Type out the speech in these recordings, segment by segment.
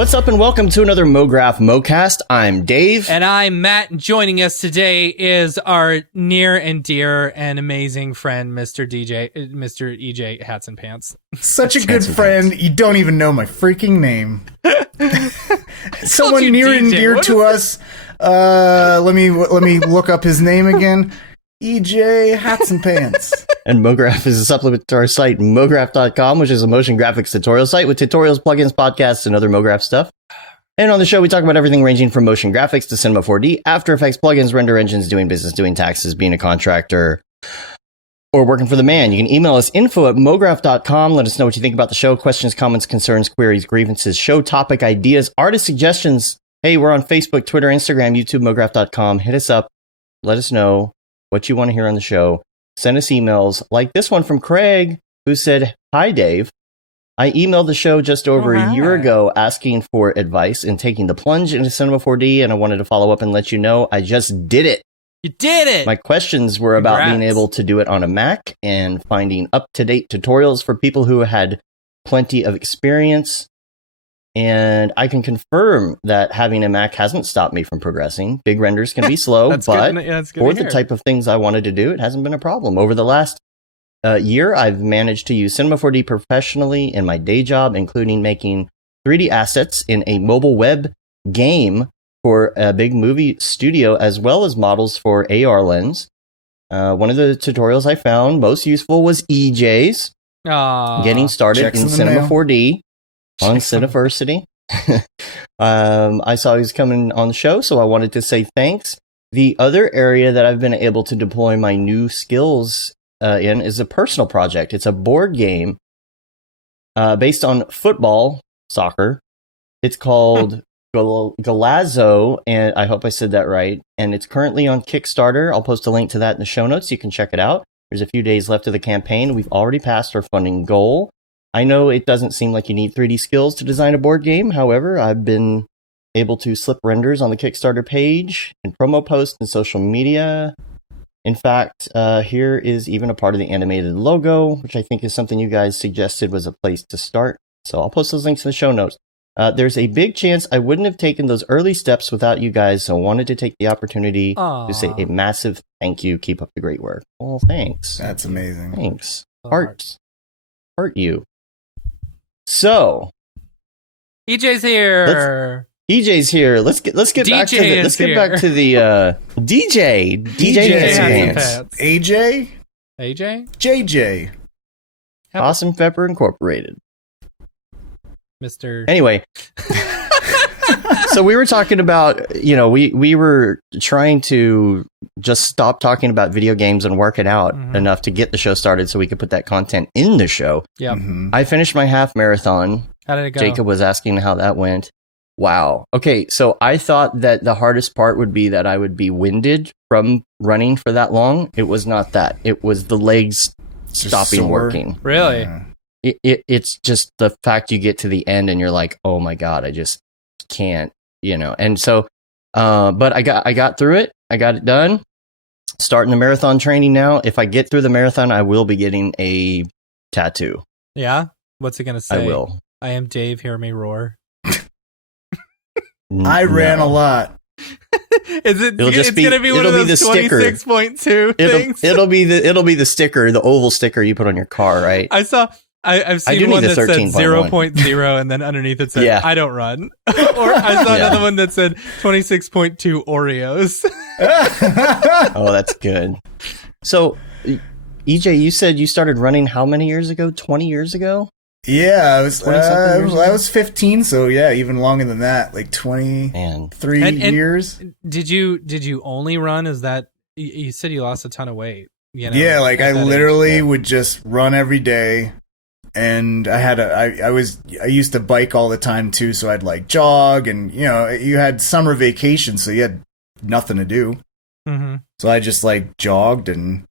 What's up and welcome to another Mograph Mocast. I'm Dave. And I'm Matt. Joining us today is our near and dear and amazing friend, Mr. EJ Hassenfratz. Such a good friend. You don't even know my freaking name. Someone near DJ. And dear to us. Let me look up his name again. EJ Hassenfratz. And Mograph is a supplement to our site, mograph.com, which is a motion graphics tutorial site with tutorials, plugins, podcasts, and other Mograph stuff. And on the show, we talk about everything ranging from motion graphics to Cinema4D, After Effects, plugins, render engines, doing business, doing taxes, being a contractor, or working for the man. You can email us info@mograph.com. Let us know what you think about the show. Questions, comments, concerns, queries, grievances, show topic ideas, artist suggestions. Hey, we're on Facebook, Twitter, Instagram, YouTube, mograph.com. Hit us up. Let us know what you want to hear on the show. Send us emails like this one from Craig, who said, "Hi, Dave. I emailed the show just over a year ago asking for advice in taking the plunge into Cinema4D, and I wanted to follow up and let you know I just did it. You did it! My questions were about being able to do it on a Mac and finding up-to-date tutorials for people who had plenty of experience. And I can confirm that having a Mac hasn't stopped me from progressing. Big renders can be slow, but for the type of things I wanted to do, it hasn't been a problem. Over the last year, I've managed to use Cinema4D professionally in my day job, including making 3D assets in a mobile web game for a big movie studio, as well as models for AR lens. One of the tutorials I found most useful was EJ's. Getting started in Cinema4D. On Cineversity. I saw he was coming on the show, so I wanted to say thanks. The other area that I've been able to deploy my new skills in is a personal project. It's a board game based on football, soccer. It's called Galazzo, and I hope I said that right. And it's currently on Kickstarter. I'll post a link to that in the show notes. You can check it out. There's a few days left of the campaign. We've already passed our funding goal. I know it doesn't seem like you need 3D skills to design a board game. However, I've been able to slip renders on the Kickstarter page and promo posts and social media. In fact, here is even a part of the animated logo, which I think is something you guys suggested was a place to start. So I'll post those links in the show notes. There's a big chance I wouldn't have taken those early steps without you guys, so I wanted to take the opportunity to say a massive thank you. Keep up the great work. Well, thanks. That's amazing. Thanks. Heart you. So, EJ's here. EJ's here. Let's get back to the DJ Hassenfratz. AJ? JJ. Awesome Pepper Incorporated. Mr. Anyway. So we were talking about, we were trying to just stop talking about video games and work it out enough to get the show started so we could put that content in the show. Yeah. I finished my half marathon. How did it go? Jacob was asking how that went. Wow. Okay, so I thought that the hardest part would be that I would be winded from running for that long. It was not that. It was the legs stopping working. Really? Yeah. It's just the fact you get to the end and you're like, oh my God, I just can't. And so, but I got through it. I got it done. Starting the marathon training now. If I get through the marathon, I will be getting a tattoo. Yeah? What's it going to say? I will. I am Dave, hear me roar. I ran a lot. It's going to be one of those 26.2 things. It'll be the sticker, the oval sticker you put on your car, right? I've seen one that said 0.0 and then underneath it said, I don't run. Or I saw another one that said 26.2 Oreos. Oh, that's good. So, EJ, you said you started running how many years ago? 20 years ago? Yeah, I was 15, so yeah, even longer than that, like 23 years. Did you only run? Is that you said you lost a ton of weight? Yeah, like I literally would just run every day. And I used to bike all the time too, so I'd like jog, and you had summer vacation, so you had nothing to do. So I just like jogged, and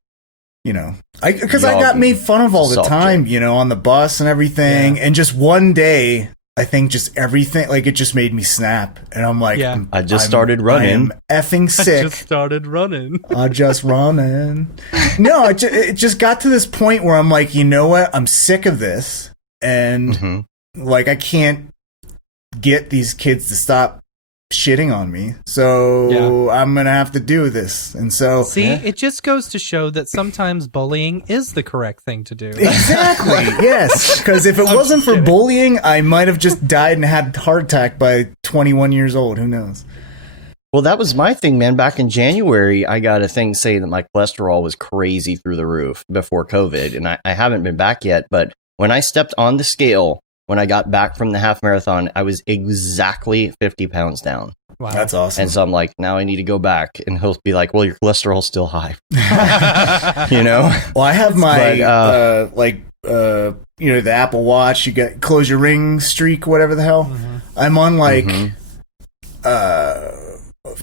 because I got made fun of all the time, on the bus and everything. And just one day, I think just everything, like it just made me snap, and I'm like, I just started running. I'm effing sick. I just started running. No, it just got to this point where I'm like, you know what? I'm sick of this, and like I can't get these kids to stop shitting on me. So I'm going to have to do this. And so it just goes to show that sometimes bullying is the correct thing to do. Exactly. Yes. Because if it wasn't for bullying, I might have just died and had a heart attack by 21 years old. Who knows? Well, that was my thing, man. Back in January, I got a thing saying that my cholesterol was crazy through the roof before COVID. And I haven't been back yet. But when I stepped on the scale, when I got back from the half marathon, I was exactly 50 pounds down. Wow. That's awesome. And so I'm like, now I need to go back. And he'll be like, well, your cholesterol's still high. You know? Well, I have my, the Apple Watch. You get close your ring streak, whatever the hell. Mm-hmm. I'm on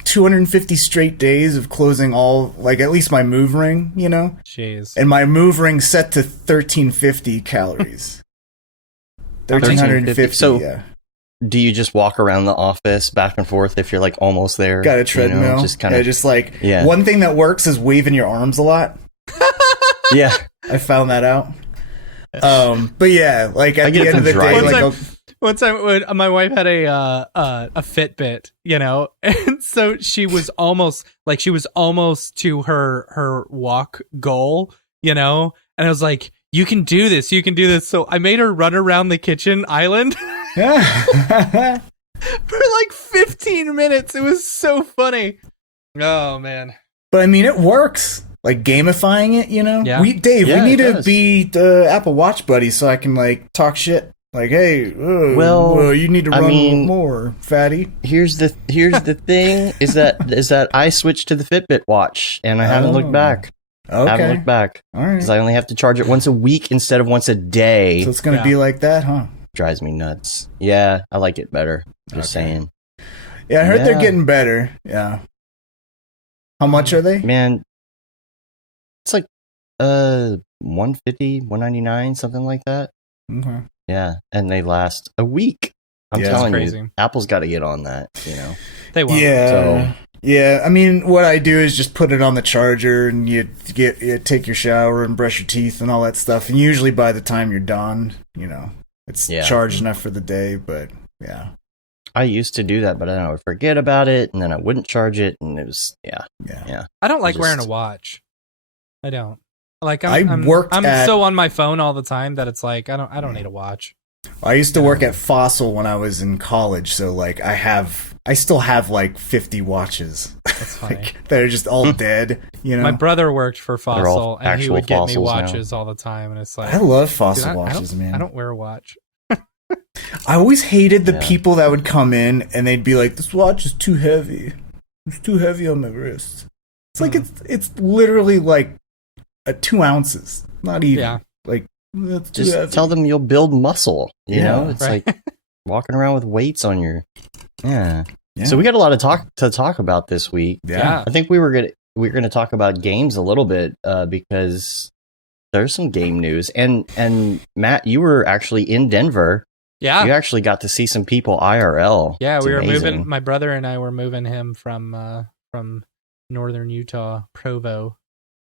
250 straight days of closing all, at least my move ring, you know? Jeez. And my move ring set to 1350 calories. 1350. So, yeah. Do you just walk around the office back and forth if you're almost there? Got a treadmill. You know, just kind of one thing that works is waving your arms a lot. Yeah, I found that out. But yeah, at the end of the day, one time my wife had a Fitbit, you know, and so she was almost to her walk goal, you know, and I was like, you can do this. So I made her run around the kitchen island for 15 minutes. It was so funny. Oh, man. But I mean, it works. Gamifying it, you know? Yeah. We need to be Apple Watch buddies so I can, talk shit. Hey, you need to run more, fatty. Here's the thing is that I switched to the Fitbit watch and I haven't looked back. Okay. I haven't looked back. All right. Because I only have to charge it once a week instead of once a day. So it's going to be like that, huh? Drives me nuts. Yeah, I like it better. Just saying. Yeah, I heard they're getting better. Yeah. How much are they? Man, it's $150, $199, something like that. Okay. Yeah, and they last a week. I'm telling you, Apple's got to get on that, you know. They won't. Yeah. So, yeah, I mean, what I do is just put it on the charger and you take your shower and brush your teeth and all that stuff. And usually by the time you're done, you know, it's charged enough for the day, but yeah. I used to do that, but then I would forget about it and then I wouldn't charge it and it was, yeah. I don't like wearing a watch. I don't. I'm so on my phone all the time that it's I don't need a watch. I used to work at Fossil when I was in college, so I still have 50 watches. That's funny. That are just all dead, you know. My brother worked for Fossil and he would get me watches all the time, and it's I love Fossil watches, man. I don't wear a watch. I always hated the people that would come in and they'd be like, "This watch is too heavy. It's too heavy on my wrist." It's it's literally 2 ounces, not even. Yeah. That's just heavy. Tell them you'll build muscle. You know, it's like walking around with weights on your. Yeah. So we got a lot to talk about this week. Yeah. I think we're gonna talk about games a little bit because there's some game news. And Matt, you were actually in Denver. Yeah. You actually got to see some people IRL. Yeah, it's we were amazing. moving. My brother and I were moving him from northern Utah, Provo,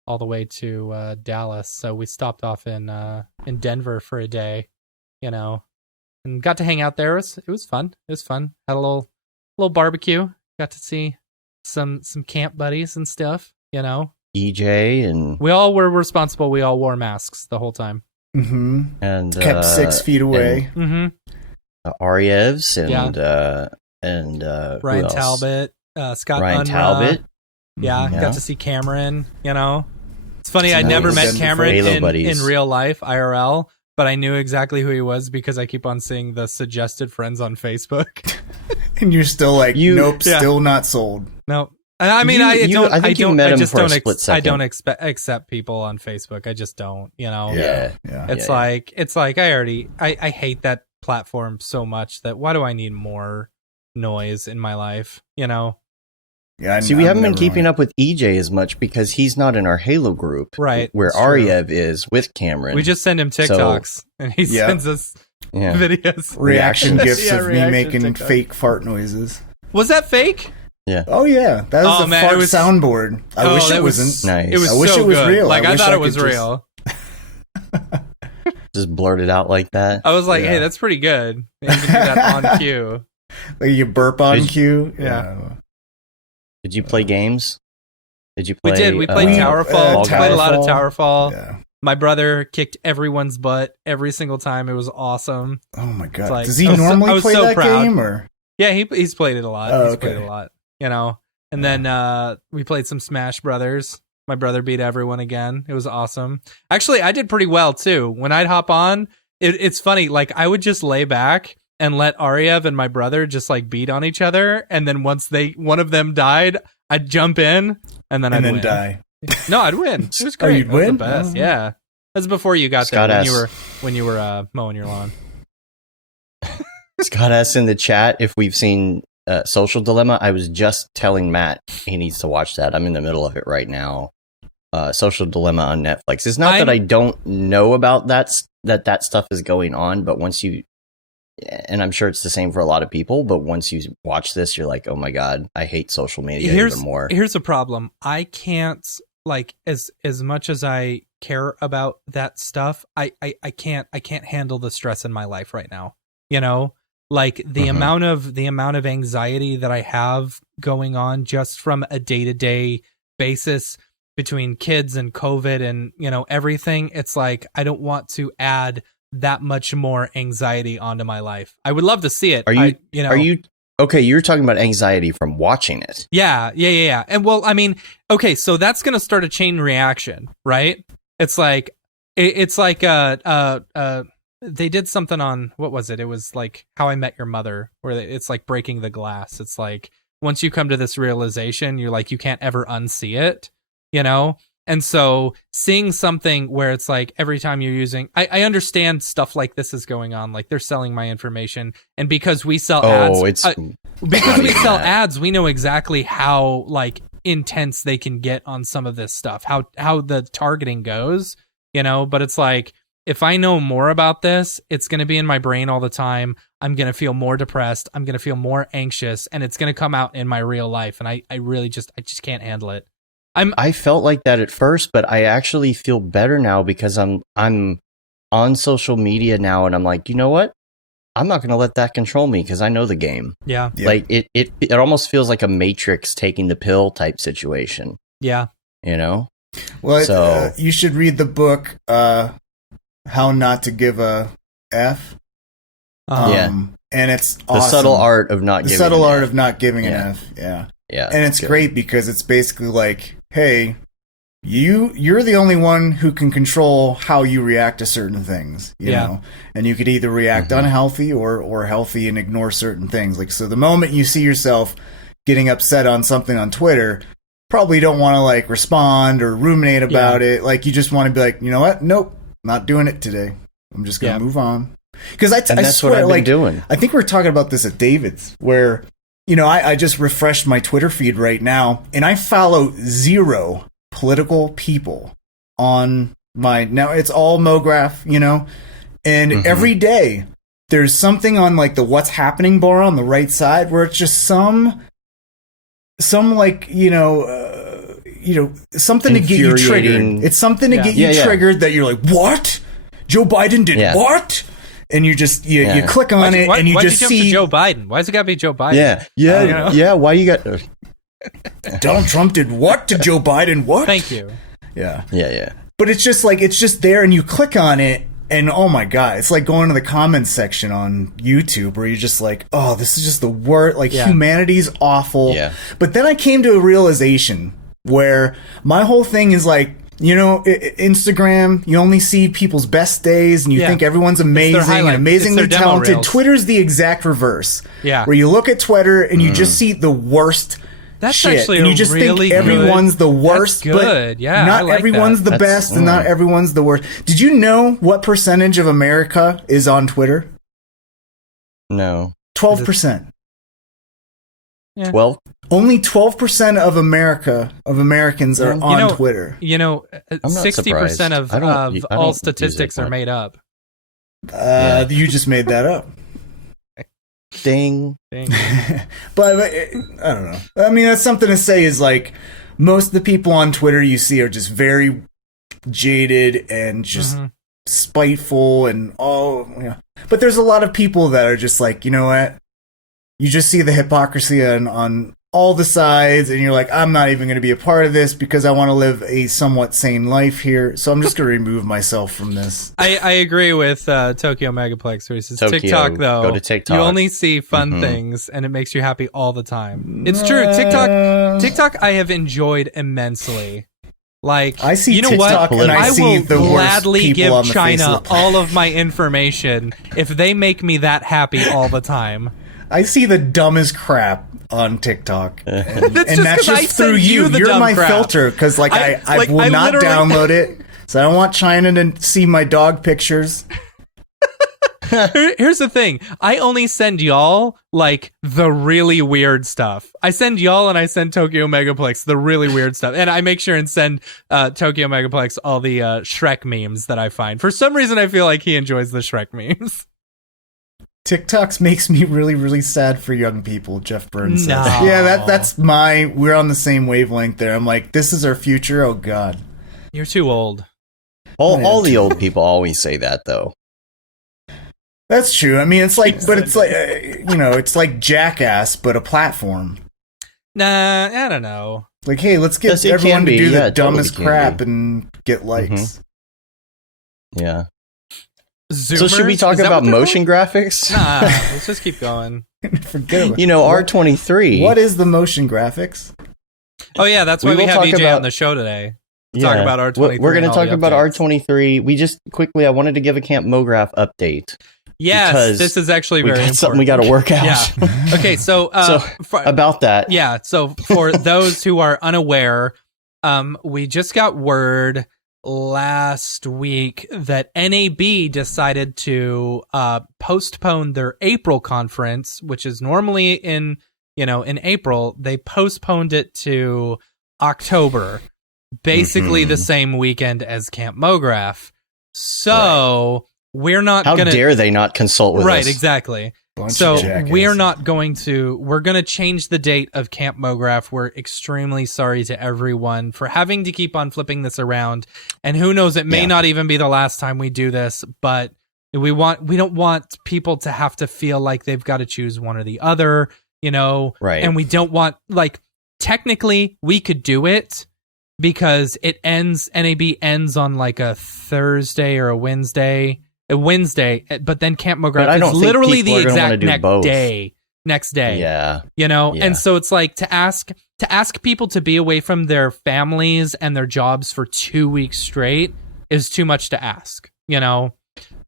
all the way to Dallas. So we stopped off in Denver for a day, you know, and got to hang out there. It was fun. Had a little barbecue. Got to see some camp buddies and stuff, you know. EJ and we all were responsible. We all wore masks the whole time. Mm-hmm. And kept 6 feet away. Arievs and Ryan Talbot, Scott Ryan Unruh. Talbot. Yeah, got to see Cameron, you know. It's funny, I never met Cameron in real life, IRL, but I knew exactly who he was because I keep on seeing the suggested friends on Facebook. And you're still nope, still not sold. No. I mean, I don't accept people on Facebook. I just don't, you know. Yeah. It's I hate that platform so much that why do I need more noise in my life, you know? Yeah. We haven't been keeping up with EJ as much because he's not in our Halo group, right? Where Ariev is with Cameron. We just send him TikToks and he sends us videos, reaction gifs of me making TikTok. Fake fart noises. Was that fake? Yeah. Oh yeah, that was fart soundboard. I wish it wasn't. Nice. It was I wish so it was good. real. I thought it was real. Just blurt it out like that. I was like, hey, that's pretty good. You can do that on cue. Like you burp on cue. Yeah. Did you play games? Did you play? We did. We played Towerfall. We played a lot of Towerfall. Yeah. My brother kicked everyone's butt every single time. It was awesome. Oh my god! Like, Does he normally play that game? Or yeah, he's played it a lot. Oh, he's played it a lot. You know. And then we played some Smash Brothers. My brother beat everyone again. It was awesome. Actually, I did pretty well too. When I'd hop on, it's funny. Like I would just lay back and let Ariev and my brother just like beat on each other, and then once one of them died, I'd jump in and then I'd win. Die. No, I'd win. It was great. You'd It was win? the best. Yeah, that's before you got Scott there. When you were mowing your lawn. Scott asked in the chat if we've seen Social Dilemma. I was just telling Matt he needs to watch that. I'm in the middle of it right now. Social Dilemma on Netflix. It's not that I don't know about that stuff is going on, but once you, and I'm sure it's the same for a lot of people, but once you watch this, you're like, oh my god, I hate social media even more. Here's a problem. I can't, like, as much as I care about that stuff, I can't handle the stress in my life right now. You know, like the amount of anxiety that I have going on just from a day-to-day basis between kids and COVID and, you know, everything. It's like, I don't want to add that much more anxiety onto my life. I would love to see it. Are you okay? You're talking about anxiety from watching it. Yeah. And well, I mean, okay, so that's going to start a chain reaction, right? It's like, they did something on, what was it? It was like How I Met Your Mother, where it's like breaking the glass. It's like, once you come to this realization, you're like, you can't ever unsee it, you know? And so seeing something where it's like every time you're using, I understand stuff like this is going on, like they're selling my information, and because we sell ads, ads, we know exactly how like intense they can get on some of this stuff, how the targeting goes, you know. But it's like, if I know more about this, it's going to be in my brain all the time. I'm going to feel more depressed. I'm going to feel more anxious, and it's going to come out in my real life. And I just can't handle it. I felt like that at first, but I actually feel better now because I'm on social media now, and I'm like, you know what? I'm not going to let that control me because I know the game. Yeah. Like it almost feels like a Matrix taking the pill type situation. Yeah. You know? Well, so, you should read the book, How Not to Give a F. Yeah. And it's awesome. The subtle art of not giving an F. Yeah. Yeah. And it's great because it's basically like, hey, you're the only one who can control how you react to certain things, you know? And you could either react unhealthy or healthy and ignore certain things. Like, so the moment you see yourself getting upset on something on Twitter, probably don't want to like respond or ruminate about it. Like, you just want to be like, you know what? Nope, not doing it today. I'm just going to move on. Because I that's swear, what I've like, been doing. I think we were talking about this at David's, where, you know, I just refreshed my Twitter feed right now, and I follow 0 political people on my, now it's all Mograph, you know, and every day there's something on like the what's happening bar on the right side where it's just some like, something to get you triggered. It's something to get you triggered that you're like, what? Joe Biden did what? And you just you click on it and you just see Joe Biden. Why's it got to be Joe Biden? Yeah. Why you got Donald Trump did what to Joe Biden? What? Thank you. Yeah. But it's just like, it's just there, and you click on it, and oh my god, it's like going to the comments section on YouTube where you're just like, oh, this is just the worst. Like, humanity's awful. Yeah. But then I came to a realization where my whole thing is like, you know, Instagram, you only see people's best days, and you think everyone's amazing and amazingly talented. Reels. Twitter's the exact reverse. Yeah. Where you look at Twitter and you just see the worst shit. Actually and you just really think everyone's the worst. That's good. But not everyone's the best, and not everyone's the worst. Did you know what percentage of America is on Twitter? No. 12%. 12? Only 12% of Americans are on Twitter. You know, 60% of all statistics are made up. You just made that up. Ding. But I don't know. I mean, that's something to say, is like, most of the people on Twitter you see are just very jaded and just spiteful and but there's a lot of people that are just like, you know what? you just see the hypocrisy on all the sides, and you're like, I'm not even going to be a part of this because I want to live a somewhat sane life here, so I'm just going to remove myself from this. I agree with Tokyo Megaplex, where he says Tokyo, TikTok, though, go to TikTok. you only see fun things, and it makes you happy all the time. It's true. TikTok I have enjoyed immensely. Like, I see you know TikTok what? and I see will the worst gladly people give on the face China of the planet. all of my information if they make me that happy all the time. I see the dumbest crap on TikTok, and That's just through you. the You're dumb my crap. filter, because I will not literally- download it, so I don't want China to see my dog pictures. Here's the thing. I only send y'all, like, the really weird stuff. I send y'all and I send Tokyo Megaplex the really weird stuff. And I make sure and send Tokyo Megaplex all the Shrek memes that I find. For some reason, I feel like he enjoys the Shrek memes. TikToks makes me really, really sad for young people, Jeff Burns says. No. Yeah, we're on the same wavelength there. I'm like, this is our future? Oh, God. You're too old. All the old people always say that, though. That's true. I mean, it's like it's like Jackass, but a platform. Nah, I don't know. Like, hey, let's get Yes, it everyone can to be. do Yeah, the it totally dumbest can crap be. and get likes. Yeah. Zoomers? So should we talk Is that about what they're motion graphics? called? Nah, let's just keep going. Forget about You know, R23. What is the motion graphics? Oh, yeah, that's We why we will have talk EJ about- on the show today. Talk about R23. We're going to and all talk the about updates. R23. We just quickly, I wanted to give a Camp Mograph update. Yes, because this is actually We very got important. something we got to work out. Yeah. Okay, so, About that. yeah, so for those who are unaware, we just got word last week that NAB decided to postpone their April conference, which is normally in April. They postponed it to October, basically the same weekend as Camp Mograph. So we're not How gonna dare they not consult with us? right, exactly. Bunch So of jackasses. we're going to change the date of Camp Mograph. We're extremely sorry to everyone for having to keep on flipping this around. And who knows, it may not even be the last time we do this, but we don't want people to have to feel like they've got to choose one or the other, Right. And we don't want, like, technically we could do it because NAB ends on like a Thursday or a Wednesday, but then Camp But Mograph I don't is think literally people the are gonna wanna exact do both. next day. Yeah. Yeah. Yeah. And so it's like to ask people to be away from their families and their jobs for 2 weeks straight is too much to ask,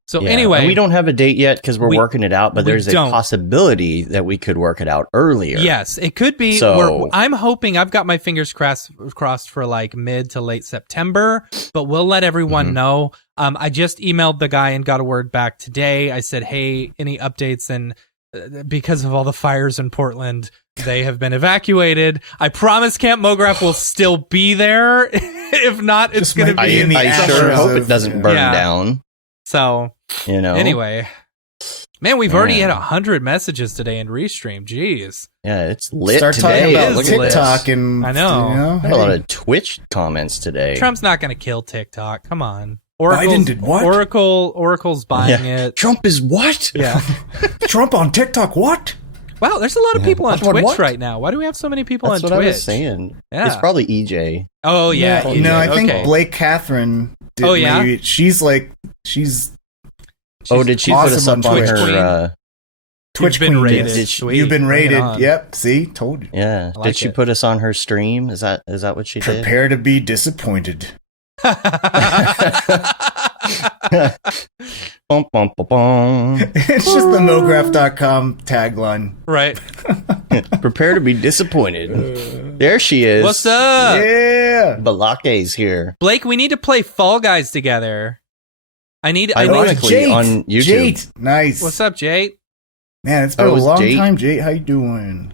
So Yeah. anyway, And we don't have a date yet because we're we- working it out, but we there's a don't. possibility that we could work it out earlier. yes, it could be. So- I'm hoping, I've got my fingers crossed for like mid to late September, but we'll let everyone know. I just emailed the guy and got a word back today. I said, hey, any updates? And because of all the fires in Portland, they have been evacuated. I promise Camp Mograph will still be there. If not, it's Just going to might be be in the I ashes sure hope of- it doesn't burn Yeah. down. So anyway, man, we've already had 100 messages today in Restream. Jeez. Yeah, it's lit Start today. talking about Look at this. TikTok and I know. Got a lot of Twitch comments today. Trump's not going to kill TikTok. Come on. Biden did what? Oracle's buying it. Trump is what? Yeah. Trump on TikTok. What? Wow, there's a lot of people on What? Twitch What? right now. Why do we have so many people That's on what Twitch? I was saying. Yeah. It's probably EJ. Oh yeah. No, EJ. I think Okay. Blake Catherine did. Oh, yeah? Maybe. She's Oh, did she put us awesome up on on Twitch her? Queen. Twitch You've been queen. rated. Did she- Sweet. You've been Bring it rated. on. Yep. See, told you. Yeah. I like Did she it. put us on her stream? Is that what she did? Prepare to be disappointed. Bum, bum, bum, bum. It's just the Mograph.com tagline. Right. Prepare to be disappointed. There she is. What's up? Yeah. Balake's here. Blake, we need to play Fall Guys together. I need Ironically, Jade. on YouTube. Jade. Nice. What's up, Jake? Man, it's been Oh, a it's long Jade? time, Jade. How you doing?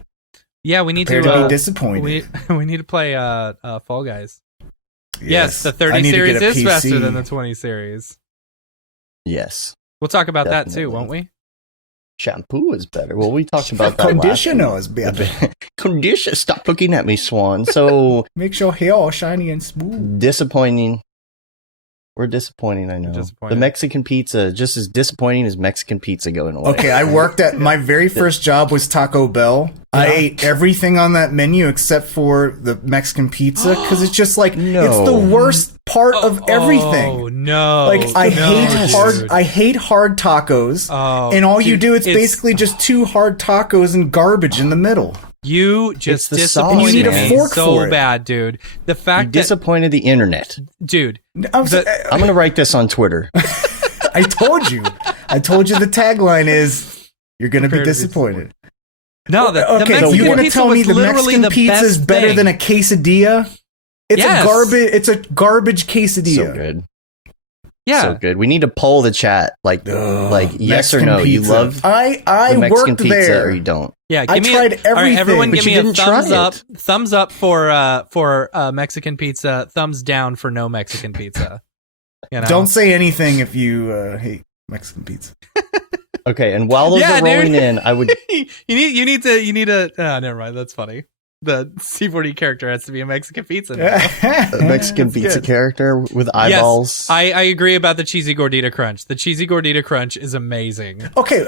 Yeah, we need Prepare to to be disappointed. we need to play Fall Guys. Yes, the I 30 need to series get a is PC. faster than the 20 series. Yes. We'll talk about that too, Definitely. won't we? Shampoo is better. Well, we talked about that Conditioner last is better. week. Conditioner. Stop looking at me, Swan. So Makes your hair all shiny and smooth. disappointing. We're disappointing, I know. Disappointed. The Mexican pizza, just as disappointing as Mexican pizza going away. Okay, I worked at my very first job was Taco Bell. I ate everything on that menu except for the Mexican pizza because it's just like it's the worst part of everything. Oh no! Like I hate hard tacos, and all you do it's basically just 2 hard tacos and garbage in the middle. You just disappointed you need a fork so for it. bad, dude. The fact you disappointed the internet, dude. I'm gonna write this on Twitter. I told you the tagline is you're gonna be disappointed. No, the so you want to tell me the Mexican pizza is better than a quesadilla? It's a garbage quesadilla. So good. Yeah, so good. We need to poll the chat, like yes or no. Pizza. You love I the Mexican worked pizza there. or you don't. Yeah, I tried everything. All right, everyone, give me a thumbs up. It. Thumbs up for Mexican pizza. Thumbs down for no Mexican pizza. You know? Don't say anything if you hate Mexican pizza. Okay, and while those are rolling in, I would. you need to. Never mind. That's funny. The C4D character has to be a Mexican pizza now. A Mexican pizza character with eyeballs. Yes, I agree about the cheesy gordita crunch. The cheesy gordita crunch is amazing. Okay.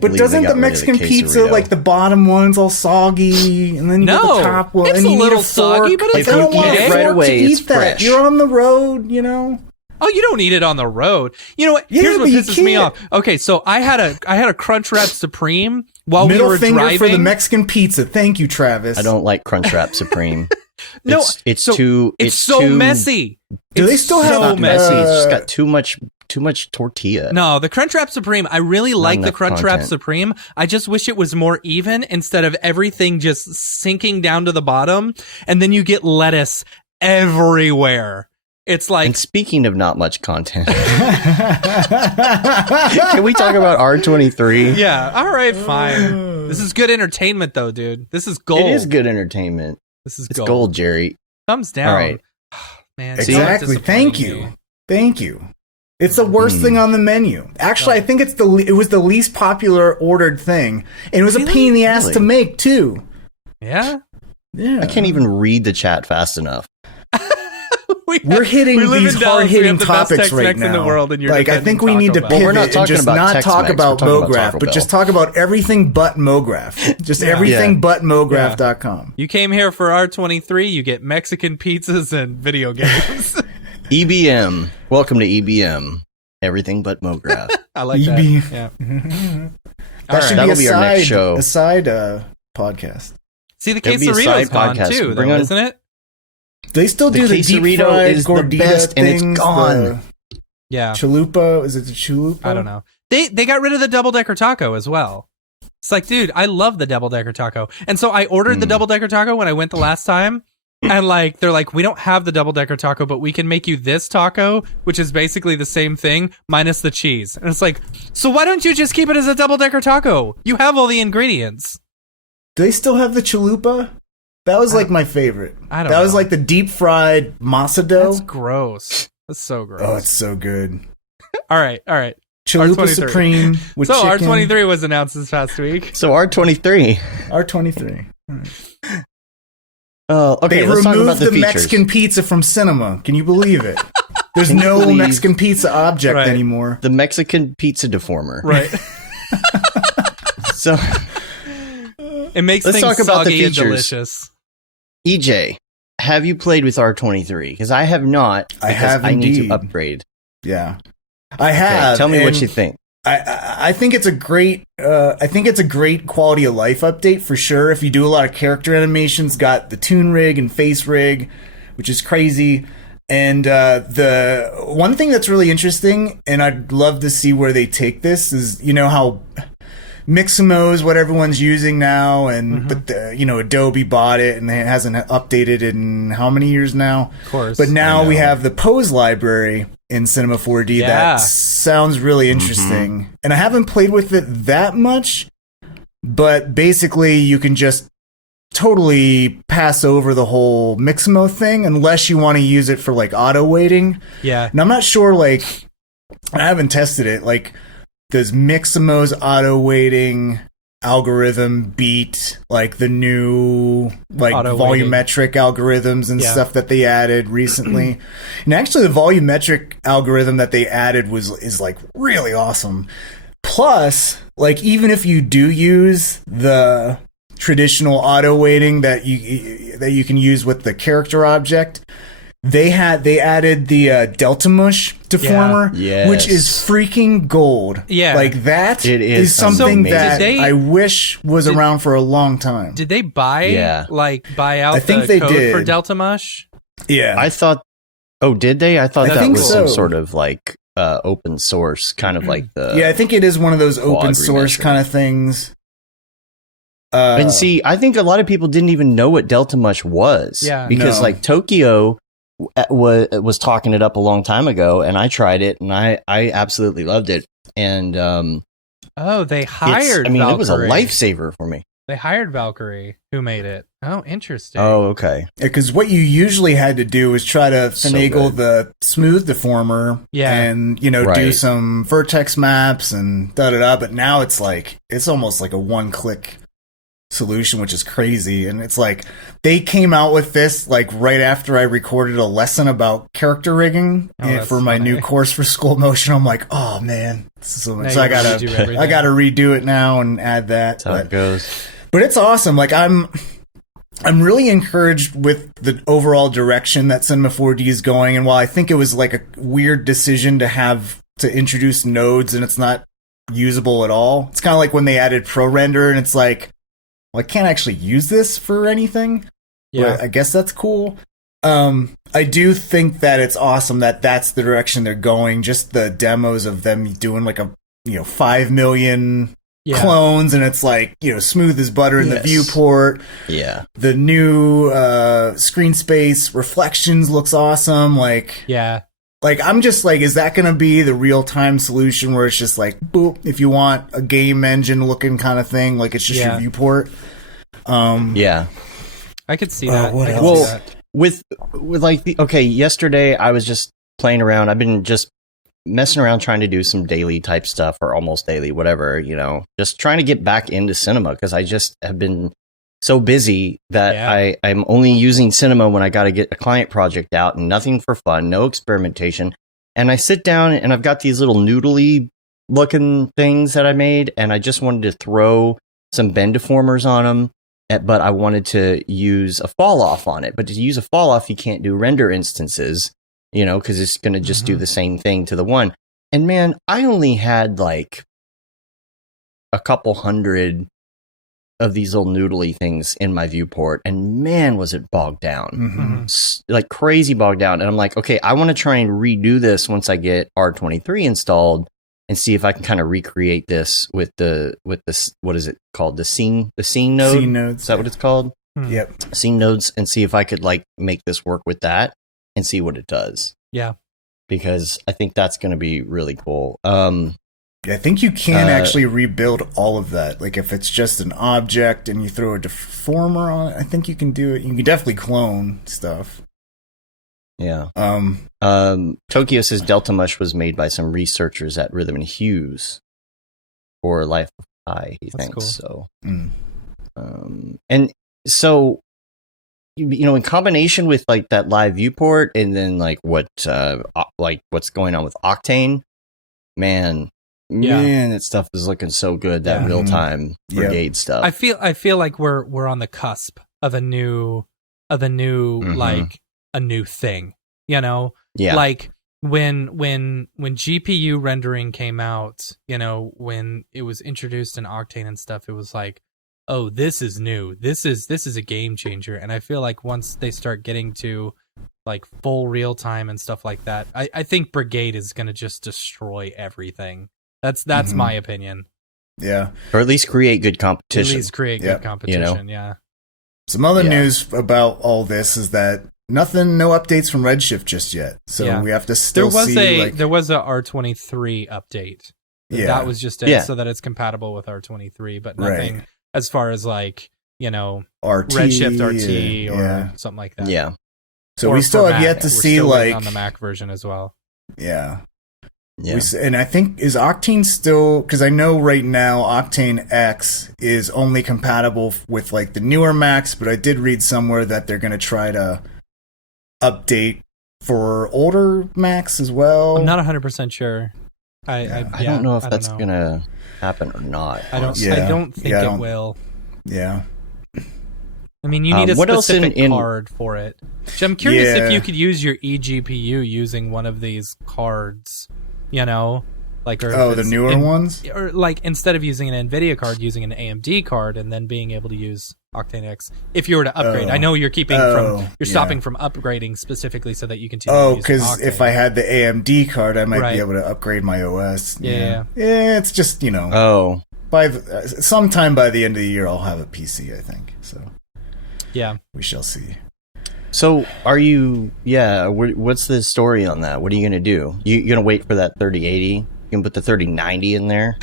But doesn't the Mexican pizza, like the bottom one's all soggy, and then you get the top one, it's and you a little need a fork. soggy, but it's if you okay. eat it right away, it's fresh. You're on the road, you know. Oh, you don't eat it on the road. You know what? Yeah, Here's what but you pisses me can't. off. Okay, so I had a Crunchwrap Supreme while we Middle were finger driving. for the Mexican pizza. Thank you, Travis. I don't like Crunchwrap Supreme. No, it's so, too. It's so too messy. Do they It's still have so messy? It's just got too much tortilla. No, the Crunchwrap Supreme, I really like the enough Crunchwrap content. Supreme. I just wish it was more even instead of everything just sinking down to the bottom, and then you get lettuce everywhere. It's like... And speaking of not much content, can we talk about R23? Yeah, all right, fine. This is good entertainment, though, dude. This is gold. It is good entertainment. This is It's gold, Jerry. Thumbs down. All right. Man, Exactly. Thank you. It's the worst thing on the menu. Actually, I think it was the least popular ordered thing, and it was a pain in the ass to make too. Yeah. I can't even read the chat fast enough. We're hitting these hard-hitting topics right now. In the world, and you're I think we need to pivot and just not talk about Mograph, but just talk about everything but Mograph. Just everything but Mograph.com. You came here for R23, you get Mexican pizzas and video games. EBM. Welcome to EBM. Everything but Mograph. I like that. Yeah. That should That'll be our next show. A side podcast. See, the quesarito's gone too, though, isn't it? They still do the deep fried gordita the best, things, and it's gone. Yeah, chalupa. Is it the chalupa? I don't know. They got rid of the double decker taco as well. It's like, dude, I love the double decker taco, and so I ordered the double decker taco when I went the last time, and like they're like, we don't have the double decker taco, but we can make you this taco, which is basically the same thing minus the cheese. And it's like, so why don't you just keep it as a double decker taco? You have all the ingredients. Do they still have the chalupa? That was like my favorite. I don't know. That was like the deep fried masa dough. That's gross. That's so gross. Oh, it's so good. All right. Chalupa R23. Supreme with so chicken. R23 was announced this past week. So R23. R23. Okay, they let's talk about removed the the features. Mexican pizza from cinema. Can you believe it? There's no Mexican pizza object anymore. The Mexican pizza deformer. Right. So it makes let's things talk about the soggy and features. delicious. EJ, have you played with R23? Because I have not. I have I need indeed. to upgrade. Yeah, I have. Okay, tell me what you think. I think it's a great quality of life update for sure. If you do a lot of character animations, got the toon rig and face rig, which is crazy. And the one thing that's really interesting, and I'd love to see where they take this, is how Mixamo is what everyone's using now, and but Adobe bought it and it hasn't updated in how many years now? Of course. But now we have the pose library in Cinema4D that sounds really interesting. And I haven't played with it that much, but basically you can just totally pass over the whole Mixamo thing unless you want to use it for like auto weighting. Yeah. And I'm not sure, like, I haven't tested it. Like, does Mixamo's auto weighting algorithm beat like the new like Auto-weighting. volumetric algorithms and stuff that they added recently. And actually the volumetric algorithm that they added is like really awesome. Plus, like even if you do use the traditional auto weighting that you can use with the character object, they added the Delta Mush deformer, which is freaking gold. Yeah, like that is something that I wish was around for a long time. Did they buy out I think the they code did. for Delta Mush? Yeah, I thought. Oh, did they? I thought I that think was so. some sort of like open source, kind of like the. Yeah, I think it is one of those open source kind of things. And see, I think a lot of people didn't even know what Delta Mush was. Yeah, because like Tokyo was talking it up a long time ago, and I tried it, and I absolutely loved it. And they hired. It was a Valkyrie. lifesaver for me. They hired Valkyrie, who made it. Oh, interesting. Oh, okay. Because what you usually had to do was try to finagle the smooth deformer, and do some vertex maps and da-da-da. But now it's almost like a one-click solution, which is crazy. And it's like they came out with this like right after I recorded a lesson about character rigging for my new course for School Motion. I'm like, oh man, this is so much. So I gotta redo it now and add that. That's how it goes. But it's awesome. Like I'm really encouraged with the overall direction that Cinema4D is going. And while I think it was like a weird decision to introduce nodes and it's not usable at all, it's kind of like when they added ProRender and it's like, well, I can't actually use this for anything. Yeah, but I guess that's cool. I do think that it's awesome that that's the direction they're going. Just the demos of them doing like 5 million clones, and it's like smooth as butter in the viewport. Yeah, the new screen space reflections looks awesome. Like I'm just like, is that going to be the real time solution where it's just like, boop, if you want a game engine looking kind of thing, like it's just your viewport? Yeah, I could see that. What else? With like yesterday I was just playing around. I've been just messing around trying to do some daily type stuff or almost daily, whatever, just trying to get back into cinema because I just have been so busy that I'm only using Cinema when I got to get a client project out and nothing for fun, no experimentation. And I sit down and I've got these little noodly looking things that I made, and I just wanted to throw some bend deformers on them, but I wanted to use a fall off on it. But to use a fall off, you can't do render instances, because it's going to just do the same thing to the one. And man, I only had like a couple hundred of these little noodly things in my viewport, and man, was it bogged down, like crazy bogged down. And I'm like, okay, I want to try and redo this once I get R23 installed and see if I can kind of recreate this with the what is it called, the scene node? Scene nodes. Is that what it's called? Yep. Scene nodes, and see if I could like make this work with that and see what it does. Yeah, because I think that's going to be really cool. I think you can actually rebuild all of that. Like if it's just an object and you throw a deformer on it, I think you can do it. You can definitely clone stuff. Yeah. Tokyo says Delta Mush was made by some researchers at Rhythm and Hues for Life of Pi, he thinks. Cool. So. And so, in combination with like that live viewport and then like what's going on with Octane, man, that stuff is looking so good. That real time brigade stuff. I feel like we're on the cusp of a new like a new thing. Like when GPU rendering came out, when it was introduced in Octane and stuff, it was like, oh, this is new. This is a game changer. And I feel like once they start getting to like full real time and stuff like that, I think Brigade is going to just destroy everything. That's my opinion. Yeah. Or at least create good competition. Good competition, yeah. Some other news about all this is that no updates from Redshift just yet. So we have to still see. There was a R23 update. Yeah. That was just it, so that it's compatible with R23, but nothing as far as like, Redshift RT or something like that. Yeah. So we still have yet to see like on the Mac version as well. Yeah. Yeah. And I think, is Octane still, because I know right now Octane X is only compatible with like the newer Macs, but I did read somewhere that they're going to try to update for older Macs as well. I'm not 100% sure. I don't know if that's going to happen or not. I don't think it will. Yeah. I mean, you need a specific card for it. So I'm curious if you could use your eGPU using one of these cards, you know? Like, or the newer ones? Or like, instead of using an NVIDIA card, using an AMD card, and then being able to use Octane X if you were to upgrade. I know you're stopping from upgrading specifically so that you continue using Octane. Because if I had the AMD card, I might be able to upgrade my OS. Yeah, it's just, you know. Sometime by the end of the year, I'll have a PC, I think. So. Yeah. We shall see. So, are you... Yeah, what's the story on that? What are you going to do? You going to wait for that 3080? You can put the 3090 in there?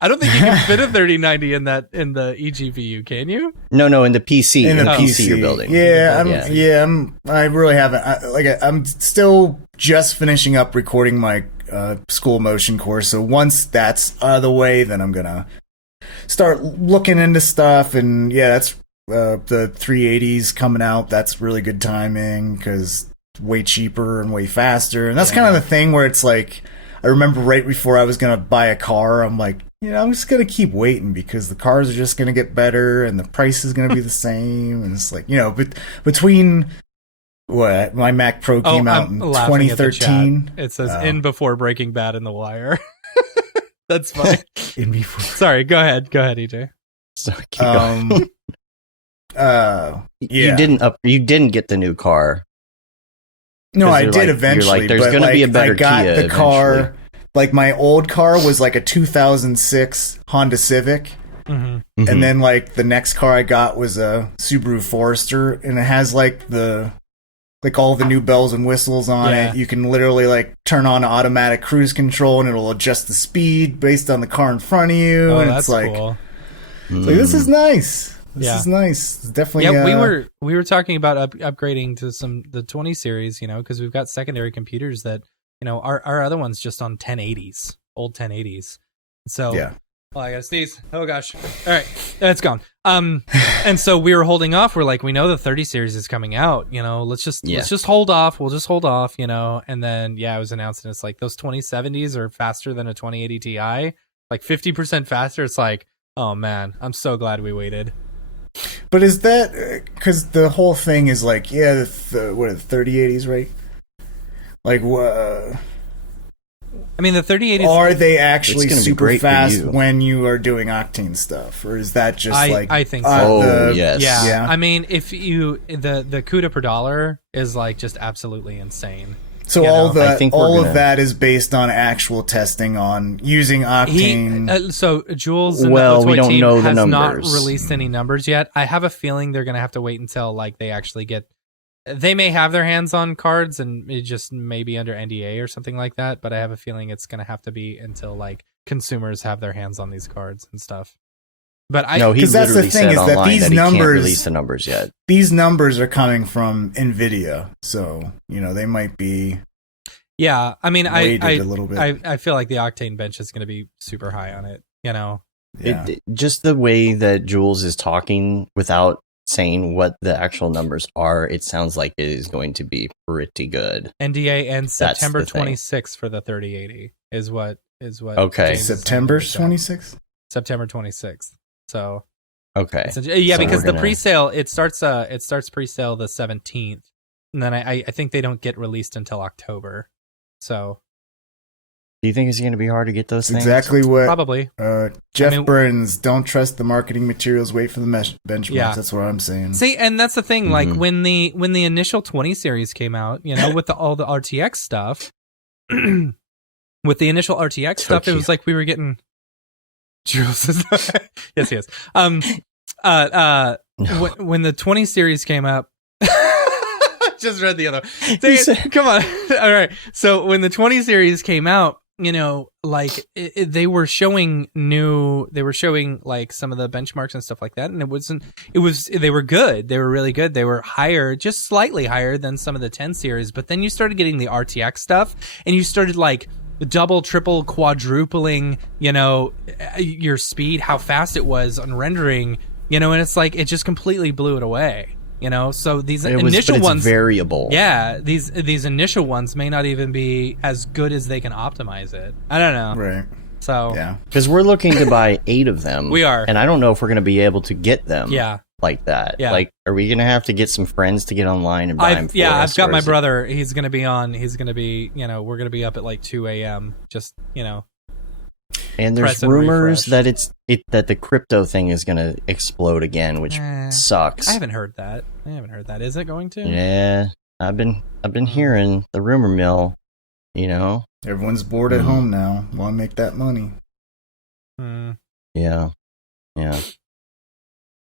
I don't think you can fit a 3090 in the eGPU, can you? No, in the PC. In the PC you're building. I really haven't. I'm still just finishing up recording my school motion course, so once that's out of the way, then I'm going to start looking into stuff, and that's... the 380s coming out. That's really good timing because it's way cheaper and way faster. And that's kind of the thing where it's like, I remember right before I was going to buy a car, I'm like, I'm just going to keep waiting because the cars are just going to get better and the price is going to be the same. And it's like, but between my Mac Pro came out in 2013. It says in before Breaking Bad in The Wire. That's funny. In before. Sorry, go ahead, EJ. So keep going. You didn't get the new car. No, I did eventually. Like, there's going to be a better Kia. I got the car. Like, my old car was like a 2006 Honda Civic. Mm-hmm. And then like the next car I got was a Subaru Forester, and it has like all the new bells and whistles on it. You can literally like turn on automatic cruise control and it'll adjust the speed based on the car in front of you. And that's cool. It's like, this is nice. This is nice. It's definitely. Yeah, we were talking about upgrading to the 20 series, because we've got secondary computers that, our other one's just on 1080s, old 1080s. So well, I gotta sneeze. Oh gosh. All right, it's gone. And so we were holding off. We're like, we know the 30 series is coming out. Let's just hold off. We'll just hold off. And then it was announced, and it's like those 2070s are faster than a 2080 Ti, like 50% faster. It's like, oh man, I'm so glad we waited. But is that because the whole thing is like, what are the 3080s, right? Like, I mean, the 3080s are they actually super fast when you are doing Octane stuff, or is that just I think so. Yes. Yeah. I mean, if the CUDA per dollar is like just absolutely insane. So all of that is based on actual testing on using Octane. So Jules and the we don't know the has numbers. Not released any numbers yet. I have a feeling they're going to have to wait until like they actually get. They may have their hands on cards and it just maybe under NDA or something like that. But I have a feeling it's going to have to be until like consumers have their hands on these cards and stuff. But because that's the thing is that these numbers can't release the numbers yet. These numbers are coming from NVIDIA, so they might be. Yeah, I mean, a little bit. I feel like the Octane bench is going to be super high on it. Yeah. Just the way that Jules is talking without saying what the actual numbers are, it sounds like it is going to be pretty good. NDA ends September 26th for the 3080 is what. Okay, September 26th. September 26th. So okay, because the pre-sale it starts pre-sale the 17th, and then I think they don't get released until October. So, do you think it's going to be hard to get those things? Exactly what probably. Jeff Burns, don't trust the marketing materials. Wait for the benchmarks. Yeah. That's what I'm saying. See, and that's the thing. Mm-hmm. Like when the initial 20 series came out, with all the RTX stuff, with the initial RTX stuff, it was like we were getting. Jules, yes, he is. No. When the 20 series came out. Just read the other. Come on. All right. So when the 20 series came out, they were showing like some of the benchmarks and stuff like that. And they were good. They were really good. They were higher, just slightly higher than some of the 10 series. But then you started getting the RTX stuff and you started like double, triple, quadrupling, your speed, how fast it was on rendering, and it's like it just completely blew it away. So these initial ones variable. Yeah, these initial ones may not even be as good as they can optimize it. I don't know. Right. So yeah, because we're looking to buy 8 of them. We are, and I don't know if we're going to be able to get them. Yeah. Like that. Yeah. Like, are we going to have to get some friends to get online and buy them for us? I've got my brother. He's going to be on. He's going to be. We're going to be up at like 2 a.m. Just And there's rumors that that the crypto thing is going to explode again, which sucks. I haven't heard that. Is it going to? Yeah, I've been hearing the rumor mill. Everyone's bored at home now. Want to make that money? Yeah.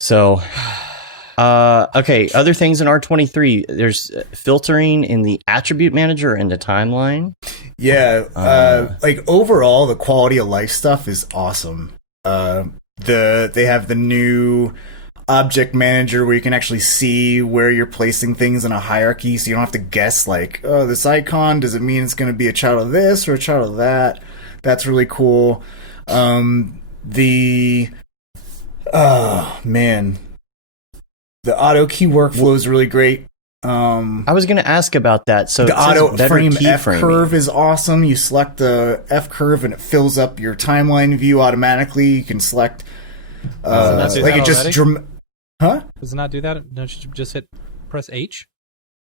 So, okay. Other things in R23. There's filtering in the attribute manager and the timeline. Yeah, like overall, the quality of life stuff is awesome. They have the new object manager where you can actually see where you're placing things in a hierarchy, so you don't have to guess like, oh, this icon, does it mean it's going to be a child of this or a child of that? That's really cool. The auto key workflow is really great. I was going to ask about that. So the auto frame F curve is awesome. You select the F curve and it fills up your timeline view automatically. You can select Does it not do that? Don't you just press H?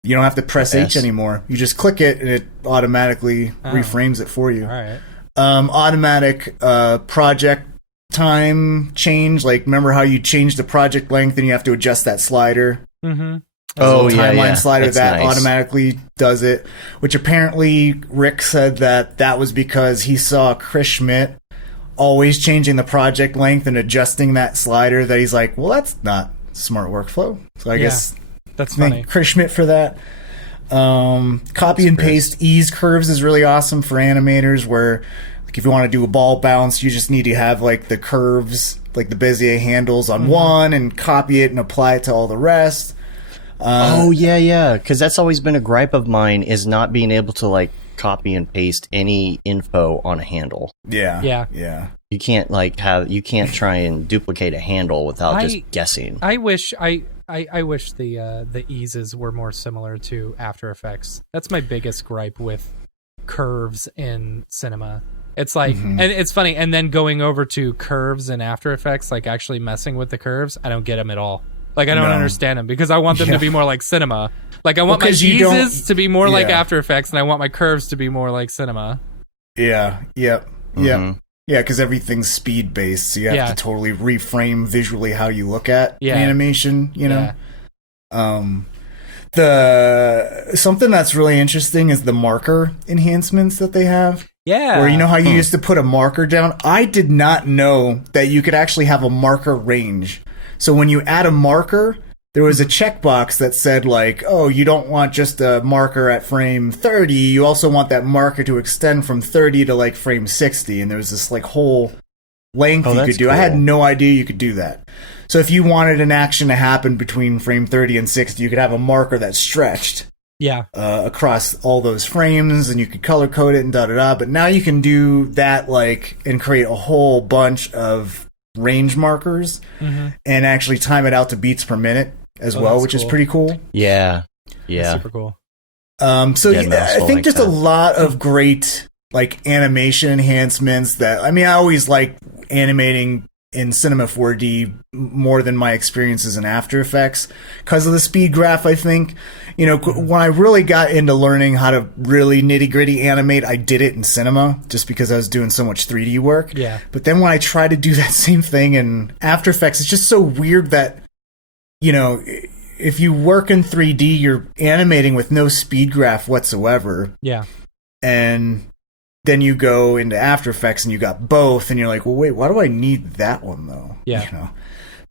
You don't have to press H anymore. You just click it and it automatically reframes it for you. All right. Automatic project time change. Like, remember how you change the project length and you have to adjust that slider? Mm-hmm. Timeline slider. That's that nice. automatically does it. Which apparently Rick said that was because he saw Chris Schmidt always changing the project length and adjusting that slider. That he's like, well, that's not smart workflow. So I guess that's funny. Thank Chris Schmidt for that. Copy and paste ease curves is really awesome for animators. Where like if you want to do a ball bounce, you just need to have like the curves, like the Bezier handles on one, and copy it and apply it to all the rest. Because that's always been a gripe of mine, is not being able to like copy and paste any info on a handle. Yeah. You can't you can't try and duplicate a handle without just guessing. I wish the eases were more similar to After Effects. That's my biggest gripe with curves in cinema. It's like, and it's funny, and then going over to curves in After Effects, like actually messing with the curves, I don't get them at all. Like, I don't understand them, because I want them to be more like cinema. Like, I want my eases to be more like After Effects, and I want my curves to be more like cinema. Yeah, yep. Yeah, because everything's speed-based, so you have to totally reframe visually how you look at animation, Something that's really interesting is the marker enhancements that they have. Yeah. Where how you used to put a marker down? I did not know that you could actually have a marker range. So when you add a marker, there was a checkbox that said like, oh, you don't want just a marker at frame 30. You also want that marker to extend from 30 to like frame 60. And there was this like whole length you could do. Cool. I had no idea you could do that. So if you wanted an action to happen between frame 30 and 60, you could have a marker that stretched across all those frames, and you could color code it and da-da-da. But now you can do that and create a whole bunch of range markers and actually time it out to beats per minute as well, which is pretty cool. Yeah. That's super cool. I think just a lot of great animation enhancements that, I always like animating in Cinema4D more than my experiences in After Effects because of the speed graph. I think, when I really got into learning how to really nitty-gritty animate, I did it in Cinema just because I was doing so much 3D work. Yeah. But then when I try to do that same thing in After Effects, it's just so weird that, if you work in 3D, you're animating with no speed graph whatsoever. Yeah. And then you go into After Effects and you got both, and you're like, well, wait, why do I need that one though? Yeah.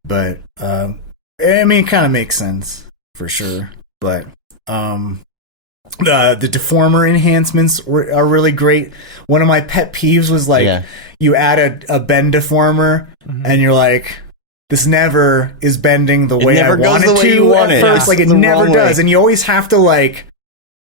But it kind of makes sense for sure. But the deformer enhancements are really great. One of my pet peeves was you add a bend deformer and you're like, this never is bending the way I want it to at first. It never does. And you always have to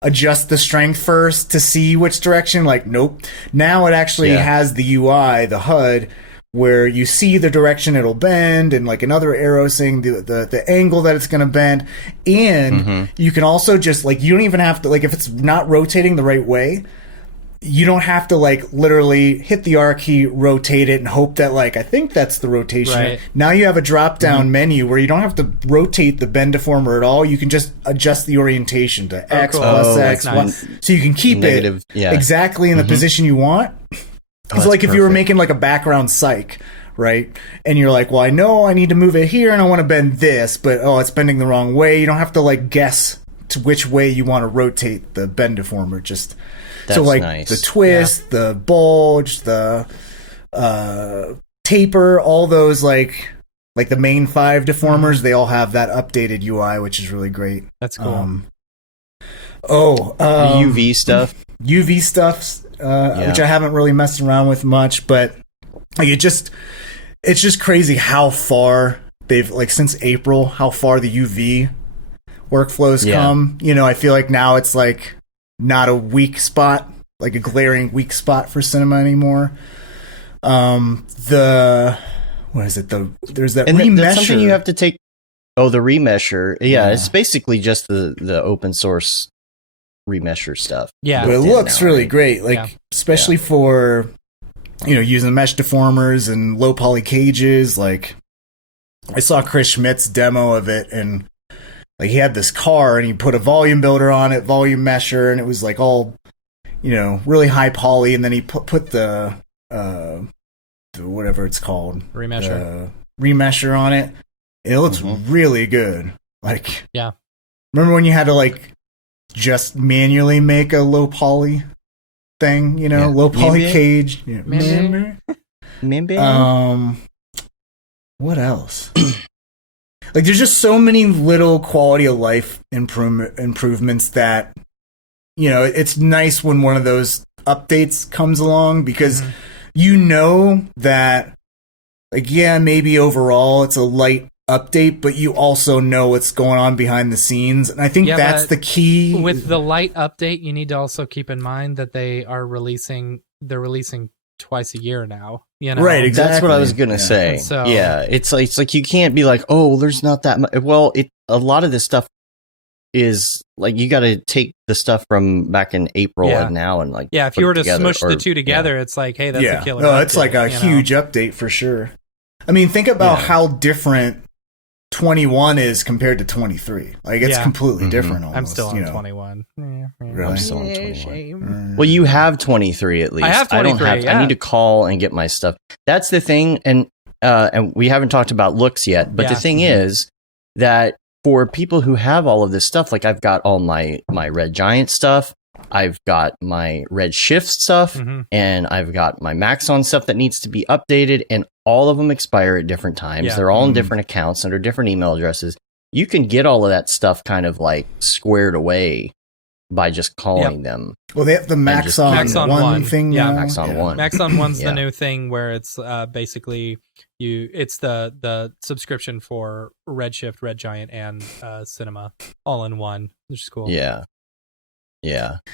adjust the strength first to see which direction. Like, nope. Now it actually has the UI, the HUD, where you see the direction it'll bend, and like another arrow saying the angle that it's going to bend. And you can also just like, you don't even have to, like, if it's not rotating the right way, you don't have to like literally hit the R key, rotate it, and hope that like, I think that's the rotation. Right. Now you have a drop down menu where you don't have to rotate the bend deformer at all. You can just adjust the orientation to X plus X, nice. Y, so you can keep it exactly in the position you want. So like if you were making like a background psych, right? And you're like, well, I know I need to move it here and I want to bend this, but it's bending the wrong way. You don't have to like guess to which way you want to rotate the bend deformer. Just That's so like nice. the twist, the bulge, the taper, all those like the main 5 deformers, they all have that updated UI, which is really great. That's cool. UV stuff. UV stuff, which I haven't really messed around with much, but like it's just crazy how far they've, like, since April, how far the UV workflows come. You know, I feel like now it's like not a weak spot, like a glaring weak spot for cinema anymore. There's that remesher. That's something you have to take. Oh, the remesher. Yeah, it's basically just the open source remesher stuff. Yeah, but it looks really great. Like, especially for, you know, using mesh deformers and low poly cages. Like, I saw Chris Schmidt's demo of it, and like he had this car and he put a volume builder on it, volume mesher, and it was like all, you know, really high poly, and then he put the whatever it's called, remesher on it. It looks really good. Like, remember when you had to like just manually make a low poly thing, you know, low poly cage. Remember? What else? Like, there's just so many little quality of life improvements that, you know, it's nice when one of those updates comes along, because you know that, like, yeah, maybe overall it's a light update, but you also know what's going on behind the scenes, and I think that's the key. With the light update, you need to also keep in mind that they're releasing twice a year now, you know? Right, exactly. That's what I was gonna say. So, it's like you can't be like, oh, there's not that much. Well, a lot of this stuff is like, you got to take the stuff from back in April and now, and like, if you were to smush the two together, it's like, hey, that's a killer. No, it's like a huge update for sure. I mean, think about how different 21 is compared to 23. Like, it's completely different almost. I'm still on 21. Really? I'm still on 21. Well, you have 23 at least. I have 23, I need to call and get my stuff. That's the thing, and we haven't talked about looks yet, but the thing is that for people who have all of this stuff, like, I've got all my Red Giant stuff, I've got my Redshift stuff, and I've got my Maxon stuff that needs to be updated, and all of them expire at different times. Yeah. They're all in different accounts under different email addresses. You can get all of that stuff kind of like squared away by just calling them. Well, they have the Maxon 1 thing. Yeah, Maxon 1. Maxon 1's the new thing where it's basically it's the subscription for Redshift, Red Giant, and Cinema all in one, which is cool. Yeah.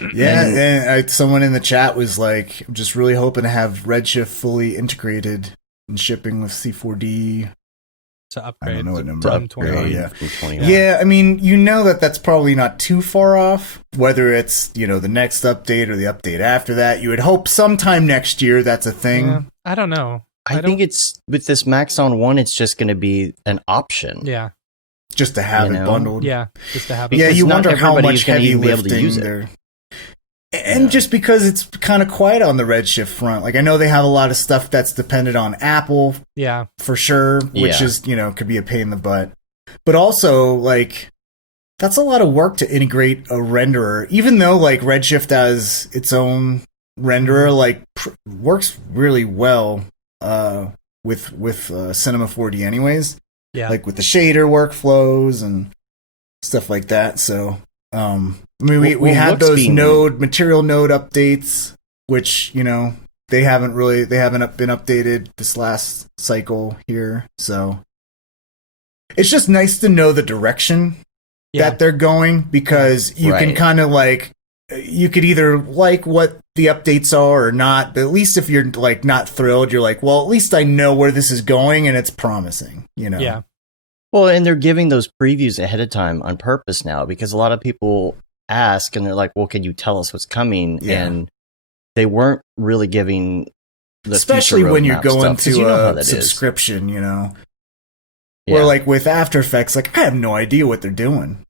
And someone in the chat was like, I'm just really hoping to have Redshift fully integrated and shipping with C4D to upgrade. I don't know what number. To upgrade. Yeah, I mean, you know that's probably not too far off. Whether it's, you know, the next update or the update after that, you would hope sometime next year that's a thing. Yeah, I don't know. I think it's with this Maxon 1, it's just going to be an option. Yeah. Just to have it bundled. Yeah, just to have it. Yeah, you wonder how much heavy lifting there. And just because it's kind of quiet on the Redshift front. Like, I know they have a lot of stuff that's dependent on Apple. Yeah. For sure. Which is, you know, could be a pain in the butt. But also, like, that's a lot of work to integrate a renderer. Even though, like, Redshift has its own renderer, like, works really well with Cinema4D anyways. Yeah. Like with the shader workflows and stuff like that. So, I mean, we had those material node updates, which, you know, they haven't been updated this last cycle here. So it's just nice to know the direction that they're going, because you can kind of like you could either like what the updates are or not, but at least if you're like not thrilled, you're like, well, at least I know where this is going and it's promising, you know? Yeah. Well, and they're giving those previews ahead of time on purpose now, because a lot of people ask and they're like, well, can you tell us what's coming? Yeah. And they weren't really giving the especially future when you're roadmap going stuff, to you know how a that is. subscription, you know? Yeah. Or like with After Effects, like I have no idea what they're doing.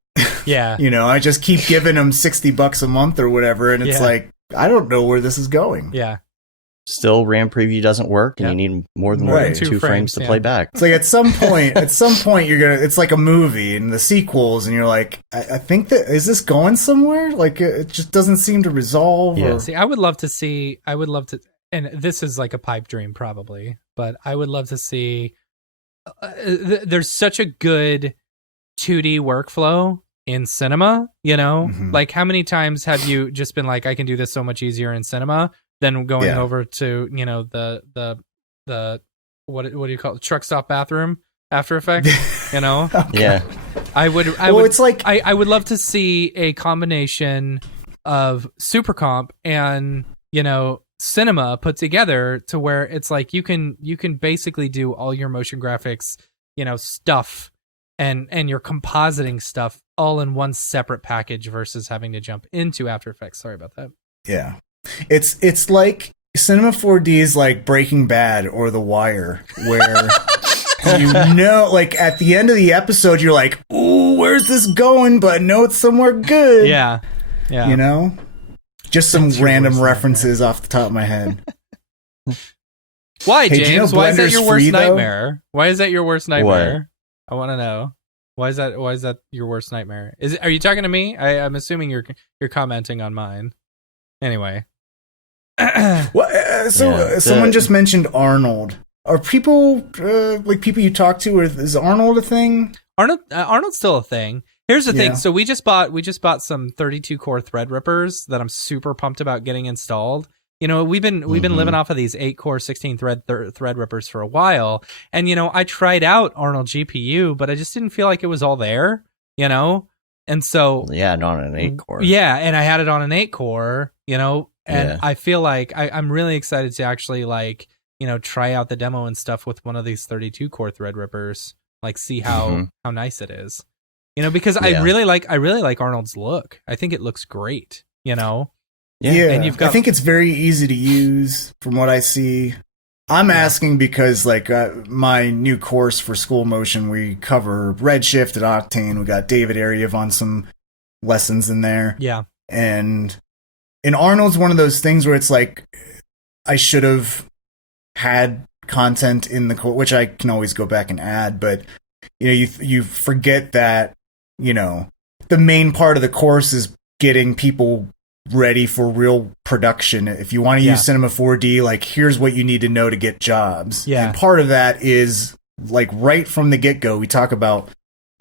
Yeah. You know, I just keep giving them $60 a month or whatever, and it's like, I don't know where this is going. Yeah. Still, RAM preview doesn't work, and you need more than two frames to play back. It's like at some point, you're gonna. It's like a movie and the sequels, and you're like, I think that is this going somewhere? Like it just doesn't seem to resolve. Yeah. See, I would love to, and this is like a pipe dream probably, but I would love to see. There's such a good 2D workflow in cinema, you know. Mhm. Like how many times have you just been like, I can do this so much easier in cinema than going over to, you know, the what do you call it, truck stop bathroom After Effects, you know? Yeah. I would it's like I would love to see a combination of Super Comp and, you know, cinema put together to where it's like you can basically do all your motion graphics, you know, stuff and your compositing stuff all in one separate package versus having to jump into After Effects. Sorry about that. Yeah. It's like Cinema4D is like Breaking Bad or The Wire, where you know, like at the end of the episode, you're like, ooh, where's this going? But no, it's somewhere good. Yeah. Yeah. You know? Just some That's your random worst references off the top of my head. Why, Hey, do you know James? Why is that Blender's your worst free, though? nightmare? Why is that your worst nightmare? I want to know. Why is that your worst nightmare? Are you talking to me? I'm assuming you're commenting on mine. Anyway. Well, someone just mentioned Arnold. Are people like people you talk to? Or is Arnold a thing? Arnold's still a thing. Here's the thing. Yeah. So we just bought some 32 core Threadrippers that I'm super pumped about getting installed. You know, we've been living off of these 8 core 16 Threadrippers for a while, and you know, I tried out Arnold GPU, but I just didn't feel like it was all there. You know, and so yeah, not an 8 core. Yeah, and I had it on an 8 core. You know. And I feel like I'm really excited to actually like, you know, try out the demo and stuff with one of these 32 core Threadrippers, like see how nice it is, you know, because I really like Arnold's look. I think it looks great, you know. Yeah, and I think it's very easy to use from what I see. I'm asking because like my new course for School Motion, we cover Redshift and Octane. We got David Ariev on some lessons in there. Yeah, and Arnold's one of those things where it's like, I should have had content in the course, which I can always go back and add, but you know, you forget that, you know, the main part of the course is getting people ready for real production. If you want to use Cinema4D, like here's what you need to know to get jobs. Yeah. And part of that is like right from the get-go, we talk about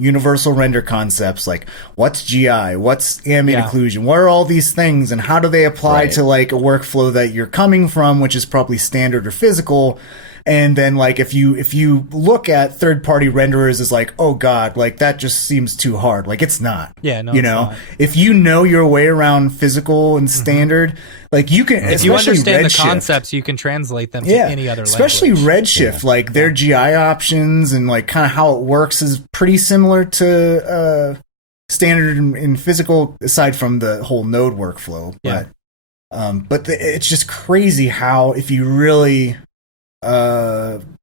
universal render concepts, like what's GI, what's ambient occlusion, what are all these things, and how do they apply to like a workflow that you're coming from, which is probably standard or physical. And then like if you look at third-party renderers as like, oh god, like that just seems too hard. Like it's not. Yeah, no, you know, not. If you know your way around physical and standard, like you can, if you understand Redshift, the concepts, you can translate them to any other language. Especially Redshift, like their GI options and like kind of how it works is pretty similar to standard in physical, aside from the whole node workflow. Yeah. But it's just crazy how if you really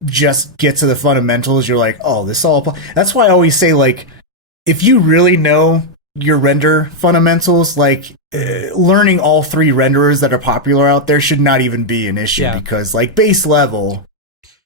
just get to the fundamentals, you're like, oh, this all. That's why I always say, like, if you really know your render fundamentals, like learning all 3 renderers that are popular out there should not even be an issue because, like, base level,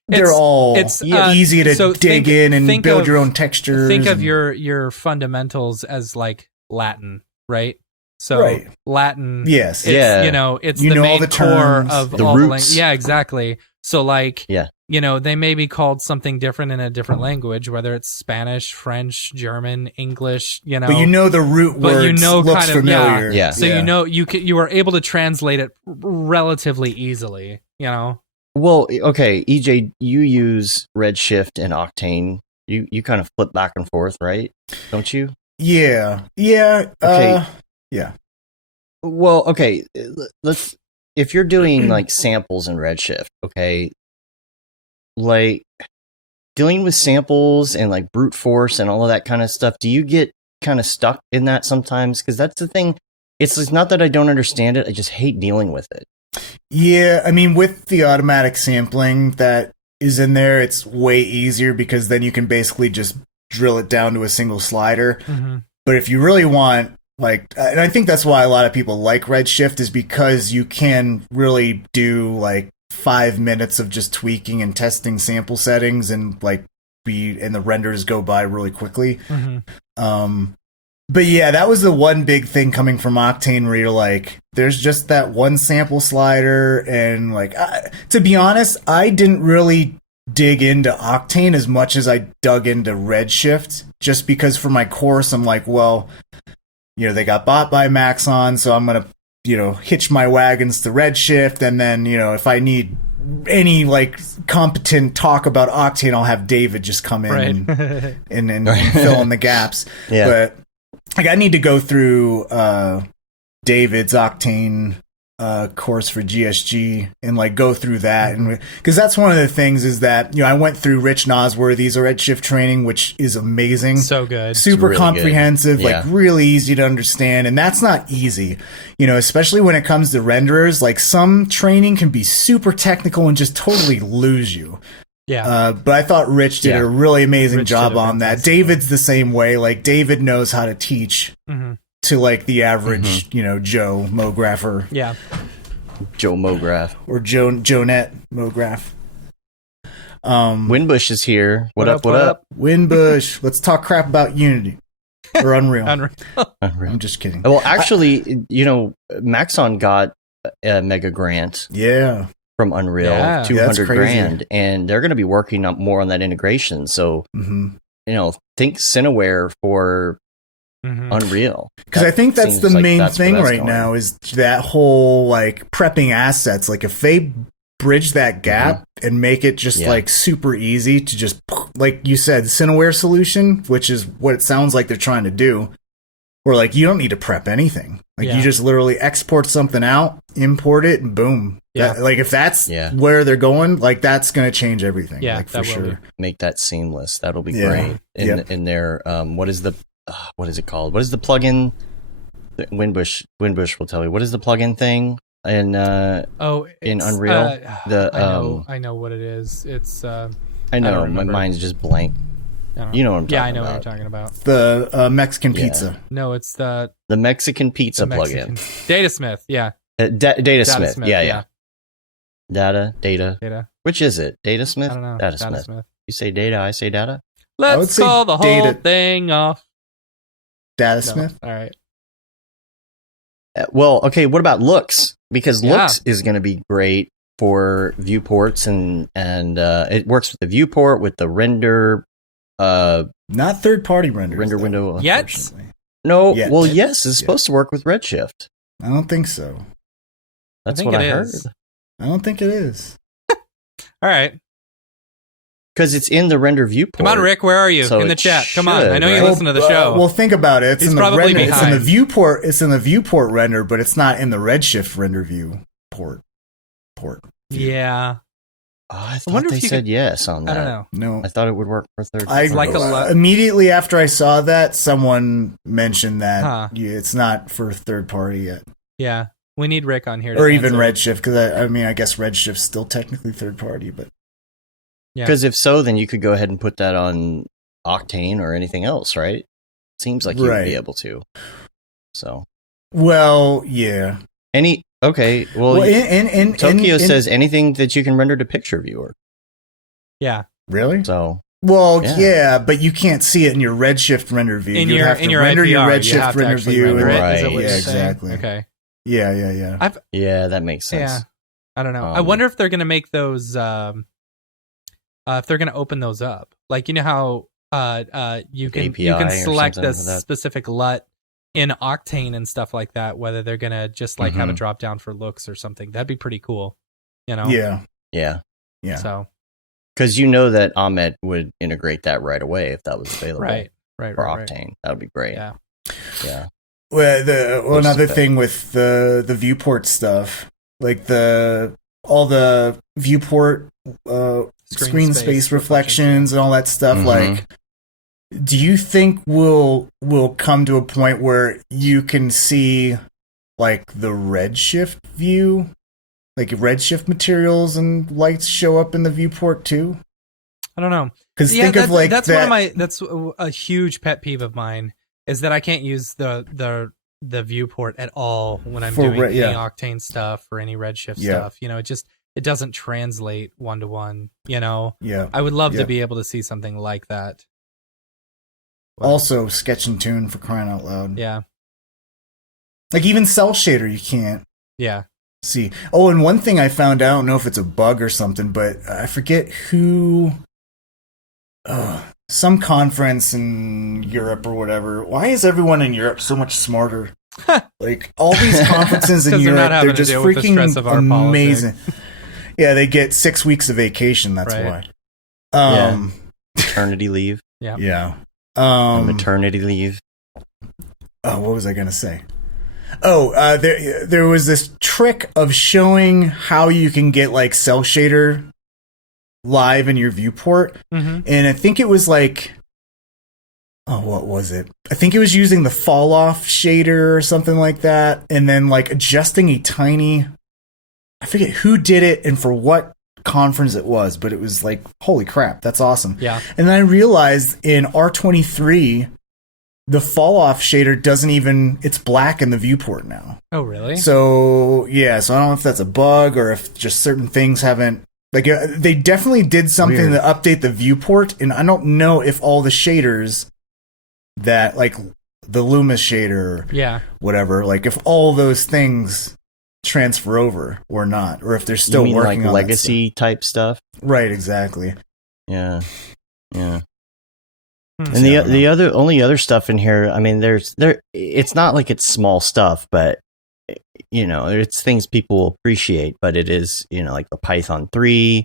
they're all easy to dig in and build your own textures. Think of your fundamentals as like Latin, right? So Latin, yes, you know, it's the main core of the all roots. the language. Yeah, exactly. So like, you know, they may be called something different in a different language, whether it's Spanish, French, German, English, you know. But you know the root words, you know, looks kind of familiar. Yeah. So you know you are able to translate it relatively easily, you know. Well, okay, EJ, you use Redshift and Octane. You kind of flip back and forth, right? Don't you? Yeah. Yeah. Okay. Yeah. Well, okay, let's if you're doing like samples in Redshift, okay, like dealing with samples and like brute force and all of that kind of stuff, do you get kind of stuck in that sometimes? Because that's the thing. It's not that I don't understand it, I just hate dealing with it. Yeah, I mean, with the automatic sampling that is in there, it's way easier because then you can basically just drill it down to a single slider. Mm-hmm. But if you really want, like, and I think that's why a lot of people like Redshift, is because you can really do like 5 minutes of just tweaking and testing sample settings and like and the renders go by really quickly. Mm-hmm. But yeah, that was the one big thing coming from Octane where you're like, there's just that one sample slider. And like, to be honest, I didn't really dig into Octane as much as I dug into Redshift, just because for my course, I'm like, well, you know, they got bought by Maxon, so I'm going to, you know, hitch my wagons to Redshift. And then, you know, if I need any like competent talk about Octane, I'll have David just come in and fill in the gaps. Yeah. But like, I need to go through David's Octane course for GSG and like go through that, and because that's one of the things is that, you know, I went through Rich Nosworthy's Redshift training, which is amazing, so good, super really comprehensive, good. Yeah. like really easy to understand, and that's not easy, you know, especially when it comes to renderers. Like some training can be super technical and just totally lose you. Yeah. But I thought Rich did a really amazing job on that. David's the same way. Like David knows how to teach to like the average, you know, Joe Mographer. Yeah. Joe Mograph. Or Jonette Mograph. Winbush is here. What up? Winbush. Let's talk crap about Unity. Or Unreal. Unreal. I'm just kidding. Well, actually, you know, Maxon got a mega grant. Yeah. From Unreal, yeah, 200 grand, and they're going to be working up more on that integration. So, you know, think Cineware for Unreal. Because I think that's the main thing right now is that whole like prepping assets. Like if they bridge that gap and make it just like super easy to just, like you said, Cineware solution, which is what it sounds like they're trying to do. Or like you don't need to prep anything. Like you just literally export something out, import it, and boom. Yeah. Like if that's where they're going, like that's going to change everything. Yeah, like, for sure. Make that seamless. That'll be great. In their what is it called? What is the plugin? Winbush will tell you. What is the plugin thing in Unreal? I know what it is. It's I know my mind's just blank. You know what I'm talking about. Yeah, I know what you're talking about. The Mexican pizza. No, it's the Mexican pizza plugin. Datasmith, yeah. Datasmith, yeah. Data. Which is it? Datasmith? I don't know. Datasmith. You say data, I say data? Let's call the whole thing off. Datasmith? No. All right. Well, okay, what about Looks? Because Looks is going to be great for viewports, and it works with the viewport, with the render... not third-party renders. Render window. Yet? No, well, yes, it's supposed to work with Redshift. I don't think so. That's what I heard. I don't think it is. All right. Because it's in the render viewport. Come on, Rick, where are you? So in the chat. Come on. I know right? you listen to the show. Well, think about it. It's He's in the probably render. behind. It's in the viewport. It's in the viewport render, but it's not in the Redshift render view port. Yeah. Oh, I thought they said yes on that. I don't know. No. I thought it would work for third. Immediately after I saw that, someone mentioned that it's not for third party yet. Yeah. We need Rick on here. Or even Redshift, because I guess Redshift's still technically third party, but because if so, then you could go ahead and put that on Octane or anything else, right? Seems like you'd be able to. So, well, yeah. Tokyo says anything that you can render to picture viewer. Yeah. Really? So. Well, yeah, but you can't see it in your Redshift render view. You have to render your Redshift render view. Right. Yeah, exactly. Okay. Yeah. Yeah, that makes sense. Yeah. I don't know. I wonder if they're going to make those, if they're going to open those up. Like, you know how you can select a specific LUT in Octane and stuff like that, whether they're going to just like have a drop down for Looks or something. That'd be pretty cool. You know? Yeah. So. Because you know that Ahmed would integrate that right away if that was available. Right. For Octane. That would be great. Yeah. another thing with the viewport stuff, like all the viewport screen space reflections and all that stuff. Mm-hmm. Like, do you think we'll come to a point where you can see like the Redshift view, like Redshift materials and lights show up in the viewport too? I don't know. Because think of like that's one of my that's a huge pet peeve of mine is that I can't use the viewport at all when I'm doing any Octane stuff or any Redshift stuff. You know, it doesn't translate 1-to-1. You know, I would love to be able to see something like that. But, also, sketch and tune for crying out loud. Yeah, like even cell shader, you can't. Yeah. See. Oh, and one thing I found out, I don't know if it's a bug or something, but I forget who. Some conference in Europe or whatever. Why is everyone in Europe so much smarter? Like all these conferences in Europe, they're just freaking amazing. Yeah, they get 6 weeks of vacation. That's why. Maternity leave. Yeah. Maternity leave. Oh, what was I gonna say? Oh, there was this trick of showing how you can get like cell shader live in your viewport, and I think it was like, what was it? I think it was using the fall off shader or something like that, and then like adjusting a tiny, I forget who did it and for what conference it was, but it was like, holy crap, that's awesome. Yeah. And then I realized in R23 the fall off shader doesn't even, it's black in the viewport now. Oh really? So I don't know if that's a bug or if just certain things haven't. Like, they definitely did something to update the viewport, and I don't know if all the shaders that, like, the Loomis shader, whatever, like, if all those things transfer over or not, or if they're still working on legacy type stuff. Right, exactly. Yeah. And the other stuff in here, I mean, it's not like it's small stuff, but you know, it's things people will appreciate, but it is, you know, like the Python 3.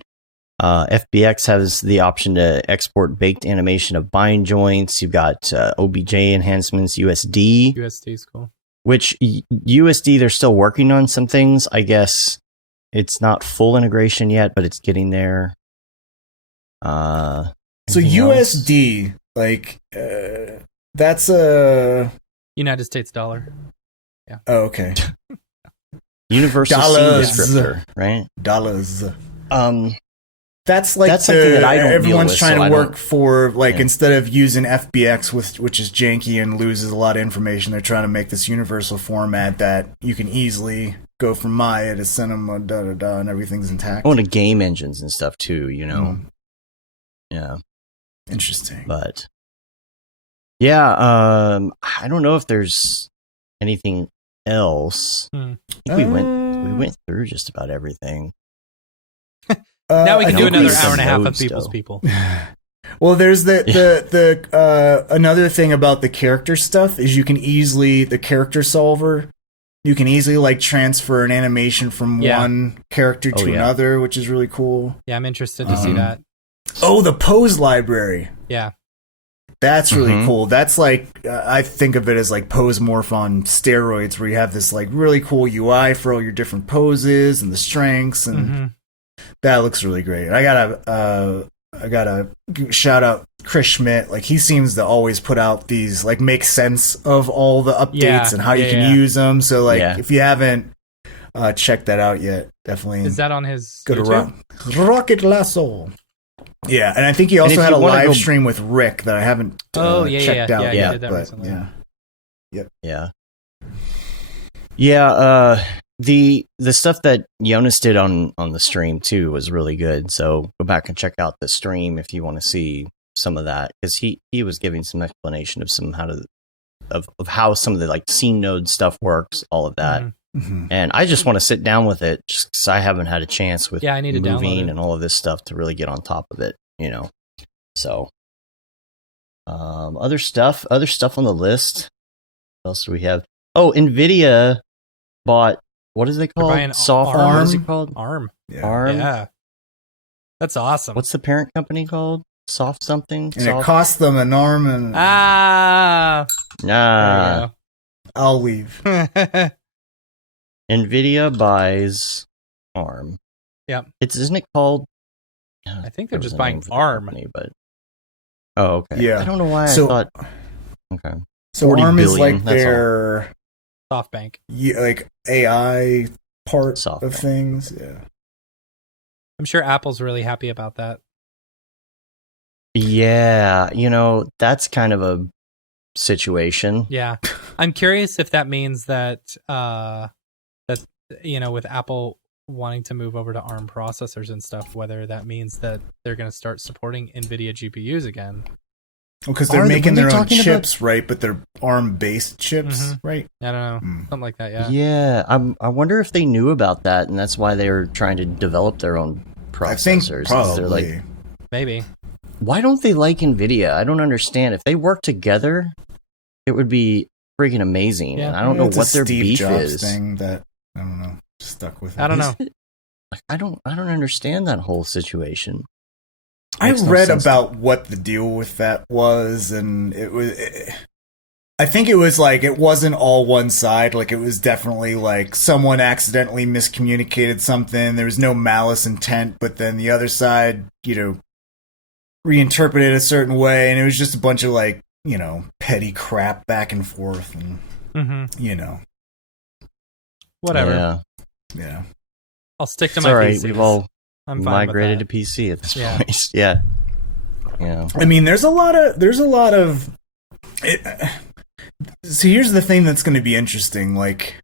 FBX has the option to export baked animation of bind joints. You've got OBJ enhancements, USD. USD is cool. Which USD, they're still working on some things. I guess it's not full integration yet, but it's getting there. So USD, like, that's a United States dollar. Yeah. Oh, okay. Universal dollars. Scene Descriptor, right? Dollars. That's like that's something that I don't everyone's with, trying so to work for, like, instead of using FBX, which is janky and loses a lot of information, they're trying to make this universal format that you can easily go from Maya to Cinema, and everything's intact. Oh, to game engines and stuff too, you know. Yeah. Interesting. But I don't know if there's anything else. I think we went through just about everything. Now we can do another hour and a half of people's people. Well, there's the another thing about the character stuff is you can easily, the character solver, you can easily like transfer an animation from one character to another, which is really cool. Yeah, I'm interested to see that. Oh, the pose library. Yeah. That's really cool. That's like, I think of it as like Pose Morph on steroids, where you have this like really cool UI for all your different poses and the strengths, and that looks really great. I gotta shout out Chris Schmidt. Like, he seems to always put out these, like, make sense of all the updates and how you can use them. So like, if you haven't checked that out yet, definitely. Is that on his go to Rocket Lasso? Yeah, and I think he also had a live stream with Rick that I haven't checked out yet. Did that recently. The stuff that Jonas did on the stream too was really good. So go back and check out the stream if you want to see some of that, because he was giving some explanation of how some of the like scene node stuff works, all of that. And I just want to sit down with it, just because I haven't had a chance with I need to moving and all of this stuff to really get on top of it, you know. So other stuff on the list. What else do we have? Oh, NVIDIA bought, what is it called? Soft ARM. What is it called? ARM. ARM. Yeah. That's awesome. What's the parent company called? Soft something? And it cost them an arm and... Ah. Nah. I'll leave. NVIDIA buys ARM. Yep. Isn't it called? I think they're just buying ARM. Company, but okay. Yeah. I don't know why I thought. Okay. So ARM is like their SoftBank, like AI part SoftBank. of things. Yeah. I'm sure Apple's really happy about that. Yeah, that's kind of a situation. Yeah. I'm curious if that means that with Apple wanting to move over to ARM processors and stuff, whether that means that they're going to start supporting NVIDIA GPUs again. Well, because they're making their own chips, right? But they're ARM-based chips, right? I don't know. Something like that, yeah. Yeah, I wonder if they knew about that, and that's why they're trying to develop their own processors. I think probably. They're like, maybe. Why don't they like NVIDIA? I don't understand. If they work together, it would be freaking amazing. Yeah. And I don't know what their Steve beef Jobs is. Thing that I don't know, stuck with it. I don't know. I don't understand that whole situation. I read about what the deal with that was, and I think it was like it wasn't all one side. Like it was definitely like someone accidentally miscommunicated something. There was no malice intent, but then the other side, reinterpreted it a certain way, and it was just a bunch of like petty crap back and forth, and whatever. Yeah. I'll stick to It's my all right. PCs. We've all I'm fine migrated to with that. PC at this point. Yeah. I mean, there's a lot of. So here's the thing that's going to be interesting. Like,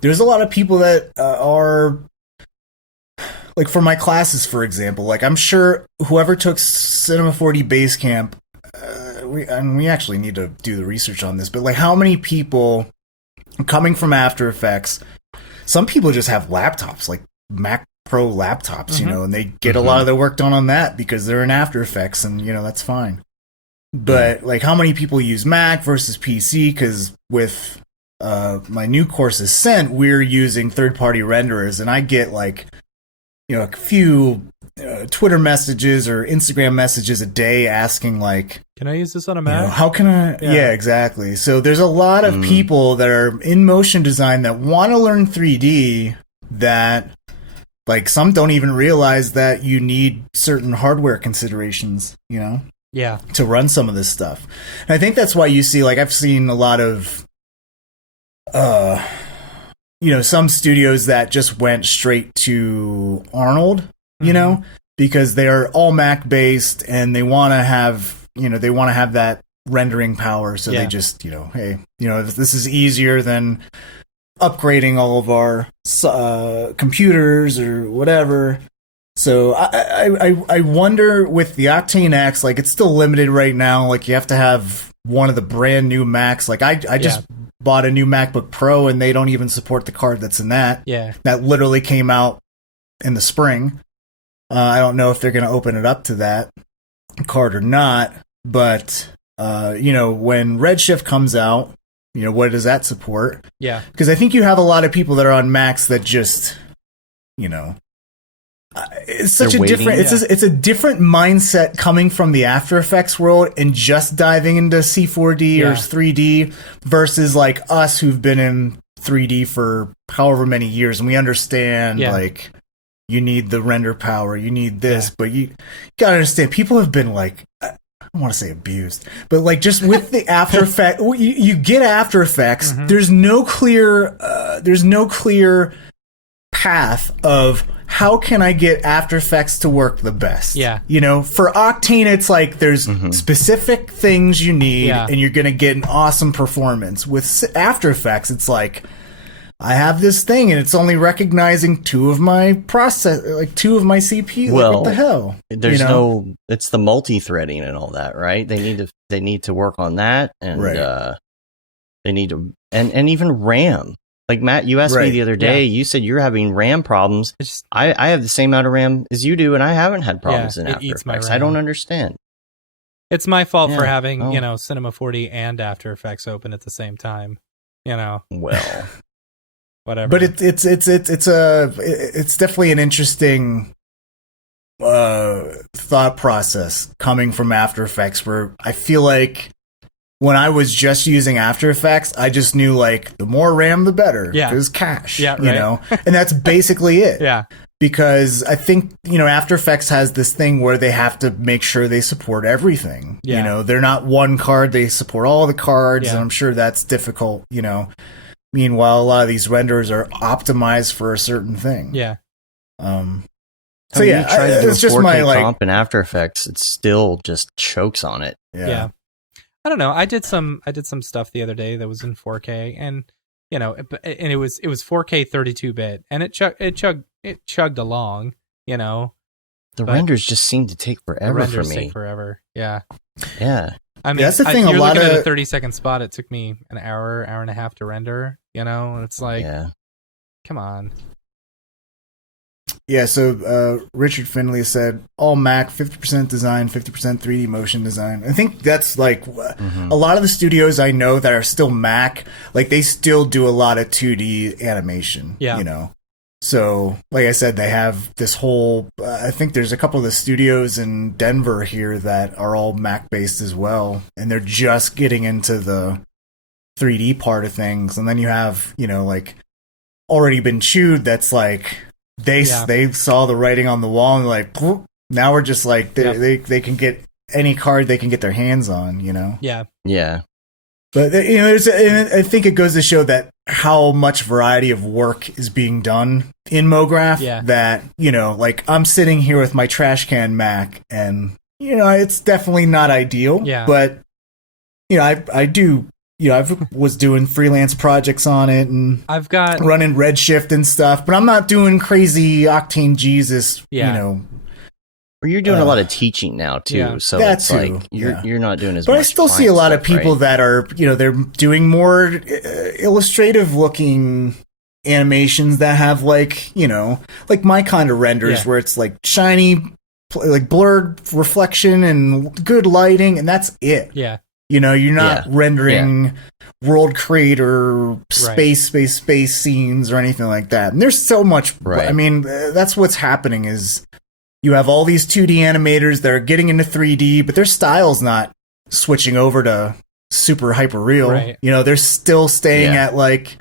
there's a lot of people that are. Like for my classes, for example, like I'm sure whoever took Cinema4D Basecamp, we actually need to do the research on this, but like how many people coming from After Effects, some people just have laptops, like Mac Pro laptops, and they get a lot of their work done on that because they're in After Effects, and that's fine. But like how many people use Mac versus PC? Because with my new course Ascent, we're using third-party renderers, and I get like a few Twitter messages or Instagram messages a day asking like, can I use this on a Mac? How can I? Yeah, exactly. So there's a lot of people that are in motion design that want to learn 3D that like some don't even realize that you need certain hardware considerations, Yeah. to run some of this stuff. And I think that's why you see like I've seen a lot of some studios that just went straight to Arnold, because they're all Mac based and they want to have, that rendering power. So they just, hey, this is easier than upgrading all of our computers or whatever. So I wonder with the Octane X, like it's still limited right now. Like you have to have one of the brand new Macs. Like I just bought a new MacBook Pro and they don't even support the card that's in that. Yeah. That literally came out in the spring. I don't know if they're going to open it up to that card or not, but when Redshift comes out, what does that support? Yeah. Because I think you have a lot of people that are on Macs that just, it's such a different. It's a different mindset coming from the After Effects world and just diving into C4D or 3D versus like us who've been in 3D for however many years, and we understand like you need the render power, you need this, but you gotta understand people have been like, I don't want to say abused, but like just with the After Effects, you get After Effects. There's no clear path of how can I get After Effects to work the best? Yeah. For Octane, it's like there's specific things you need and you're going to get an awesome performance. With After Effects, it's like, I have this thing and it's only recognizing two of my CPU. Well, like, what the hell? There's it's the multi-threading and all that, right? They need to work on that, and they need to, and even RAM. Like Matt, you asked me the other day, you said you're having RAM problems. I have the same amount of RAM as you do, and I haven't had problems in After Effects. I don't understand. It's my fault for having, Cinema4D and After Effects open at the same time. Well, whatever. But it's definitely an interesting thought process coming from After Effects, where I feel like when I was just using After Effects, I just knew like the more RAM, the better. Yeah. Because cache, Yeah, you right. know? And that's basically it. Yeah. Because I think, you know, After Effects has this thing where they have to make sure they support everything. Yeah. You know, they're not one card, they support all the cards, Yeah. and I'm sure that's difficult, you know. Meanwhile, a lot of these renders are optimized for a certain thing. Yeah. So you yeah, try to do it's a just 4K my like comp in After Effects, it still just chokes on it. Yeah. I don't know. I did some stuff the other day that was in 4K, and you know, and it was 4K 32-bit, and it chugged along. You know, The renders just seem to take forever for me. Take forever. Yeah. Yeah. I mean, that's the thing. You're a lot looking of at a 30-second spot. It took me an hour and a half to render. You know, and it's like, Yeah. come on. Yeah, so Richard Finley said all Mac, 50% design, 50% 3D motion design. I think that's like a lot of the studios I know that are still Mac, like they still do a lot of 2D animation. Yeah. You know, so like I said, they have this whole. I think there's a couple of the studios in Denver here that are all Mac based as well, and they're just getting into the 3D part of things. And then you have, you know, like Already Been Chewed. That's like. They saw the writing on the wall and like, now we're just like they can get any card they can get their hands on, you know. Yeah. Yeah. But you know, I think it goes to show that how much variety of work is being done in Mograph. Yeah. That, you know, like I'm sitting here with my trash can Mac, and you know it's definitely not ideal. Yeah. But you know, I do. You know, I was doing freelance projects on it, and I've got running Redshift and stuff, but I'm not doing crazy Octane Jesus, you know. Or you're doing a lot of teaching now too, so that it's too, like you're not doing as but much. I still see a lot of people that are, you know, they're doing more illustrative looking animations that have like, you know, like my kind of renders where it's like shiny, like blurred reflection and good lighting, and that's it. Yeah. You know, you're not rendering world creator space scenes or anything like that. And there's so much. I mean, that's what's happening is you have all these 2D animators that are getting into 3D, but their style's not switching over to super hyper real. Right. You know, they're still staying at like,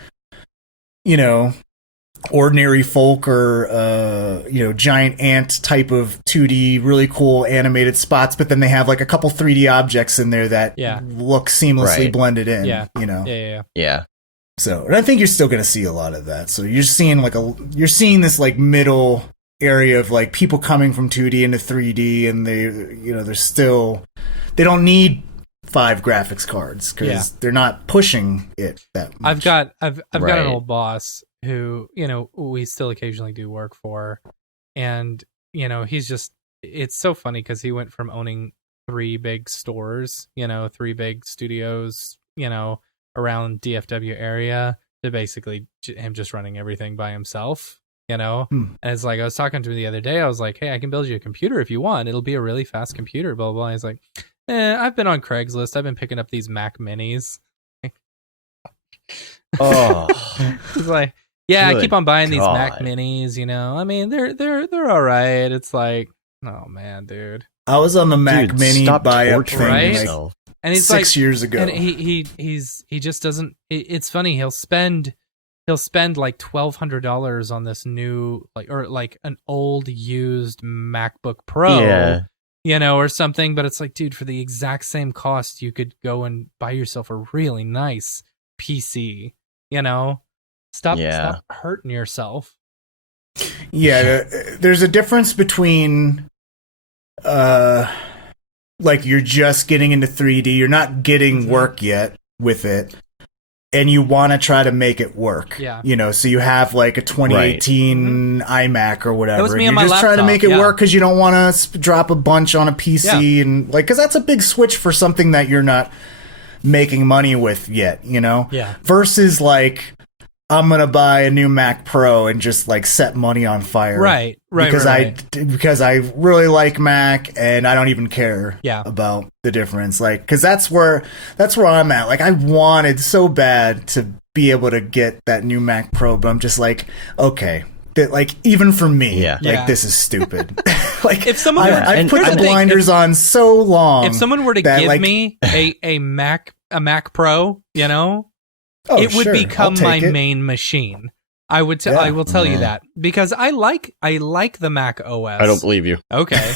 you know, ordinary folk or you know, giant ant type of 2D really cool animated spots, but then they have like a couple 3D objects in there that look seamlessly blended in. You know. Yeah. So, and I think you're still going to see a lot of that. So you're seeing like you're seeing this like middle area of like people coming from 2D into 3D, and they, you know, they don't need 5 graphics cards because they're not pushing it that much. I've got an old boss who, you know, we still occasionally do work for, and you know, it's so funny because he went from owning 3 big stores, you know, 3 big studios, you know, around DFW area, to basically him just running everything by himself, you know. And it's like, I was talking to him the other day, I was like, hey, I can build you a computer if you want, it'll be a really fast computer, blah blah blah. He's like, I've been on Craigslist, I've been picking up these Mac minis. He's like, yeah, I keep on buying these Mac minis, you know. I mean, they're all right. It's like, oh man, dude. I was on the Mac Mini buy-up thing like, and he's 6 years ago. And he just doesn't. It's funny. He'll spend like $1,200 on this new like an old used MacBook Pro, you know, or something. But it's like, dude, for the exact same cost, you could go and buy yourself a really nice PC, you know. Stop hurting yourself. Yeah, there's a difference between like you're just getting into 3D, you're not getting work yet with it, and you want to try to make it work. Yeah. You know, so you have like a 2018 iMac or whatever. That was me and on you're my just trying to laptop, make it work because you don't want to drop a bunch on a PC and like, because that's a big switch for something that you're not making money with yet, you know? Yeah. Versus like, I'm gonna buy a new Mac Pro and just like set money on fire, right? Because I really like Mac and I don't even care, about the difference. Like, because that's where I'm at. Like, I wanted so bad to be able to get that new Mac Pro, but I'm just like, okay, that like even for me, this is stupid. Like, if someone I've put the blinders on so long. If someone were to give me a Mac a Mac Pro, you know, Oh, it would sure. become I'll my take it. main machine. I will tell you that because I like the Mac OS. I don't believe you. Okay.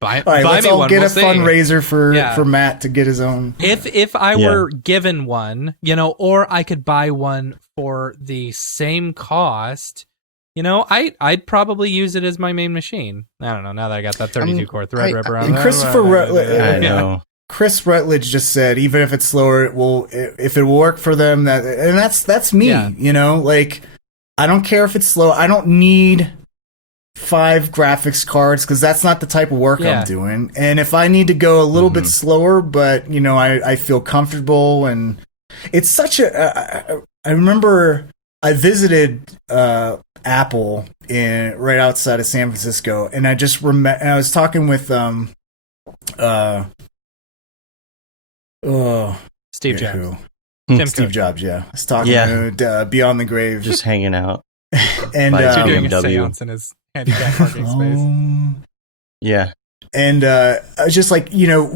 Buy All right, me let's all one. get We'll a see. fundraiser for Matt to get his own. If I were given one, you know, or I could buy one for the same cost, you know, I'd probably use it as my main machine. I don't know. Now that I got that 32 core Threadripper on, And Christopher I know. Chris Rutledge just said, even if it's slower, it will, if it will work for them. That's me. Yeah. You know, like, I don't care if it's slow. I don't need 5 graphics cards because that's not the type of work I'm doing. And if I need to go a little bit slower, but you know, I feel comfortable, and it's such a. I remember I visited Apple right outside of San Francisco, and I just remember I was talking with Steve Jobs. who? Tim Steve Cook. Jobs, yeah. I was talking to Beyond the Grave. Just hanging out. And by doing a BMW. seance in his handicap parking space. Yeah. And I was just like, you know,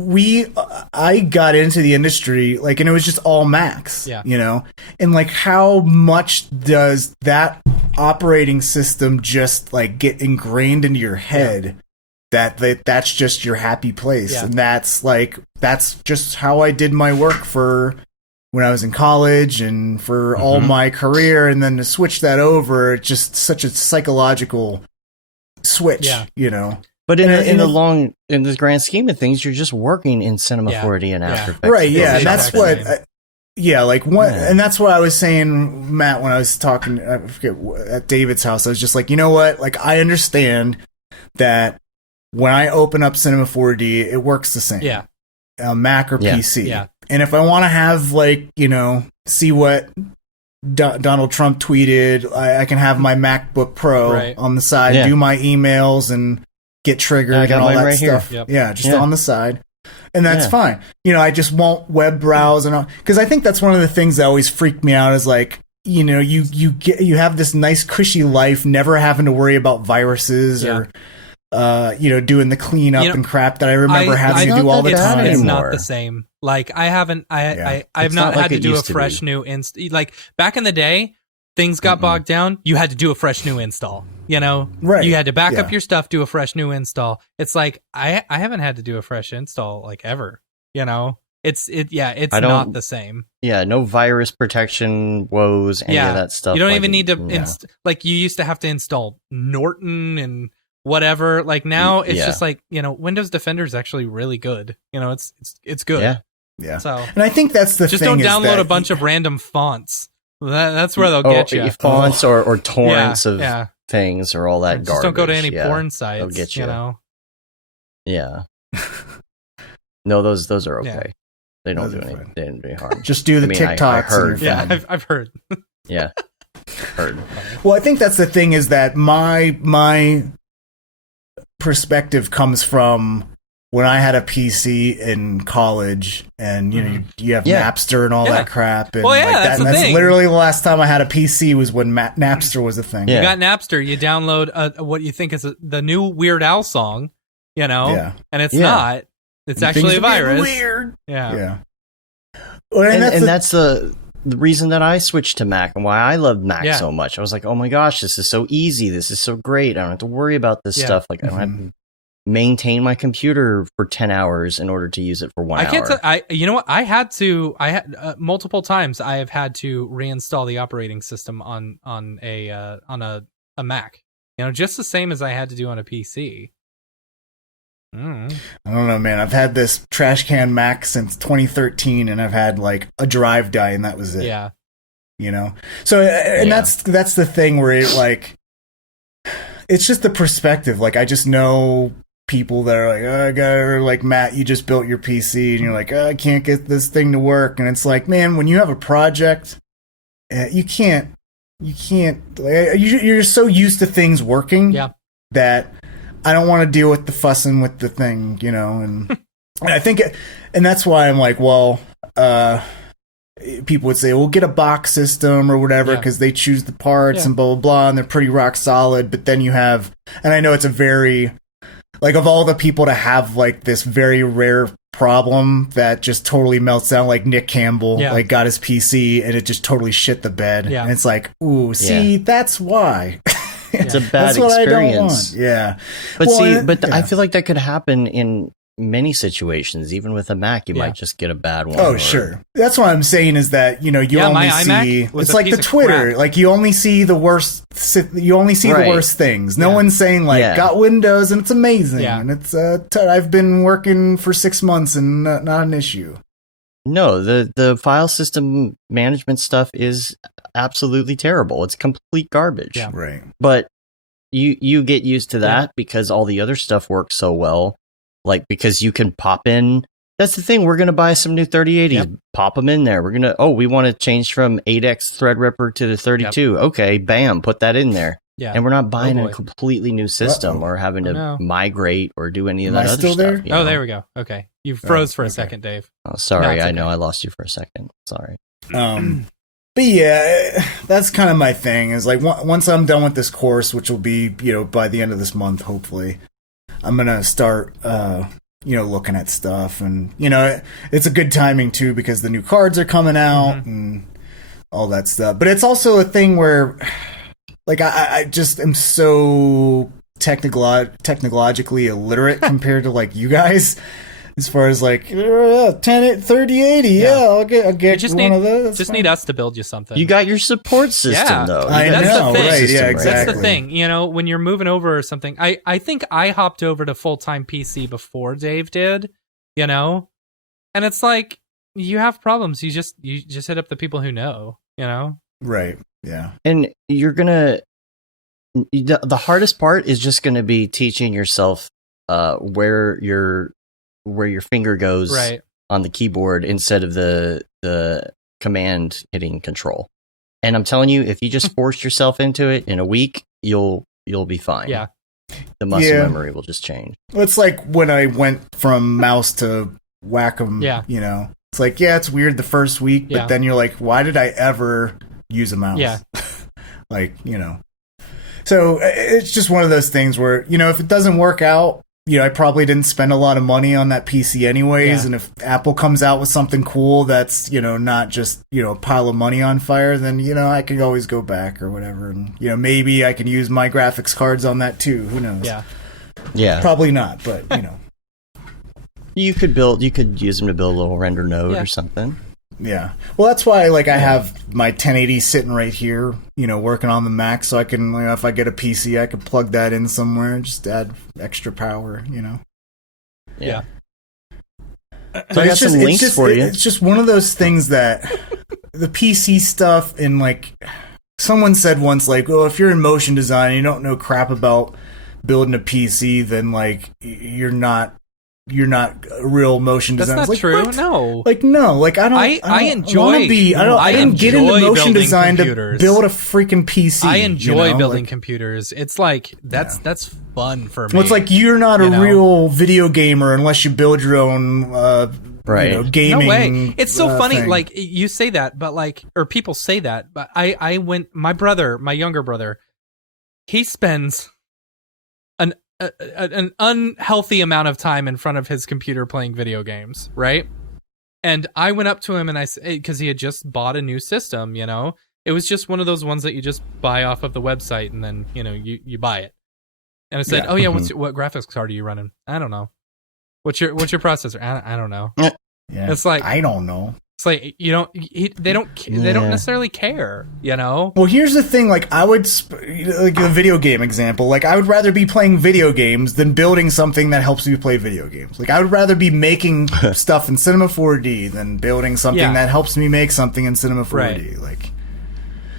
I got into the industry, like, and it was just all Macs, you know? And, like, how much does that operating system just, like, get ingrained into your head that's just your happy place? Yeah. And that's just how I did my work for when I was in college and for all my career. And then to switch that over, it's just such a psychological switch, you know? But in the grand scheme of things, you're just working in Cinema 4D and After Effects. Right, yeah, and that's what... and that's what I was saying, Matt, when I was talking I forget, at David's house. I was just like, you know what? Like, I understand that when I open up Cinema 4D, it works the same. Yeah. Mac or PC. Yeah. And if I want to have, like, you know, see what Donald Trump tweeted, I can have my MacBook Pro on the side, do my emails and get triggered and all that stuff. Yeah, just on the side. And that's fine. You know, I just won't web browse and all, because I think that's one of the things that always freaked me out is, like, you know, you have this nice cushy life, never having to worry about viruses or you know, doing the cleanup and crap that I remember having to do all the time. It's not the same. Like, I've not had to do a fresh new like, back in the day, things got bogged down, you had to do a fresh new install, you know? Right. You had to back up your stuff, do a fresh new install. It's like, I haven't had to do a fresh install, like, ever, you know? It's not the same. Yeah, no virus protection woes, any of that stuff. You don't even need to, like, you used to have to install Norton and whatever. Like, now it's just like, you know, Windows Defender is actually really good. You know, it's good. Yeah. So, and I think that's the just thing. Just don't download a bunch of random fonts. That's where they'll get you. Fonts or torrents of things or all that garbage. Just don't go to any porn sites. They'll get you. You know? Yeah. No, those are okay. They don't do anything. They don't do any harm. Just do the TikToks. I heard. Yeah, I've heard. Yeah. Heard. Well, I think that's the thing is that my perspective comes from when I had a PC in college, and you know you have Napster and all that crap, and like that. And that's literally the last time I had a PC was when Napster was a thing. You got Napster, you download what you think is the new Weird Al song, you know, and it's not. It's actually a virus. Weird. Yeah. Well, and that's the reason that I switched to Mac and why I love Mac so much. I was like, oh my gosh, this is so easy. This is so great. I don't have to worry about this stuff. Like, I don't have to maintain my computer for 10 hours in order to use it for 1 hour. You know what? I had multiple times I have had to reinstall the operating system on a Mac. You know, just the same as I had to do on a PC. I don't know, man. I've had this trash can Mac since 2013, and I've had like a drive die, and that was it. Yeah. You know? So, and that's the thing where it, like, it's just the perspective. Like, I just know people that are like, or like, Matt, you just built your PC, and you're like, I can't get this thing to work. And it's like, man, when you have a project, you can't, like, you're so used to things working that I don't want to deal with the fussing with the thing, you know, and I think, and that's why I'm like, well, people would say, well, get a box system or whatever, because they choose the parts and blah, blah, blah, and they're pretty rock solid. But then you have, and I know it's a very, like, of all the people to have like this very rare problem that just totally melts down, like Nick Campbell, Yeah. like got his PC and it just totally shit the bed. Yeah. And it's like, ooh, see, that's why. It's a bad That's what experience. I don't want. Yeah. But Well, I feel like that could happen in many situations. Even with a Mac, you might just get a bad one. Oh, sure. That's what I'm saying is that, you only my see, iMac was it's a like piece the of Twitter, crap. like you only see the worst, the worst things. No one's saying like, got Windows and it's amazing. Yeah. And it's, I've been working for 6 months and not an issue. No, the file system management stuff is absolutely terrible. It's complete garbage. Yeah. Right. But you get used to that because all the other stuff works so well. Like, because you can pop in. That's the thing. We're going to buy some new 3080s. Yep. Pop them in there. We're going to, we want to change from 8X Threadripper to the 32. Yep. Okay, bam, put that in there. Yeah. And we're not buying a completely new system or having to migrate or do any of that other stuff. There? You know? There we go. Okay. You froze for a second, Dave. Oh, sorry. No, I know I lost you for a second. Sorry. But yeah, that's kind of my thing is like once I'm done with this course, which will be, by the end of this month, hopefully, I'm going to start, looking at stuff and, it's a good timing too, because the new cards are coming out and all that stuff. But it's also a thing where like, I just am so technologically illiterate compared to like you guys. As far as like 3080, I'll get one of those. Just need us to build you something. You got your support system though. I know, right? Yeah, exactly. That's the thing. When you're moving over or something, I think I hopped over to full-time PC before Dave did. And it's like you have problems. You just hit up the people who know. Right. Yeah. And you're gonna. The hardest part is just gonna be teaching yourself where your finger goes on the keyboard instead of the command hitting control. And I'm telling you, if you just force yourself into it in a week, you'll be fine. Yeah. The muscle memory will just change. It's like when I went from mouse to Wacom, it's like, it's weird the first week, but then you're like, why did I ever use a mouse? Yeah. So it's just one of those things where, if it doesn't work out, I probably didn't spend a lot of money on that PC anyways. Yeah. And if Apple comes out with something cool that's, not just, a pile of money on fire, then, I can always go back or whatever. And, maybe I can use my graphics cards on that too. Who knows? Yeah. Yeah. Probably not, but, You could use them to build a little render node or something. Yeah. Well, that's why, I have my 1080 sitting right here, working on the Mac, so I can, if I get a PC, I can plug that in somewhere and just add extra power, Yeah. So I got some links for you. It's just one of those things that the PC stuff, and, someone said once, if you're in motion design and you don't know crap about building a PC, then, you're not a real motion designer. That's not true. What? No. No. I didn't get into motion design to build a freaking PC. I enjoy building computers. It's that's fun for me. Well, it's you're not a real video gamer unless you build your own gaming. No way. It's so funny. Thing. You say that, but or people say that, but I went. My younger brother, he spends an unhealthy amount of time in front of his computer playing video games, right? And I went up to him and I said, because he had just bought a new system, it was just one of those ones that you just buy off of the website and then, you buy it. And I said, what graphics card are you running? I don't know. What's your processor? I don't know. Yeah. It's like, I don't know. It's they don't necessarily care, Well, here's the thing, I would, the video game example, I would rather be playing video games than building something that helps me play video games. I would rather be making stuff in Cinema 4D than building something that helps me make something in Cinema 4D. Right.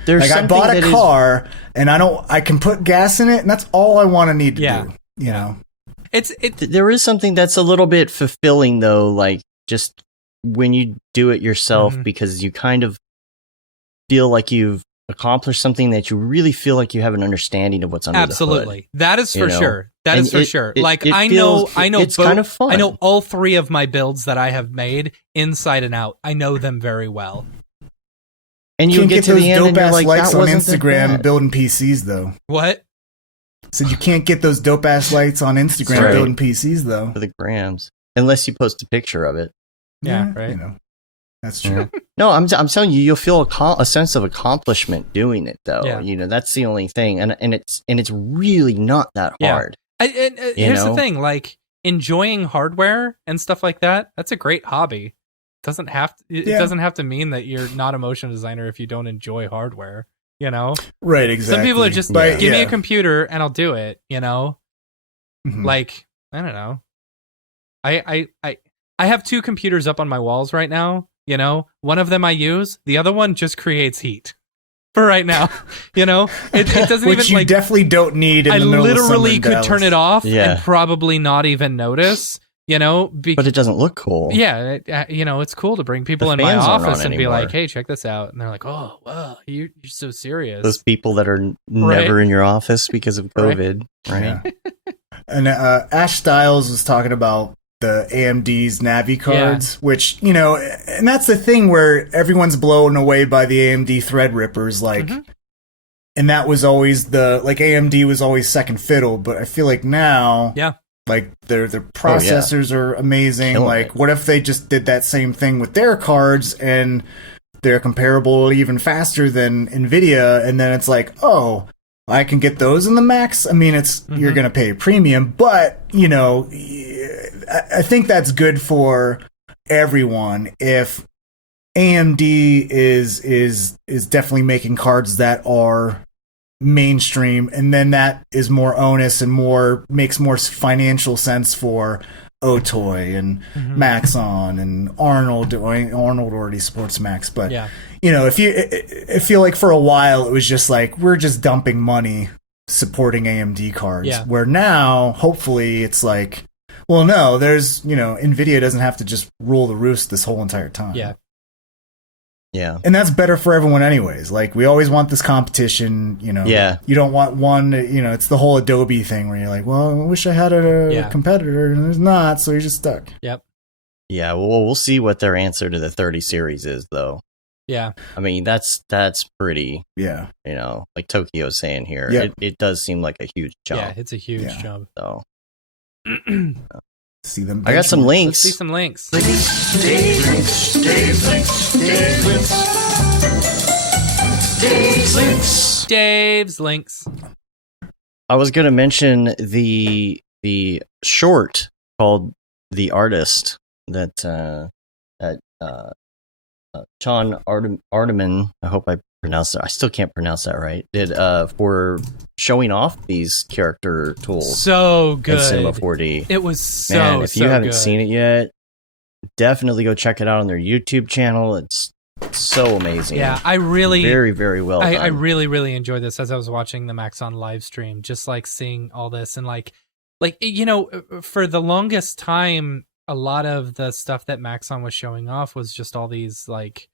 There's I bought a car and I can put gas in it, and that's all I want to need to do, There is something that's a little bit fulfilling though, just when you do it yourself, because you kind of feel like you've accomplished something that you really feel like you have an understanding of what's under the hood. That is for sure. That is for sure. I know it's kind of fun. I know all three of my builds that I have made inside and out. I know them very well. And you get to those the end and you're like, likes on Instagram building PCs though. What? Said you can't get those dope ass lights on Instagram building PCs though. For the grams. unless you post a picture of it. Yeah, right. You know, that's true. No, I'm telling you, you'll feel a sense of accomplishment doing it, though. Yeah. You know, that's the only thing, and it's really not that hard. Here's the thing, like enjoying hardware and stuff like that. That's a great hobby. It doesn't have to mean that you're not a motion designer if you don't enjoy hardware. You know, Right, exactly. some people are just But, give me a computer and I'll do it. You know, Mhm. like I don't know. I have 2 computers up on my walls right now. You know, one of them I use, the other one just creates heat for right now. You know, it doesn't Which even you like. definitely don't need in I the middle of summer literally in could Dallas. turn it off Yeah. and probably not even notice. You know, But it doesn't look cool. yeah, you know, it's cool to bring people The in my fans aren't office on and be anymore. like, "Hey, check this out," and they're like, "Oh, wow, you're so serious." Those people that are never in your office because of COVID, right? Yeah. And Ash Styles was talking about the AMD's Navi cards, which, you know, and that's the thing where everyone's blown away by the AMD Threadrippers, like, Mhm. and that was always AMD was always second fiddle, but I feel like now, Yeah. like their processors are amazing. Killing Like, it. what if they just did that same thing with their cards and they're comparable, even faster than Nvidia, and then it's like, oh, I can get those in the Max. I mean, you're going to pay a premium, but you know, I think that's good for everyone. If AMD is definitely making cards that are mainstream, and then that is more onus and makes more financial sense for Otoy and Maxon and Arnold. Arnold already supports Max, but Yeah. you know, I feel like for a while it was just like we're just dumping money supporting AMD cards. Yeah. Where now, hopefully, it's like, well, no, there's, you know, Nvidia doesn't have to just rule the roost this whole entire time. Yeah. Yeah. And that's better for everyone anyways. Like, we always want this competition, you know. Yeah. You don't want one, you know, it's the whole Adobe thing where you're like, well, I wish I had a competitor, and there's not, so you're just stuck. Yep. Yeah, well, we'll see what their answer to the 30 series is, though. Yeah. I mean, that's pretty, Yeah. you know, like Tokyo's saying here. Yep. It does seem like a huge jump. Yeah, it's a huge jump. So See them. I got some Let's links. see some links. Dave's links. I was going to mention the short called "The Artist" that John Ardeman. I hope I pronounced that. I still can't pronounce that right. Did for showing off these character tools. So in good. Cinema4D. It was so Man, if you haven't good. seen it yet, definitely go check it out on their YouTube channel. It's so amazing. Yeah, I really very, very well done. I really enjoyed this as I was watching the Maxon live stream, just like seeing all this and like you know, for the longest time, a lot of the stuff that Maxon was showing off was just all these like,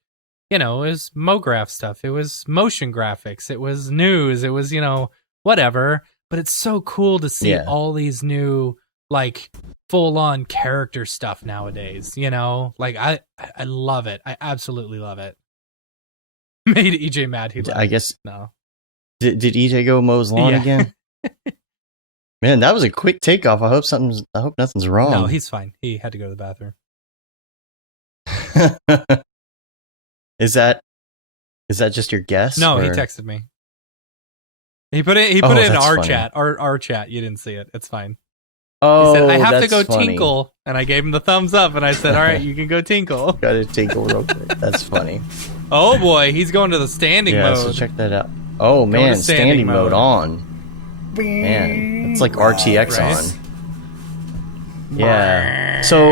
you know, it was Mograph stuff, it was motion graphics, it was news, it was, you know, whatever. But it's so cool to see all these new like full on character stuff nowadays, you know? Like I love it. I absolutely love it. Made EJ mad. He left. I guess no. Did EJ go mow his lawn again? Man, that was a quick takeoff. I hope nothing's wrong. No, he's fine. He had to go to the bathroom. Is that just your guess? No, he or- texted me. He put it in that's our funny. chat. Our chat. You didn't see it. It's fine. Oh, He said, I have to that's go funny. tinkle. And I gave him the thumbs up and I said, all right, you can go tinkle. Got to tinkle real quick. That's funny. Oh boy, he's going to the standing Yeah, mode. so check that out. Oh man, to standing standing mode mode. on. Man, it's like RTX right? on. Yeah. So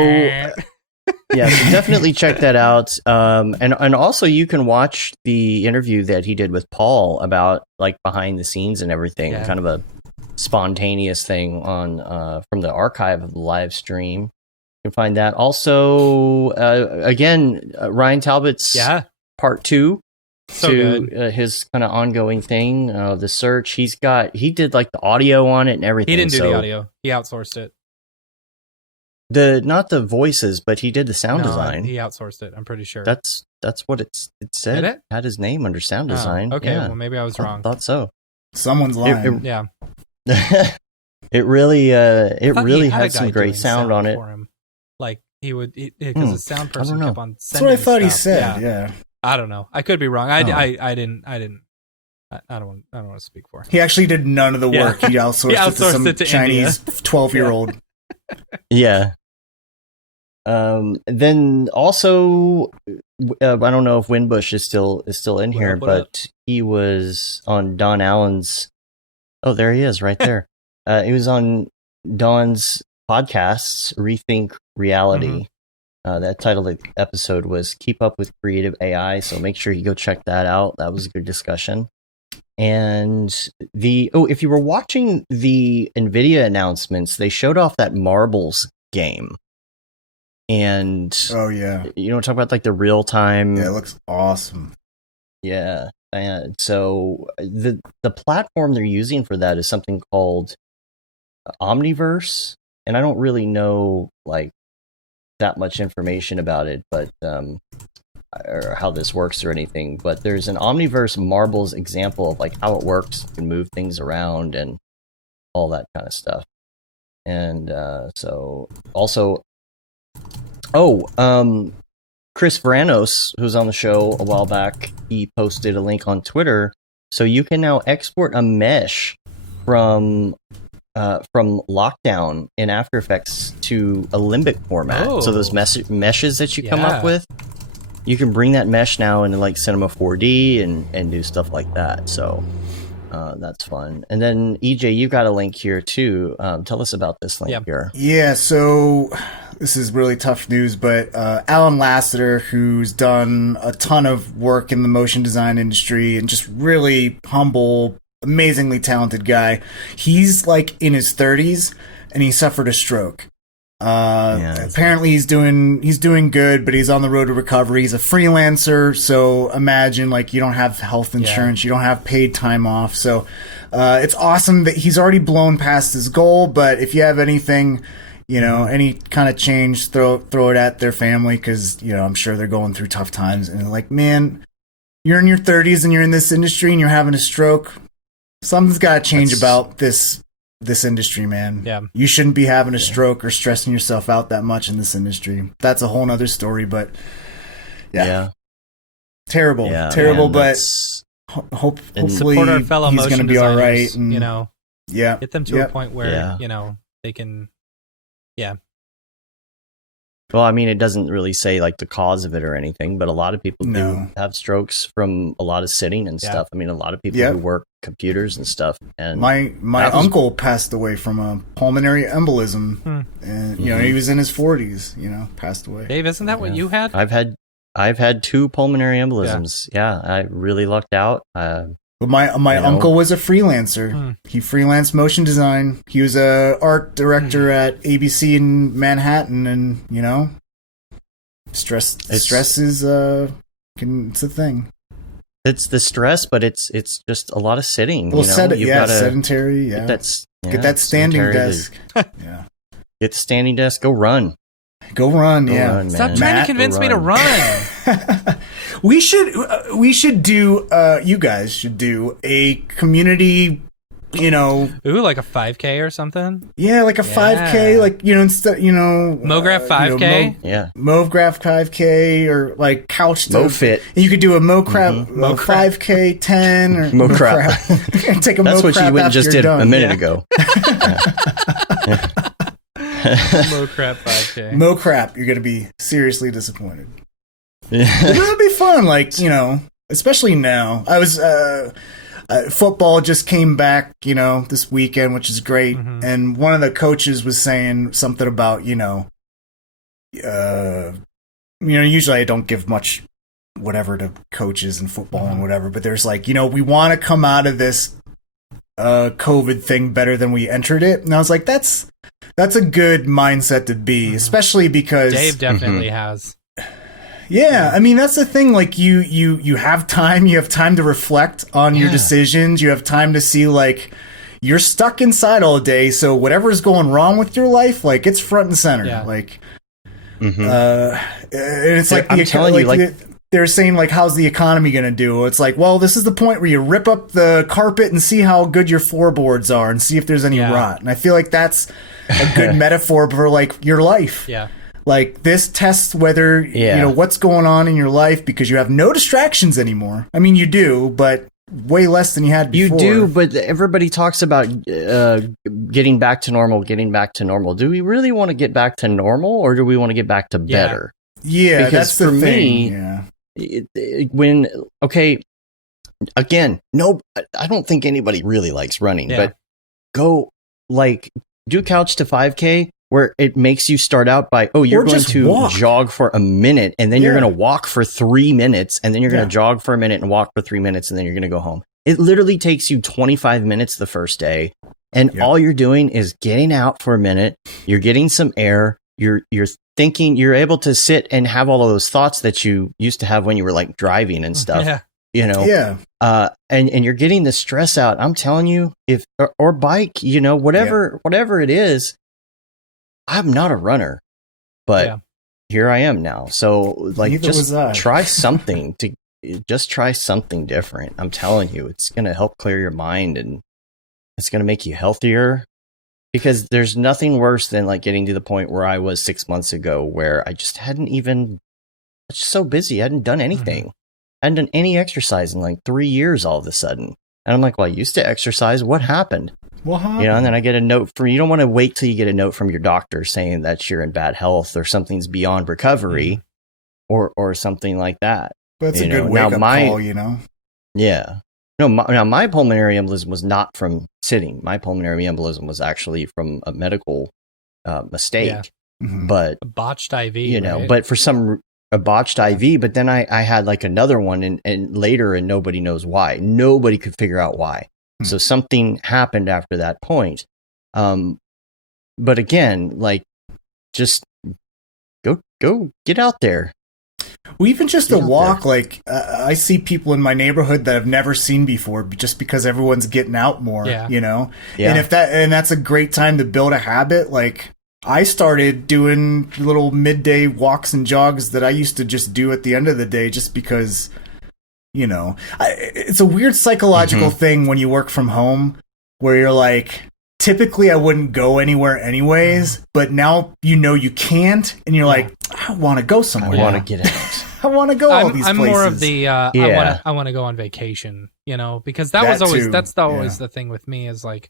definitely check that out. And also you can watch the interview that he did with Paul about like behind the scenes and everything. Yeah. Kind of a spontaneous thing on from the archive of the live stream. You can find that. Also, again, Ryan Talbot's part 2 So to good. His kind of ongoing thing, the search. He did like the audio on it and everything. He didn't do so the audio. He outsourced it. not the voices, but he did the sound design. He outsourced it. I'm pretty sure. That's what it said. Did it? Had his name under sound Oh, design. okay, Yeah. well maybe I was wrong. Thought so. Someone's lying. Yeah. It really I thought he really had a had some guy great doing sound on it. for him. Like he would because the sound person kept on That's sending what I thought he stuff. said. Yeah. I don't know. I could be wrong. I didn't. I don't want to speak for him. He actually did none of the work. He outsourced, it to some Chinese 12-year-old. Yeah. Then also, I don't know if Winbush is still in here, but he was on Don Allen's. Oh, there he is, right there. He was on Don's podcasts, Rethink Reality. That title of the episode was "Keep Up with Creative AI," so make sure you go check that out. That was a good discussion. And if you were watching the NVIDIA announcements, they showed off that marbles game. And talk about like the real time. Yeah, it looks awesome. Yeah, and so the platform they're using for that is something called Omniverse, and I don't really know like that much information about it, but or how this works or anything. But there's an Omniverse marbles example of like how it works. You can move things around and all that kind of stuff. And so also. Chris Varanos, who's on the show a while back, he posted a link on Twitter, so you can now export a mesh from Lockdown in After Effects to a Limbic format. So those meshes that you come up with, you can bring that mesh now into like Cinema4D and do stuff like that. So that's fun. And then EJ, you got a link here too. Tell us about this link here. Yeah, so this is really tough news, but Alan Lassiter, who's done a ton of work in the motion design industry and just really humble, amazingly talented guy, he's like in his 30s and he suffered a stroke. Apparently he's doing good, but he's on the road to recovery. He's a freelancer, so imagine like you don't have health insurance, you don't have paid time off. So it's awesome that he's already blown past his goal, but if you have anything, any kind of change, throw it at their family, because I'm sure they're going through tough times. And like, man, you're in your 30s and you're in this industry and you're having a stroke. Something's got to change about this industry, man. Yeah, you shouldn't be having a stroke or stressing yourself out that much in this industry. That's a whole nother story, but terrible, man, but hopefully support our fellow he's going to be all right. And, get them to a point where they can. Yeah. Well, I mean, it doesn't really say like the cause of it or anything, but a lot of people do have strokes from a lot of sitting and stuff. I mean, a lot of people who work computers and stuff. And my uncle passed away from a pulmonary embolism, and he was in his 40s. Passed away. Dave, isn't that what you had? I've had 2 pulmonary embolisms. Yeah, I really lucked out. But my uncle was a freelancer. He freelanced motion design. He was a art director at ABC in Manhattan, and stress is it's a thing. It's the stress, but it's just a lot of sitting. Well, sedentary. Yeah, get that standing desk. Get the standing desk. Go run. Go run. Stop trying to convince me to run. We should do. You guys should do a community. Like a 5K or something. Yeah, like a 5K. Like instead, Mograph 5K. Mograph 5K or like couch to MoFit. You could do a Mograph 5K 10 or Mograph. Take a That's Mograph what you just did a minute ago. Mograph 5K. Mograph, you're gonna be seriously disappointed. It'll be fun, like especially now. I was football just came back, this weekend, which is great. And one of the coaches was saying something about, usually I don't give much whatever to coaches and football and whatever, but there's like, we want to come out of this COVID thing better than we entered it. And I was like, that's a good mindset to be, especially because Dave definitely has. Yeah, I mean, that's the thing. Like, you have time. You have time to reflect on your decisions. You have time to see, like, you're stuck inside all day. So whatever's going wrong with your life, like, it's front and center. Yeah. Like, and it's like, I'm telling you, like, they're saying, like, how's the economy going to do? It's like, well, this is the point where you rip up the carpet and see how good your floorboards are and see if there's any rot. And I feel like that's a good metaphor for, like, your life. Yeah. Like, this tests whether, what's going on in your life, because you have no distractions anymore. I mean, you do, but way less than you had before. You do, but everybody talks about getting back to normal, getting back to normal. Do we really want to get back to normal, or do we want to get back to better? Yeah, because that's the thing. Again, I don't think anybody really likes running, but go, like, do couch to 5K, where it makes you start out by, you're going to jog for a minute, and then you're going to walk for 3 minutes, and then you're going to jog for a minute and walk for 3 minutes, and then you're going to go home. It literally takes you 25 minutes the first day, and all you're doing is getting out for a minute. You're getting some air. You're thinking. You're able to sit and have all of those thoughts that you used to have when you were like driving and stuff. And you're getting the stress out. I'm telling you, or bike, whatever it is. I'm not a runner, but here I am now. So, like, just try something try something different. I'm telling you, it's going to help clear your mind, and it's going to make you healthier, because there's nothing worse than like getting to the point where I was 6 months ago, where I just I was just so busy. I hadn't done anything. I hadn't done any exercise in like 3 years all of a sudden. And I'm like, well, I used to exercise. What happened? And then I get a note you don't want to wait till you get a note from your doctor saying that you're in bad health or something's beyond recovery or something like that. But it's a good wake-up call, Yeah. No, my pulmonary embolism was not from sitting. My pulmonary embolism was actually from a medical mistake. Yeah. But a botched IV, but for a botched IV, but then I had like another one and later, and nobody knows why. Nobody could figure out why. So something happened after that point. But again, like, just go get out there. Well, even just a walk, like, I see people in my neighborhood that I've never seen before, just because everyone's getting out more, And that's a great time to build a habit. Like, I started doing little midday walks and jogs that I used to just do at the end of the day, just because, it's a weird psychological thing when you work from home, where you're like, typically I wouldn't go anywhere anyways, but now you can't, and you're like, I want to go somewhere. I want to get out. I want to go all these places. I'm more of the I want to go on vacation, because that's always the thing with me, is like,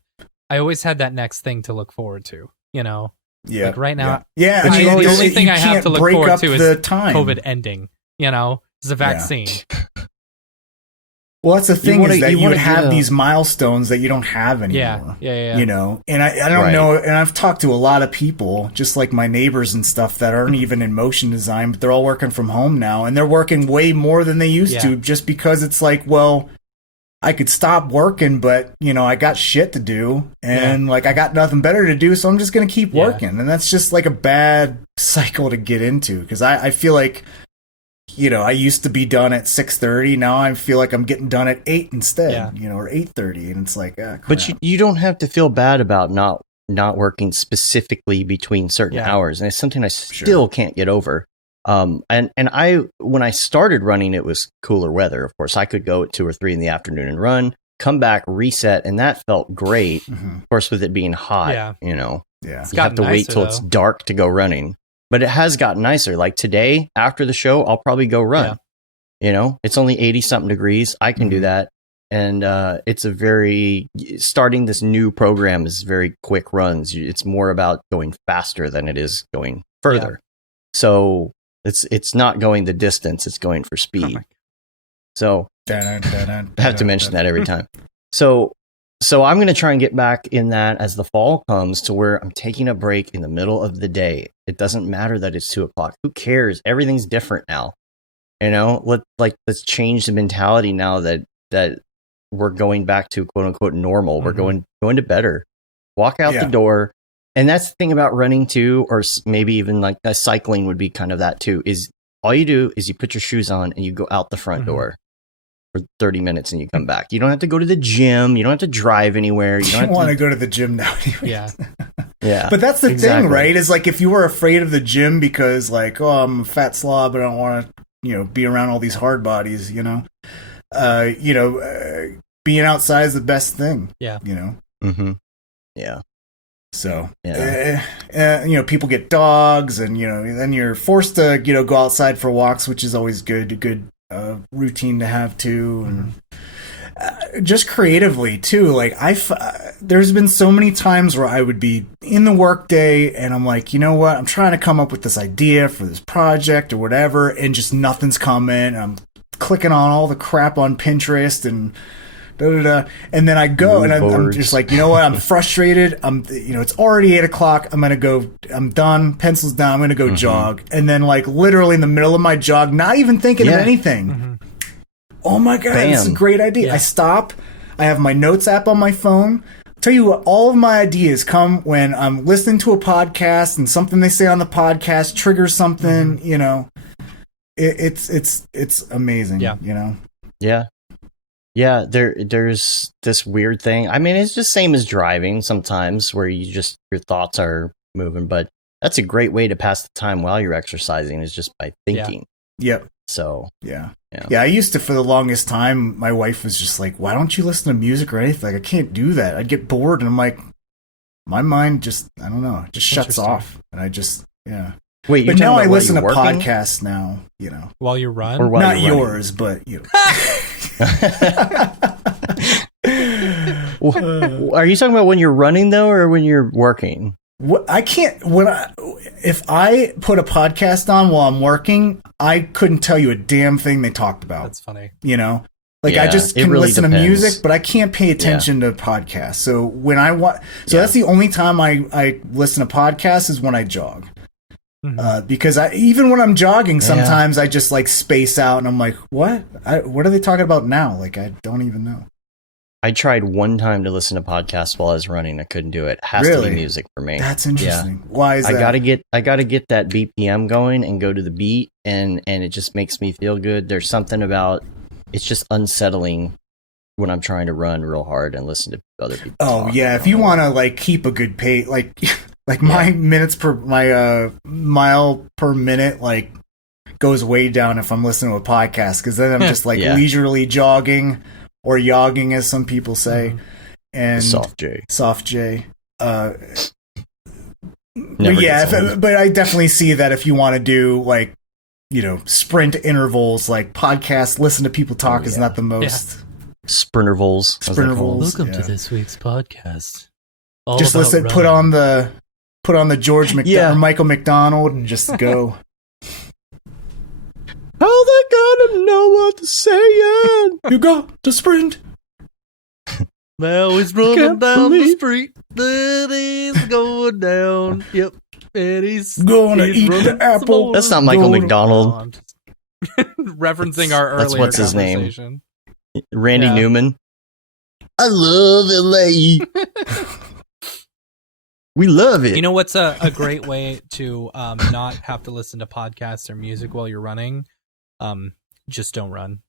I always had that next thing to look forward to, Like right now, the only thing I have to look forward to is COVID ending, is the vaccine. Well, that's the thing, is that you would have these milestones that you don't have anymore. Yeah. And I don't know, and I've talked to a lot of people, just like my neighbors and stuff, that aren't even in motion design, but they're all working from home now, and they're working way more than they used to, just because it's like, well, I could stop working, but, I got shit to do, and like, I got nothing better to do, so I'm just going to keep working. And that's just like a bad cycle to get into, because I feel like, I used to be done at 6:30. Now I feel like I'm getting done at 8 instead, or 8:30. And it's like, but you don't have to feel bad about not working specifically between certain hours. And it's something I still can't get over. And when I started running, it was cooler weather. Of course, I could go at 2 or 3 in the afternoon and run, come back, reset. And that felt great. Of course, with it being hot, you have to wait till it's dark to go running. But it has gotten nicer. Like today, after the show, I'll probably go run. It's only 80-something degrees. I can do that. And it's starting this new program is very quick runs. It's more about going faster than it is going further. So it's not going the distance, it's going for speed. So I have to mention that every time. So I'm going to try and get back in that as the fall comes, to where I'm taking a break in the middle of the day. It doesn't matter that it's 2:00. Who cares? Everything's different now. Let's change the mentality now that we're going back to quote unquote normal. We're going to better. Walk out the door. And that's the thing about running too, or maybe even like cycling would be kind of that too, is all you do is you put your shoes on and you go out the front door for 30 minutes and you come back. You don't have to go to the gym. You don't have to drive anywhere. You don't want to go to the gym now anyway. Yeah. But that's the thing, right? Is like, if you were afraid of the gym because like, I'm a fat slob, but I don't want to, be around all these hard bodies, being outside is the best thing. Yeah. Yeah. So, people get dogs, and then you're forced to go outside for walks, which is always good. A good routine to have too, and just creatively too. Like there's been so many times where I would be in the workday, and I'm like, you know what? I'm trying to come up with this idea for this project or whatever, and just nothing's coming. I'm clicking on all the crap on Pinterest and. And then I go and I'm just like, you know what? I'm frustrated. It's already 8:00. I'm going to go. I'm done. Pencils down. I'm going to go jog. And then like literally in the middle of my jog, not even thinking of anything. Oh my God, this is a great idea. Yeah. I stop. I have my notes app on my phone. I'll tell you what, all of my ideas come when I'm listening to a podcast and something they say on the podcast triggers something, it's amazing. Yeah. Yeah. Yeah, there's this weird thing. I mean, it's just same as driving sometimes, where your thoughts are moving, but that's a great way to pass the time while you're exercising, is just by thinking. Yeah. Yep. So yeah. I used to, for the longest time, my wife was just like, "Why don't you listen to music or anything?" Like, I can't do that. I'd get bored, and I'm like, my mind just, I don't know, just shuts off, and I just Wait, but now I listen to podcasts now, while you run, or while not yours, but Are you talking about when you're running though, or when you're working? I can't. If I put a podcast on while I'm working, I couldn't tell you a damn thing they talked about. That's funny. I just can listen to music, but I can't pay attention to podcasts. So when I want, that's the only time I listen to podcasts is when I jog. Because even when I'm jogging, sometimes I just like space out, and I'm like, what? What are they talking about now? Like, I don't even know. I tried one time to listen to podcasts while I was running. I couldn't do it. It has to be music for me. That's interesting. Yeah. Why is that? I gotta get that BPM going and go to the beat, and it just makes me feel good. There's something about it's just unsettling when I'm trying to run real hard and listen to other people. Oh yeah, if you want to like keep a good pace, like my mile per minute like goes way down if I'm listening to a podcast, because then I'm just like leisurely jogging. Or yogging, as some people say, and soft J. But I definitely see that if you want to do like, sprint intervals, like podcasts, listen to people talk is not the most sprintervals. Welcome to this week's podcast. Just listen, put on the George or Michael McDonald, and just go. How they gonna know what to say? You got to sprint. Now he's running down the street. Then he's going down. Yep. And he's gonna eat the apple. That's not Michael McDonald. Referencing our earlier what's his conversation. Name? Randy Newman. I love LA. We love it. You know what's a great way to not have to listen to podcasts or music while you're running? Just don't run.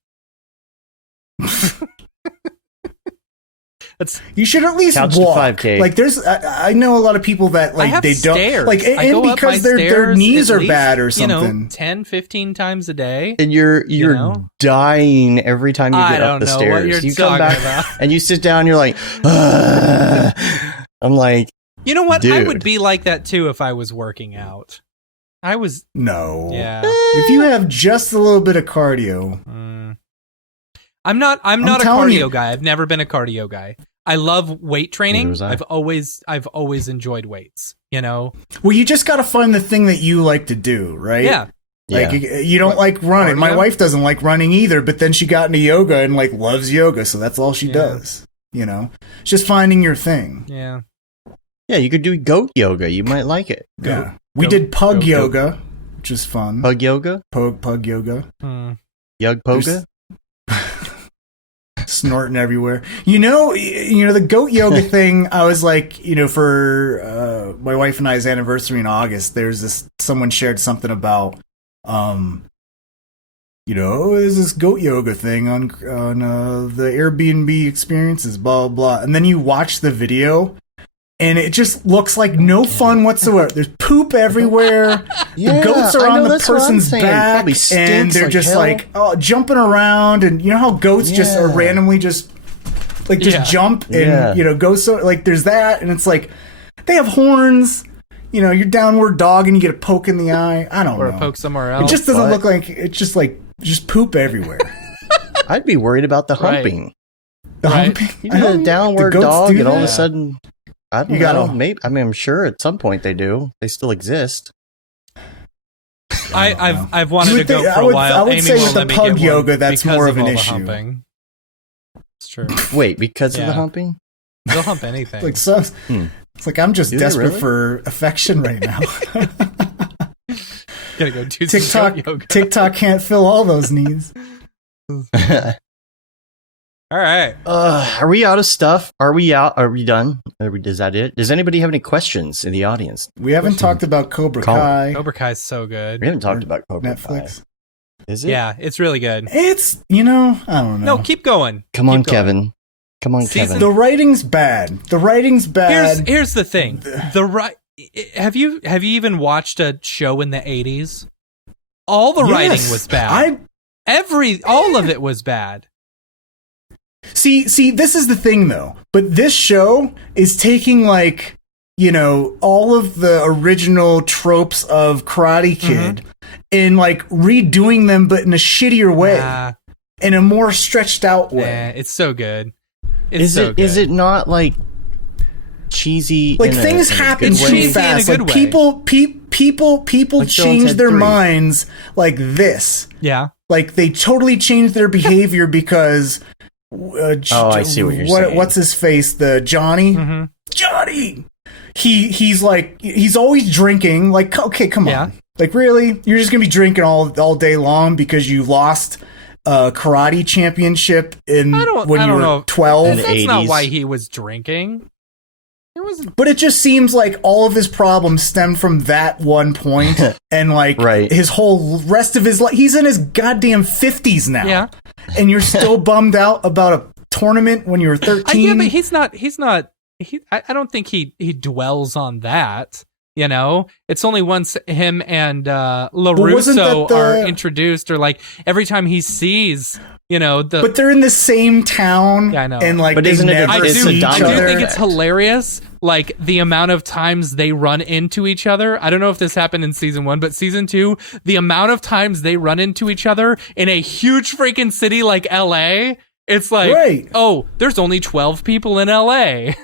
You should at least Couch walk. To 5K. Like there's, I know a lot of people that like they stairs. Don't like, and because their knees are bad or something. 10, 15 times a day, and you're dying every time you get up the stairs. You come back about. And you sit down. You're like, I'm like, you know what? dude. I would be like that too if I was working out. No. Yeah. If you have just a little bit of cardio. I'm not a cardio guy. I've never been a cardio guy. I love weight training. I've always enjoyed weights, Well, you just got to find the thing that you like to do, right? Yeah. Like you don't like running. Cardio? My wife doesn't like running either, but then she got into yoga and like loves yoga, so that's all she does. It's just finding your thing. Yeah. Yeah, you could do goat yoga. You might like it. Yeah. We did pug yoga, which is fun. Pug yoga? Pug yoga. Yug poga? Snorting everywhere. The goat yoga thing, I was like, for my wife and I's anniversary in August, someone shared something about, there's this goat yoga thing on the Airbnb experiences, blah, blah, blah. And then you watch the video, and it just looks like no fun whatsoever. There's poop everywhere. The goats are on the person's back, and they're just like jumping around. And you know how goats just are randomly just jump and go. So like there's that, and it's like They have horns. You know, you're downward dog and you get a poke in the eye. I don't know. Or a poke somewhere else. It just doesn't look like, it's just poop everywhere. I'd be worried about the humping. The humping? You know, a downward dog and all of a sudden, I don't know. Maybe, I mean, I'm sure at some point they do. They still exist. I've wanted to go for a while. I would say with the pug yoga, that's more of an issue. Humping. It's true. Wait, because of the humping? They'll hump anything. Like so, it's like I'm just desperate for affection right now. Gotta go do some yoga. TikTok can't fill all those needs. All right. Are we out of stuff? Are we out? Are we done? Is that it? Does anybody have any questions in the audience? We haven't talked about Cobra Kai. Cobra Kai is so good. We haven't talked about Cobra Netflix. Kai. Is it? Yeah, it's really good. It's, I don't know. No, keep going. Come on, Kevin. Come on, Kevin. The writing's bad. Here's the thing. Have you even watched a show in the 80s? All the writing was bad. All of it was bad. See, this is the thing though. But this show is taking like, all of the original tropes of Karate Kid and like redoing them, but in a shittier way, in a more stretched out way. It's so good. Is it not like cheesy? Like things happen too fast. Like people change their minds like this. Yeah. Like they totally change their behavior because. I see what you're saying. What's his face? The Johnny. Mm-hmm. Johnny. He's always drinking. Like, okay, come on. Like, really? You're just gonna be drinking all day long because you lost a karate championship when you were 12? That's not why he was drinking. It wasn't. But it just seems like all of his problems stem from that one point, and like his whole rest of his life. He's in his goddamn 50s now. Yeah. And you're still bummed out about a tournament when you were 13? Yeah, but he's not. I don't think he dwells on that. It's only once him and LaRusso are introduced, or like every time he sees, But they're in the same town. Yeah, I know. And like, but isn't it? I do think it's hilarious. Like the amount of times they run into each other. I don't know if this happened in season 1, but season 2, the amount of times they run into each other in a huge freaking city like LA. It's like, oh, there's only 12 people in LA.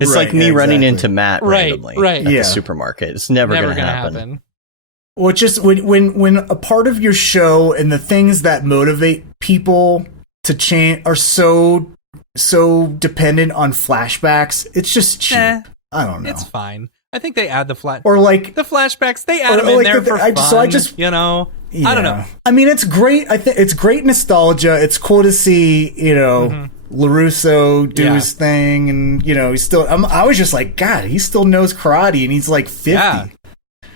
It's like me running into Matt randomly at the supermarket. It's never going to happen. Well, it's just when a part of your show and the things that motivate people to change are so dependent on flashbacks, it's just cheap. I don't know. It's fine. I think they add the the flashbacks. They add them in there for fun. So I don't know. I mean, it's great. I think it's great nostalgia. It's cool to see, LaRusso do his thing, and he's still. I was just like, God, he still knows karate, and he's like 50. Yeah.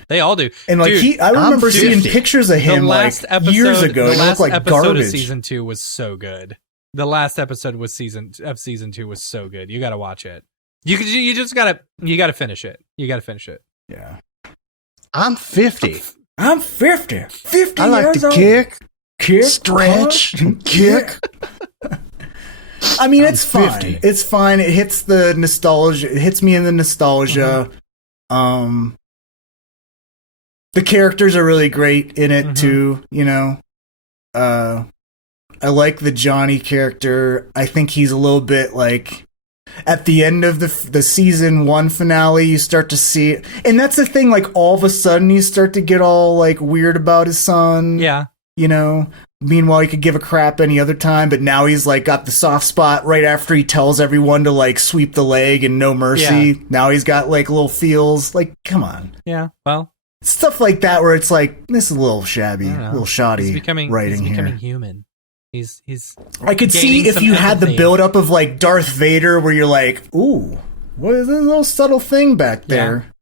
They all do. And like I remember seeing pictures of him years ago. It looked like garbage. Of season 2 was so good. The last episode was season 2 was so good. You got to watch it. You just gotta finish it. You gotta finish it. Yeah. I'm 50. I'm 50. 50 I like to kick, stretch, and kick. I mean, it's fine. 50. It's fine. It hits the nostalgia. It hits me in the nostalgia. Mm-hmm. The characters are really great in it too. I like the Johnny character. I think he's a little bit like. At the end of the season 1 finale, you start to see it. And that's the thing, like, all of a sudden you start to get all, like, weird about his son. Yeah. Meanwhile, he could give a crap any other time, but now he's, like, got the soft spot right after he tells everyone to, like, sweep the leg and no mercy. Yeah. Now he's got, like, little feels. Like, come on. Yeah, well. Stuff like that where it's like, this is a little shabby, a little shoddy writing he's becoming here. Human. He's I could see if you had the build-up of, like, Darth Vader where you're like, ooh, what is this little subtle thing back there? Yeah.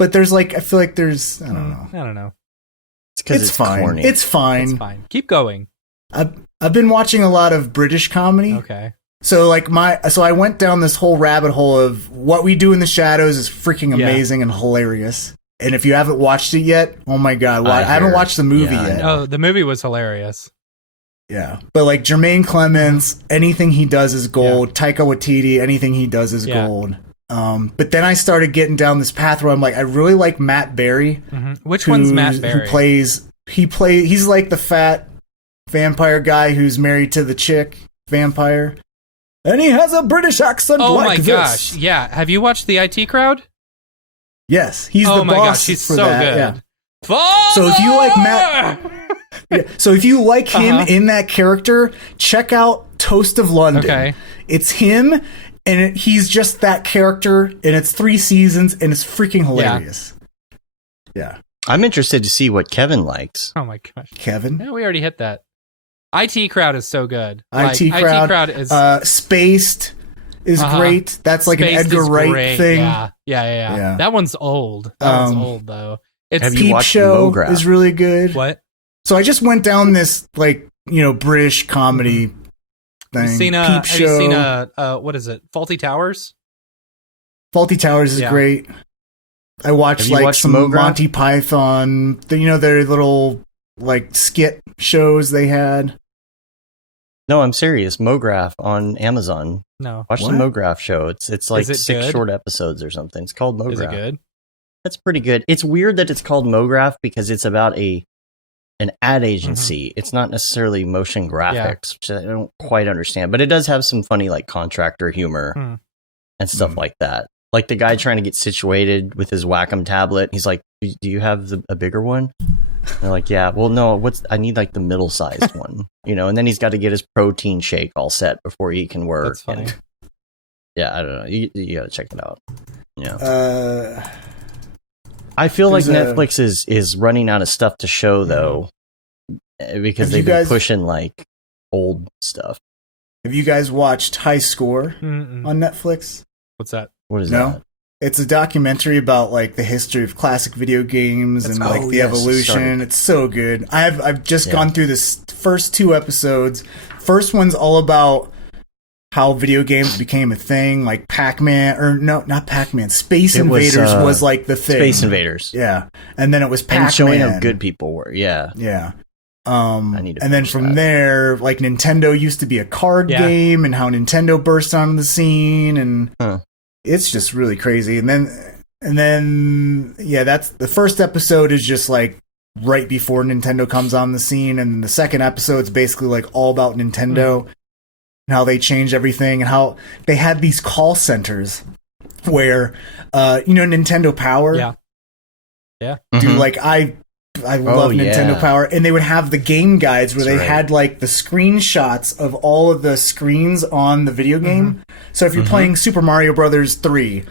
But there's, like, I feel like there's, I don't know. It's because it's fine. Corny. It's fine. It's fine. Keep going. I've been watching a lot of British comedy. Okay. So, like, so I went down this whole rabbit hole of What We Do in the Shadows is freaking amazing and hilarious. And if you haven't watched it yet, oh my God, I haven't watched the movie yet. Oh, the movie was hilarious. Yeah, but like Jermaine Clements, anything he does is gold. Yeah. Taika Waititi, anything he does is gold. But then I started getting down this path where I'm like, I really like Matt Berry. Mm-hmm. Which one's Matt Berry? He's like the fat vampire guy who's married to the chick vampire. And he has a British accent like this. Oh my gosh, yeah. Have you watched the IT Crowd? Yes, he's the boss. Oh my gosh, he's so good. Yeah. So if you like Matt, so if you like him in that character, check out Toast of London. Okay, it's him, and he's just that character, and it's 3 seasons, and it's freaking hilarious. Yeah, I'm interested to see what Kevin likes. Oh my gosh, Kevin? Yeah, we already hit that. IT Crowd is so good. IT Crowd is Spaced. Is great. That's like Spaced an Edgar Wright thing. Yeah. That one's old. That one's old though. Have Peep you watched Show Mograph? Is really good. What? So I just went down this British comedy thing. Have you seen what is it? Faulty Towers? Faulty Towers is great. I watched some Mograph? Monty Python, their little skit shows they had. No, I'm serious. Mograph on Amazon. No. Watch the Mograph show. It's like 6 good? short episodes or something. It's called Mograph. Is it good? That's pretty good. It's weird that it's called Mograph because it's about an ad agency. Mm-hmm. It's not necessarily motion graphics, which I don't quite understand. But it does have some funny contractor humor and stuff like that. Like the guy trying to get situated with his Wacom tablet. He's like, "Do you have a bigger one?" And they're like, "Yeah." Well, no. I need the middle sized one, And then he's got to get his protein shake all set before he can work. That's funny. Yeah, I don't know. You got to check it out. Yeah. I feel like Netflix is running out of stuff to show though, because they've been pushing old stuff. Have you guys watched High Score on Netflix? What's that? What is that? It's a documentary about the history of classic video games and the evolution. It's so good. I've just gone through this first 2 episodes. First one's all about how video games became a thing, like Pac-Man, or no, not Pac-Man. Space Invaders was the thing. Space Invaders. Yeah. And then it was Pac-Man. And showing how good people were. Yeah. Yeah. And then from there, Nintendo used to be a card game, and how Nintendo burst onto the scene, and it's just really crazy. And then that's the first episode is just right before Nintendo comes on the scene, and the second episode's basically all about Nintendo. And how they changed everything, and how they had these call centers where, Nintendo Power. Yeah. Dude, I love Nintendo Power, and they would have the game guides where they had the screenshots of all of the screens on the video game. So if you're playing Super Mario Brothers 3,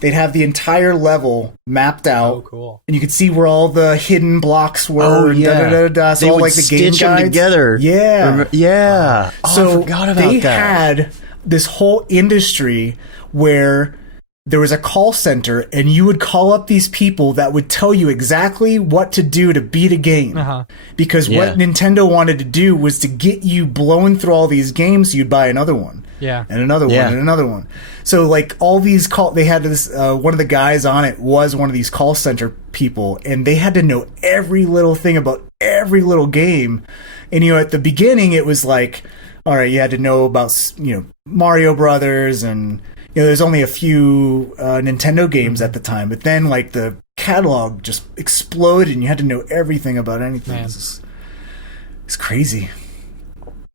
they'd have the entire level mapped out. Oh, cool! And you could see where all the hidden blocks were. Oh yeah, so they all would the game stitch guides them together. Yeah, yeah. Oh, so I forgot about they that. had this whole industry where there was a call center, and you would call up these people that would tell you exactly what to do to beat a game. Because what Nintendo wanted to do was to get you blowing through all these games, so you'd buy another one. Yeah. And another one, and another one. So, all these they had this, one of the guys on it was one of these call center people, and they had to know every little thing about every little game. And, at the beginning, it was all right, you had to know about, Mario Brothers, and, there's only a few Nintendo games at the time, but then, the catalog just exploded, and you had to know everything about anything. It's crazy.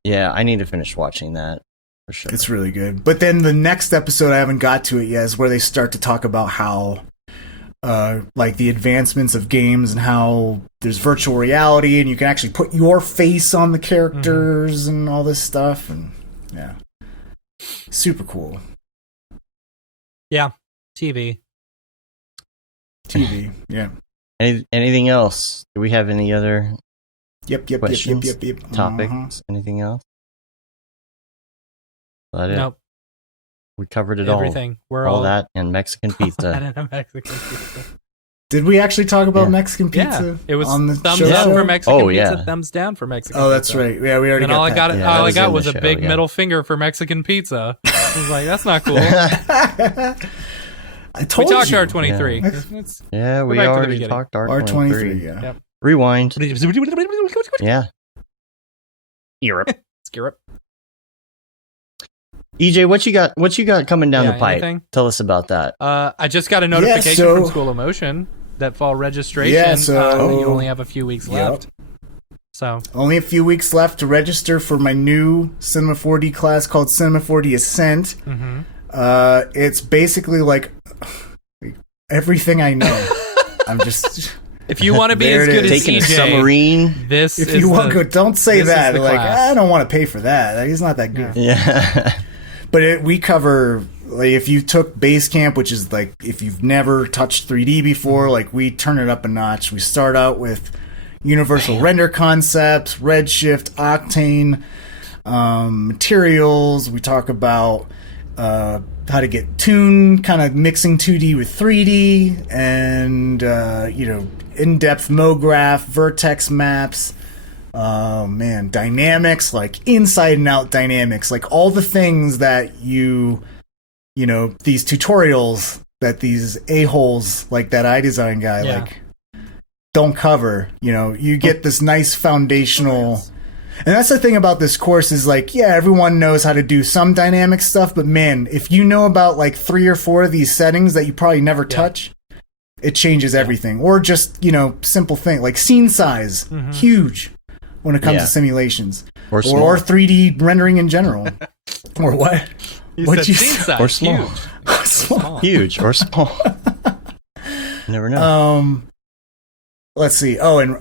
Yeah, I need to finish watching that. For sure. It's really good. But then the next episode, I haven't got to it yet, is where they start to talk about how, the advancements of games, and how there's virtual reality, and you can actually put your face on the characters and all this stuff, and super cool. Yeah, TV. Yeah. Anything else? Do we have any other? Yep. Topics? Anything else? Nope. We covered it Everything. all. All that and Mexican pizza. Mexican pizza. Did we actually talk about Mexican pizza? Yeah, it was on the thumbs show? up for Mexican pizza, yeah. Thumbs down for Mexican pizza. Oh, that's pizza. right. Yeah, we already and got all that. all I got was a show, big middle finger for Mexican pizza. I was like, that's not cool. I told we talked you. R23. Yeah, we already talked R23. Yeah. Yep. Rewind. Yeah. Europe. It's Europe. EJ, what you got? What you got coming down the pipe? Anything? Tell us about that. I just got a notification from School of Motion that fall registration. Yeah, so you only have a few weeks left. So only a few weeks left to register for my new Cinema4D class called Cinema4D Ascent. It's basically like everything I know. I'm just. If you want to be as good as taking CJ, a submarine, if you want to, don't say that. Like I don't want to pay for that. He's not that good. Yeah. But we cover, like, if you took Basecamp, which is like if you've never touched 3D before, like we turn it up a notch. We start out with universal render concepts, Redshift, Octane, materials. We talk about how to get tuned, kind of mixing 2D with 3D, and in-depth Mograph, vertex maps. Dynamics, like inside and out dynamics, like all the things that these tutorials that these a-holes like that iDesign guy like don't cover. You get this nice foundational. And that's the thing about this course is like, everyone knows how to do some dynamic stuff, but man, if you know about like 3 or 4 of these settings that you probably never touch, it changes everything. Or just, simple thing like scene size, huge when it comes to simulations. Or 3D rendering in general. Or what? What'd you say? Or small. Huge. Small. Huge or small. Never know. Let's see. Oh, and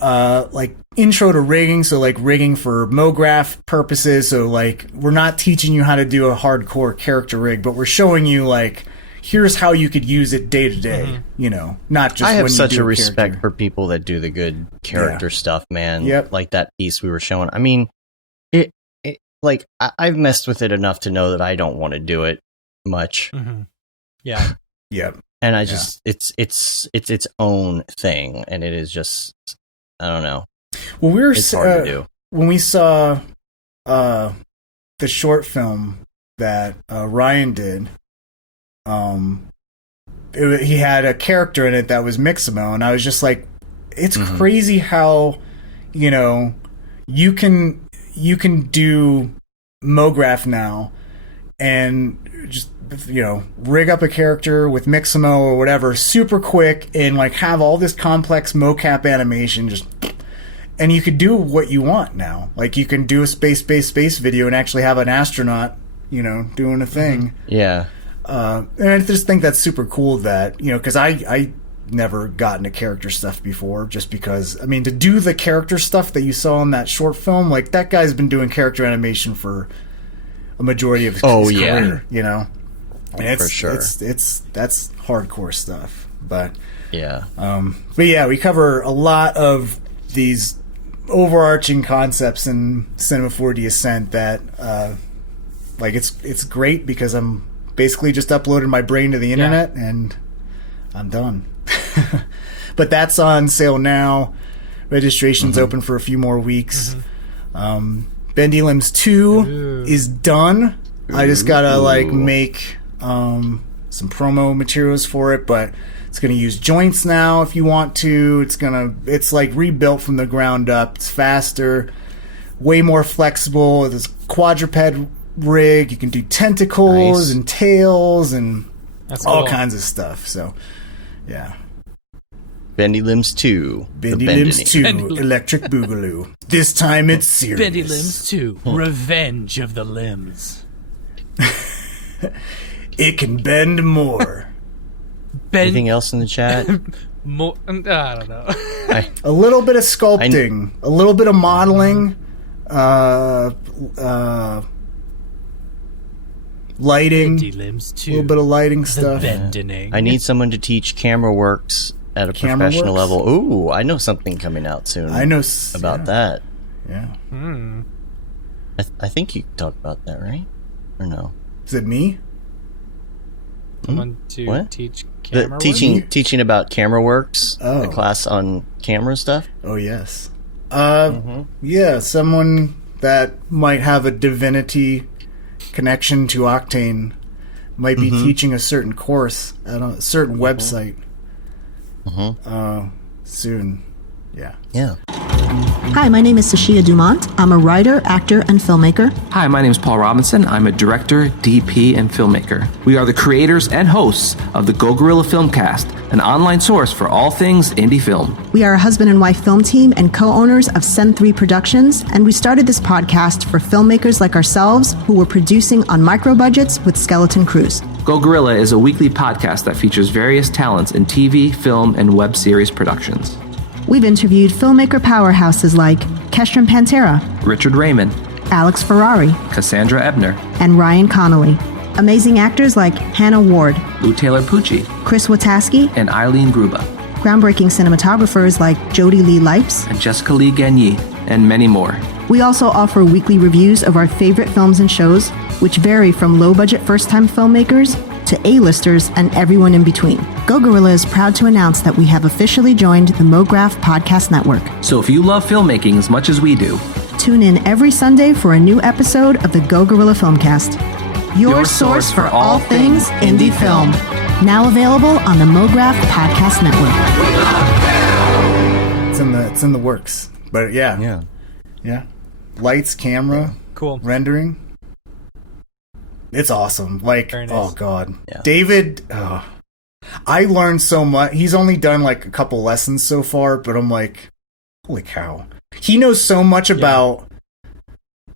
like intro to rigging, so like rigging for Mograph purposes. So like we're not teaching you how to do a hardcore character rig, but we're showing you like here's how you could use it day to day. Not just. I have when such you do a respect character. for people that do the good character stuff, man. Yep. Like that piece we were showing. I mean, it like I've messed with it enough to know that I don't want to do it much. Yeah. Yep. And I just it's its own thing, and it is just I don't know. Well, it's hard to do. When we saw the short film that Ryan did. He had a character in it that was Mixamo, and I was just like, it's crazy how you can do Mograph now and just rig up a character with Mixamo or whatever super quick and like have all this complex mocap animation and you could do what you want now. Like you can do a space video and actually have an astronaut doing a thing. Yeah. And I just think that's super cool that, because I never got into character stuff before, just because, I mean, to do the character stuff that you saw in that short film, like, that guy's been doing character animation for a majority of his career, And for sure. That's hardcore stuff. But, yeah. We cover a lot of these overarching concepts in Cinema4D Ascent that, it's great because I'm basically just uploaded my brain to the internet and I'm done. But that's on sale now. Registration's open for a few more weeks. Bendy Limbs 2 is done. I just gotta make some promo materials for it, but it's gonna use joints now if you want to. It's like rebuilt from the ground up. It's faster, way more flexible. There's quadruped rig. You can do tentacles and tails and all kinds of stuff. So, yeah. Bendy Limbs 2. Bendy Limbs 2. Electric Boogaloo. This time it's serious. Bendy Limbs 2. Revenge of the Limbs. It can bend more. Anything else in the chat? More, I don't know. A little bit of sculpting. A little bit of modeling. Lighting, a little bit of lighting stuff. I need someone to teach camera works at a professional level. Ooh, I know something coming out soon. I know about that. Yeah. I think you talked about that, right? Or no? Is it me? Someone to teach camera works? Teaching about camera works. Oh. A class on camera stuff. Oh yes. Yeah, someone that might have a divinity connection to Octane might be teaching a certain course at a certain website soon. Yeah. Hi, my name is Sashia Dumont. I'm a writer, actor, and filmmaker. Hi, my name is Paul Robinson. I'm a director, DP, and filmmaker. We are the creators and hosts of the Go Gorilla Filmcast, an online source for all things indie film. We are a husband and wife film team and co-owners of Sen3 Productions, and we started this podcast for filmmakers like ourselves who were producing on micro budgets with skeleton crews. Go Gorilla is a weekly podcast that features various talents in TV, film, and web series productions. We've interviewed filmmaker powerhouses like Kestrin Pantera, Richard Raymond, Alex Ferrari, Cassandra Ebner, and Ryan Connolly. Amazing actors like Hannah Ward, Lou Taylor Pucci, Chris Wataski, and Eileen Gruba. Groundbreaking cinematographers like Jody Lee Lipes, and Jessica Lee Gagné, and many more. We also offer weekly reviews of our favorite films and shows, which vary from low-budget first-time filmmakers to A-listers and everyone in between. Go Gorilla is proud to announce that we have officially joined the Mograph Podcast Network. So if you love filmmaking as much as we do, tune in every Sunday for a new episode of the Go Gorilla Filmcast. Your source for all things indie film. Now available on the Mograph Podcast Network. It's in the works. But yeah. Lights, camera, cool. Rendering. It's awesome. Like, nice. Oh god. Yeah. David, I learned so much. He's only done like a couple lessons so far, but I'm like, holy cow. He knows so much about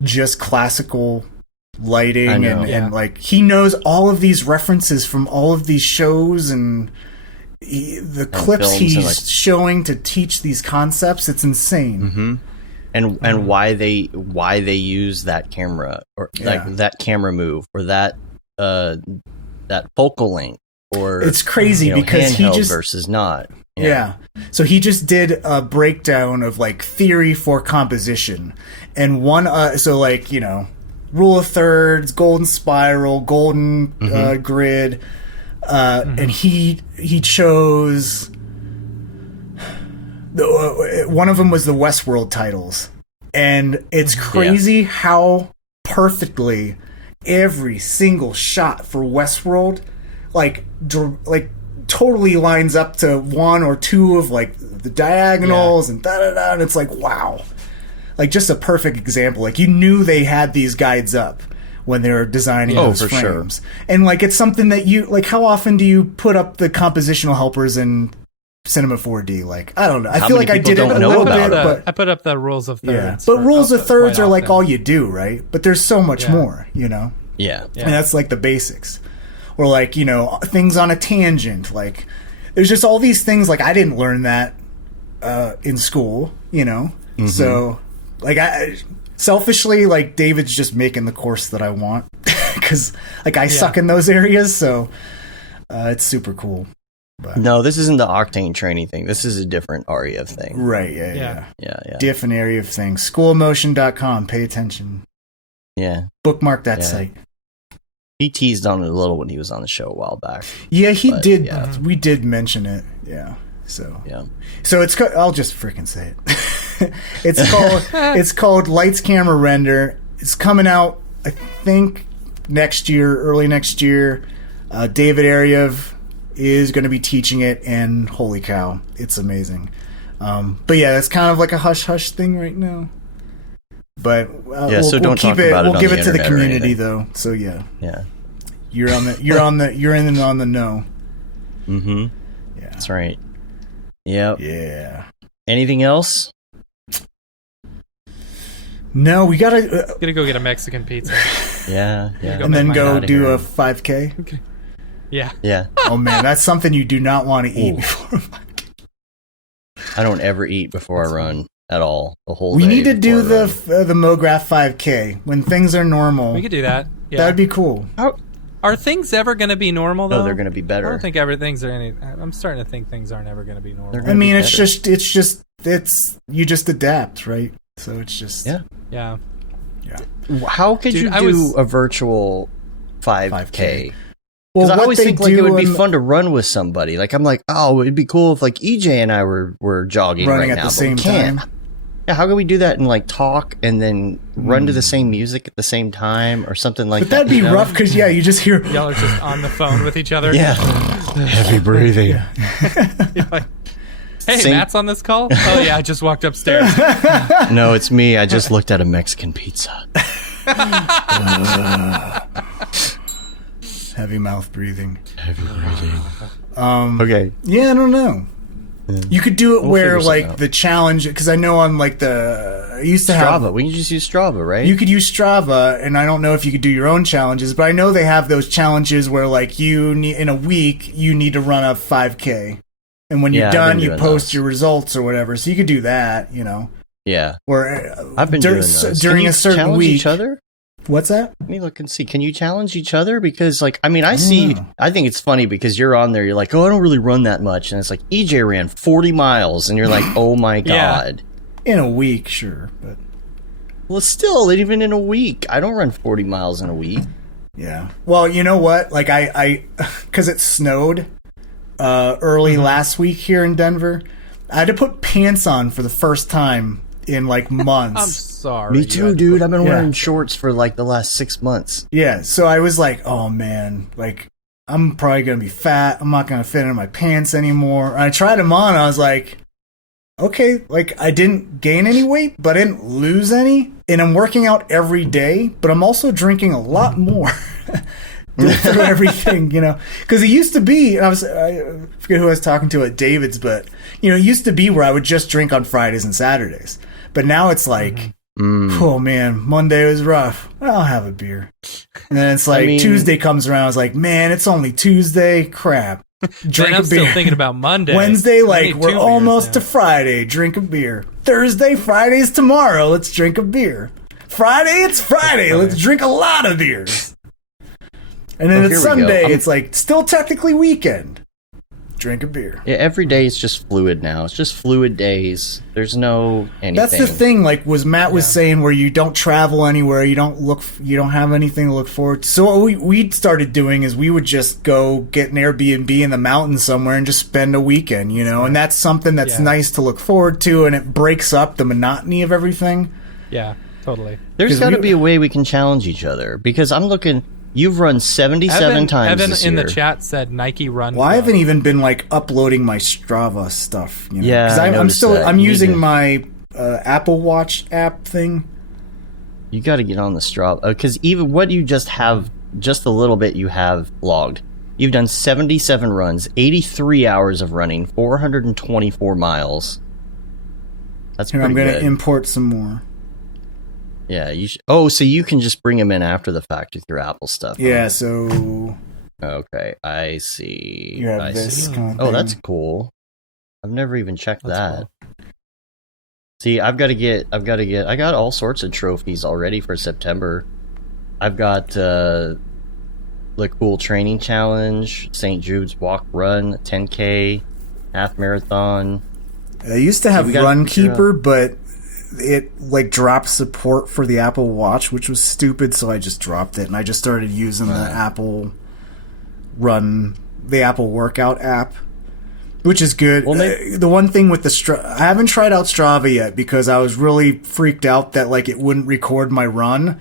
just classical lighting and like he knows all of these references from all of these shows and the clips he's showing to teach these concepts. It's insane. Mm-hmm. And why they use that camera or like that camera move or that focal length or it's crazy because he just versus not. Yeah. So he just did a breakdown of like theory for composition and one so like, you know, rule of thirds, golden spiral, golden grid, and he chose one of them was the Westworld titles, and it's crazy how perfectly every single shot for Westworld like totally lines up to one or two of like the diagonals and and it's like wow. Like, just a perfect example. Like, you knew they had these guides up when they were designing those frames. Sure. And, like, it's something that you... Like, how often do you put up the compositional helpers in Cinema4D? Like, I don't know. I feel like I did it a little bit, but... I put up the rules of thirds. Yeah. But rules of thirds are, like, all you do, right? But there's so much more, you know? Yeah. And that's, like, the basics. Or, like, you know, things on a tangent. Like, there's just all these things. Like, I didn't learn that in school, you know? Mm-hmm. So... Like, I selfishly, like, David's just making the course that I want because, like, I suck in those areas, so it's super cool. But. No, this isn't the Octane training thing. This is a different REF thing. Right, yeah. Different area of things. Schoolofmotion.com. Pay attention. Yeah. Bookmark that site. He teased on it a little when he was on the show a while back. Yeah, he did. Yeah. We did mention it. Yeah. So it's I'll just freaking say it. it's called Lights Camera Render. It's coming out I think next year, early next year. David Ariev is going to be teaching it, and holy cow, it's amazing. But yeah, that's kind of like a hush hush thing right now. But so don't talk about it. We'll give it to the community though. So yeah, you're in and on the know. Mm-hmm. Yeah, that's right. Yep. Yeah. Anything else? No, we gotta go get a Mexican pizza. Yeah. And then go do a 5K. Okay. Yeah. Oh man, that's something you do not want to eat before. I don't ever eat before I run at all. The whole. We need to do the Mograph 5K when things are normal. We could do that. Yeah. That'd be cool. Are things ever going to be normal though? No, they're going to be better. I don't think I'm starting to think things aren't ever going to be normal. I mean, it's you just adapt, right? So it's just yeah. How could you do a virtual 5K? Because Well, I always think like it would be fun to run with somebody. Like I'm like, oh, it'd be cool if like EJ and I were jogging running right at now, the same time. Yeah, how can we do that and like talk and then run to the same music at the same time or something like that? But that'd be rough because you just hear y'all are just on the phone with each other. Yeah, heavy breathing. Yeah. Hey, Matt's on this call? Oh, yeah, I just walked upstairs. No, it's me. I just looked at a Mexican pizza. Heavy mouth breathing. Okay. Yeah, I don't know. Yeah. You could do it We'll where, figure like, something out. the challenge, because I know on, like, I used to Strava. have... We can just use Strava, right? You could use Strava, and I don't know if you could do your own challenges, but I know they have those challenges where, like, in a week, you need to run a 5K. And when you're Yeah, I've done, been you doing post those. your results or whatever. So you could do that, you know. Yeah. Or I've been doing those. during Can you a certain challenge week. each other? What's that? Let me look and see. Can you challenge each other? Because, like, I mean, I think it's funny because you're on there, you're like, oh, I don't really run that much. And it's like, EJ ran 40 miles. And you're like, oh my God. In a week, sure. But Well, still, even in a week, I don't run 40 miles in a week. yeah. Well, you know what? Like, because it snowed early last week here in Denver, I had to put pants on for the first time in, like, months. I'm sorry. Me too, dude. I've been Yeah. wearing shorts for like the last 6 months. Yeah, so I was like, oh man, like, I'm probably going to be fat. I'm not going to fit in my pants anymore. And I tried them on. And I was like, okay, like, I didn't gain any weight, but I didn't lose any. And I'm working out every day, but I'm also drinking a lot more through everything, you know. Because it used to be, and I forget who I was talking to at David's, but, you know, it used to be where I would just drink on Fridays and Saturdays. But now it's like, oh man, Monday was rough. I'll have a beer. And then it's like Tuesday comes around. I was like, man, it's only Tuesday. Crap. Drink Man, I'm a beer. still thinking about Monday. Wednesday, I like, need we're 2 almost beers to Friday. Drink a beer. Thursday, Friday's tomorrow. Let's drink a beer. Friday, it's Friday. Let's drink a lot of beers. And then it's Sunday. It's like still technically weekend. Drink a beer. Yeah, every day is just fluid now. It's just fluid days. There's no anything. That's the thing. Like, Matt was saying, where you don't travel anywhere, you don't have anything to look forward to. So what we started doing is we would just go get an Airbnb in the mountains somewhere and just spend a weekend, you know. And that's something that's nice to look forward to, and it breaks up the monotony of everything. Yeah, totally. There's got to be a way we can challenge each other, because I'm looking. You've run 77 times Evan this year. in the chat said Nike Run. Well, I haven't even been like uploading my Strava stuff. You know? Yeah, 'Cause I I'm noticed still that. I'm You using need to- my Apple Watch app thing. You got to get on the Strava, because even what you just have, just a little bit you have logged. You've done 77 runs, 83 hours of running, 424 miles. That's Here, pretty I'm going good. to import some more. Yeah, you should. Oh, so you can just bring them in after the fact with your Apple stuff. Yeah, so Okay, I see. you have I this see. kind of Oh, thing. that's cool. I've never even checked That's that. See, I got all sorts of trophies already for September. I've got the cool training challenge, St. Jude's walk run, 10K, half marathon. I used to have we gotta Runkeeper, but it like dropped support for the Apple Watch, which was stupid, so I just dropped it and I just started using the Apple Workout app, which is good. Well, The one thing with I haven't tried out Strava yet because I was really freaked out that like it wouldn't record my run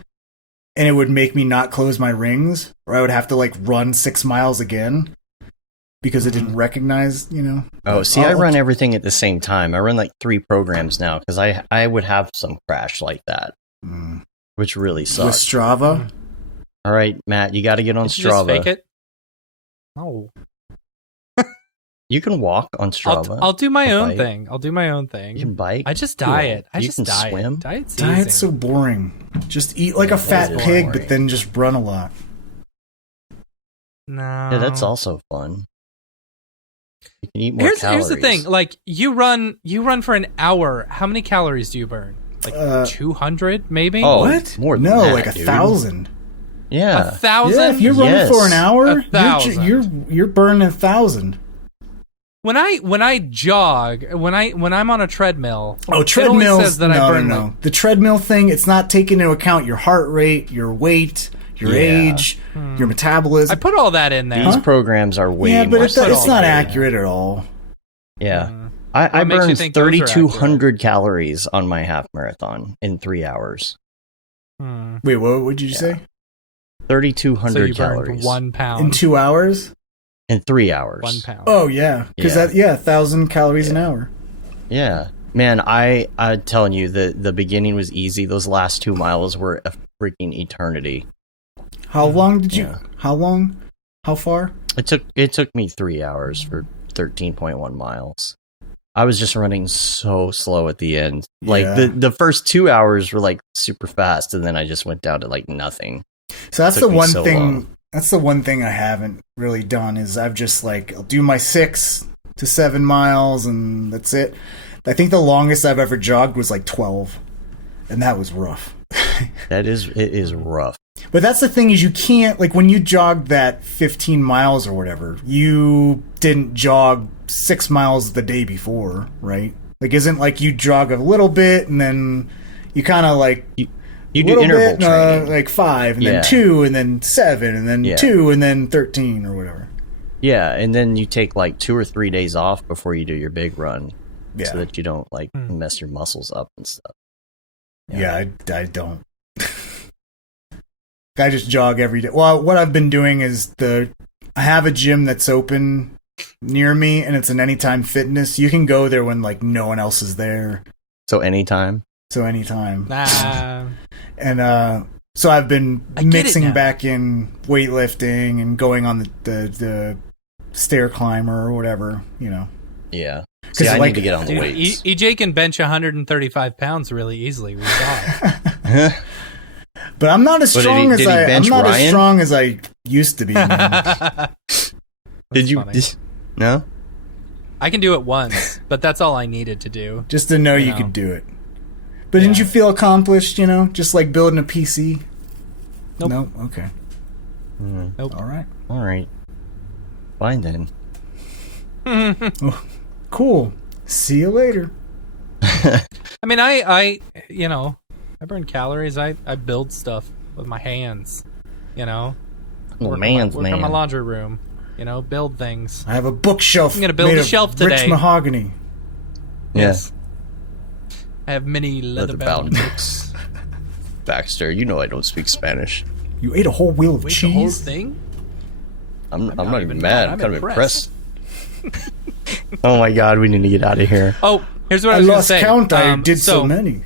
and it would make me not close my rings, or I would have to like run 6 miles again because it didn't recognize, you know. Oh, see, I run everything at the same time. I run like 3 programs now because I would have some crash like that, which really With sucks. Strava. All right, Matt, you got to get on Did you just Strava. fake it? No. You can walk on Strava. I'll do my Or own bike. thing. I'll do my own thing. You can bike. I just Cool. diet. I You just can diet. swim. Diet's Diet's so easy. boring. Just eat like a That fat is pig, boring. but then just run a lot. No. Yeah, that's also fun. You can eat more Here's calories. the thing. Like you run for an hour. How many calories do you burn? Like 200 maybe? Oh, What? more than no, that, like 1,000. 1,000. Yeah. 1,000? Yeah, if you're running Yes. for an hour, 1,000. you're burning 1,000. When I jog, when I'm on a treadmill, Oh, it treadmills. only says that I burn no. like- The treadmill thing, it's not taking into account your heart rate, your weight, your Yeah. age, your metabolism. I put all that in there. These programs are way yeah, but more. it's not accurate. accurate at all. Yeah. Mm. I What makes you burned think those are 3,200 calories on my half marathon in 3 hours. Hmm. Wait, what would you say? So 3,200 you burned calories. 1 pound. In 2 hours? in 3 hours. 1 pound. Oh yeah, because 1,000 calories an hour. Yeah, man, I'm telling you, the beginning was easy. Those last 2 miles were a freaking eternity. How long did you? How long? How far? It took me 3 hours for 13.1 miles. I was just running so slow at the end. Like the first 2 hours were like super fast, and then I just went down to like nothing. So that's the one thing. That's the one thing I haven't really done is I've just like I'll do my 6 to 7 miles and that's it. I think the longest I've ever jogged was like 12, and that was rough. It is rough. But that's the thing is you can't, like when you jogged that 15 miles or whatever, you didn't jog 6 miles the day before, right? Like isn't like you jog a little bit and then you kind of like you do interval training, like 5 and then 2 and then 7 and then 2 and then 13 or whatever. Yeah, and then you take like 2 or 3 days off before you do your big run, so that you don't like mess your muscles up and stuff. Yeah, I don't. I just jog every day. Well, what I've been doing is I have a gym that's open near me, and it's an Anytime Fitness. You can go there when like no one else is there. So anytime. And so I've been mixing back in weightlifting and going on the stair climber or whatever, you know. Yeah. See, I need to get on the weights. EJ can bench 135 pounds really easily. We saw it. But I'm not as strong as as strong as I used to be. Did you? No. I can do it once, but that's all I needed to do. Just to know you could do it. But didn't you feel accomplished? You know, just like building a PC. Nope. No. Okay. Nope. All right. Fine then. Oh, cool. See you later. I mean, I burn calories. I build stuff with my hands. You know, work on my laundry room. You know, build things. I have a bookshelf. I'm gonna build a shelf today. Rich mahogany. Yes. I have many leather-bound books. Baxter, you know I don't speak Spanish. You ate a whole wheel of cheese. The whole thing? I'm not even mad. I'm kind of impressed. Oh my god, we need to get out of here. Oh, here's what I was going to say. I lost count. I did so many.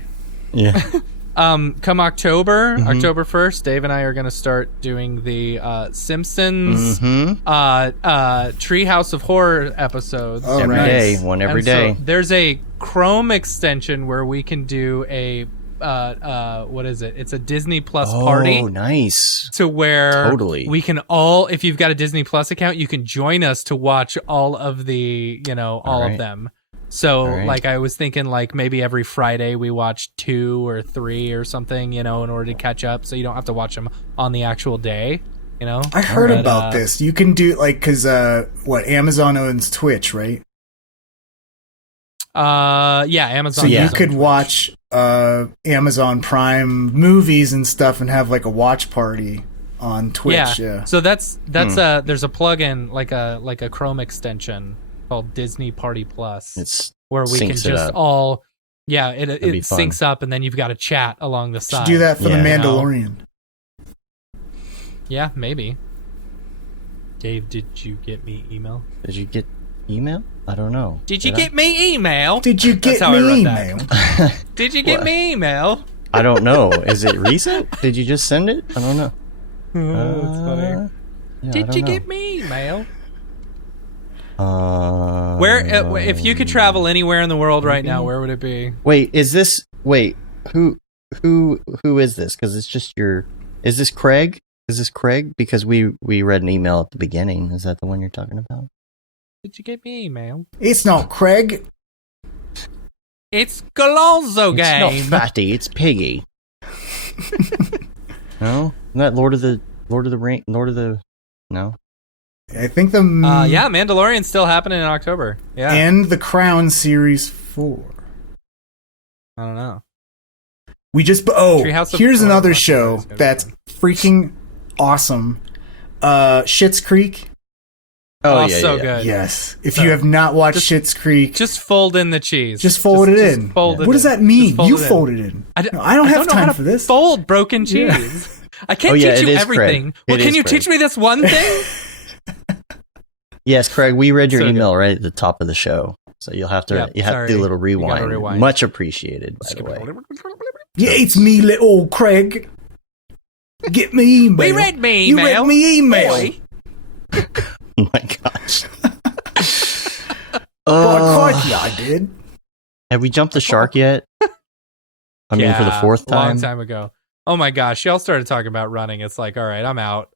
Yeah. Come October 1st, Dave and I are going to start doing the Simpsons Treehouse of Horror episodes. Oh, every day. One every day. So there's a Chrome extension where we can do a what is it? It's a Disney Plus party. Oh, nice. To where we can all, if you've got a Disney Plus account, you can join us to watch all of the, all of them. So, like, I was thinking, like, maybe every Friday we watch 2 or 3 or something, in order to catch up, so you don't have to watch them on the actual day, I heard about this. You can do, like, because, Amazon owns Twitch, right? Yeah, Amazon. So you could watch Amazon Prime movies and stuff and have, like, a watch party on Twitch. Yeah. So that's there's a plugin, like a Chrome extension called Disney Party Plus, where we can just all, it syncs up, and then you've got a chat along the side. Should do that for The Mandalorian. Yeah, maybe. Dave, did you get me email? Did you get email? I don't know. Did you get me email? Did you get me email? Did you get me email? I don't know. Is it recent? Did you just send it? I don't know. That's funny. Yeah, Did you get me email? Where if you could travel anywhere in the world right now, where would it be? Wait, who is this? Because it's just is this Craig? Is this Craig? Because we read an email at the beginning. Is that the one you're talking about? Did you get me email? It's not Craig. It's Galonzo Game. It's not Fatty. It's Piggy. No, isn't that Lord of the Ring? No. I think Mandalorian's still happening in October. Yeah, and The Crown Series 4. I don't know. We just here's another show that's freaking awesome. Schitt's Creek. Oh, yeah, so good. Yes. If you have not watched Schitt's Creek, just fold in the cheese. Just fold it in. What does that mean? You fold it in. I don't have time for this. Fold broken cheese. I can't teach you everything. Well, can you teach me this one thing? Yes, Craig, we read your So email right at the top of the show. So you'll have to you have to do a little rewind. Much appreciated, by the way. Yeah, it's me, little Craig. Get me email. We read me You email. read me email. Boy. Oh my gosh. Crikey, I did. Have we jumped the shark yet? I mean, for the fourth time? Long time ago. Oh my gosh, y'all started talking about running. It's like, all right, I'm out.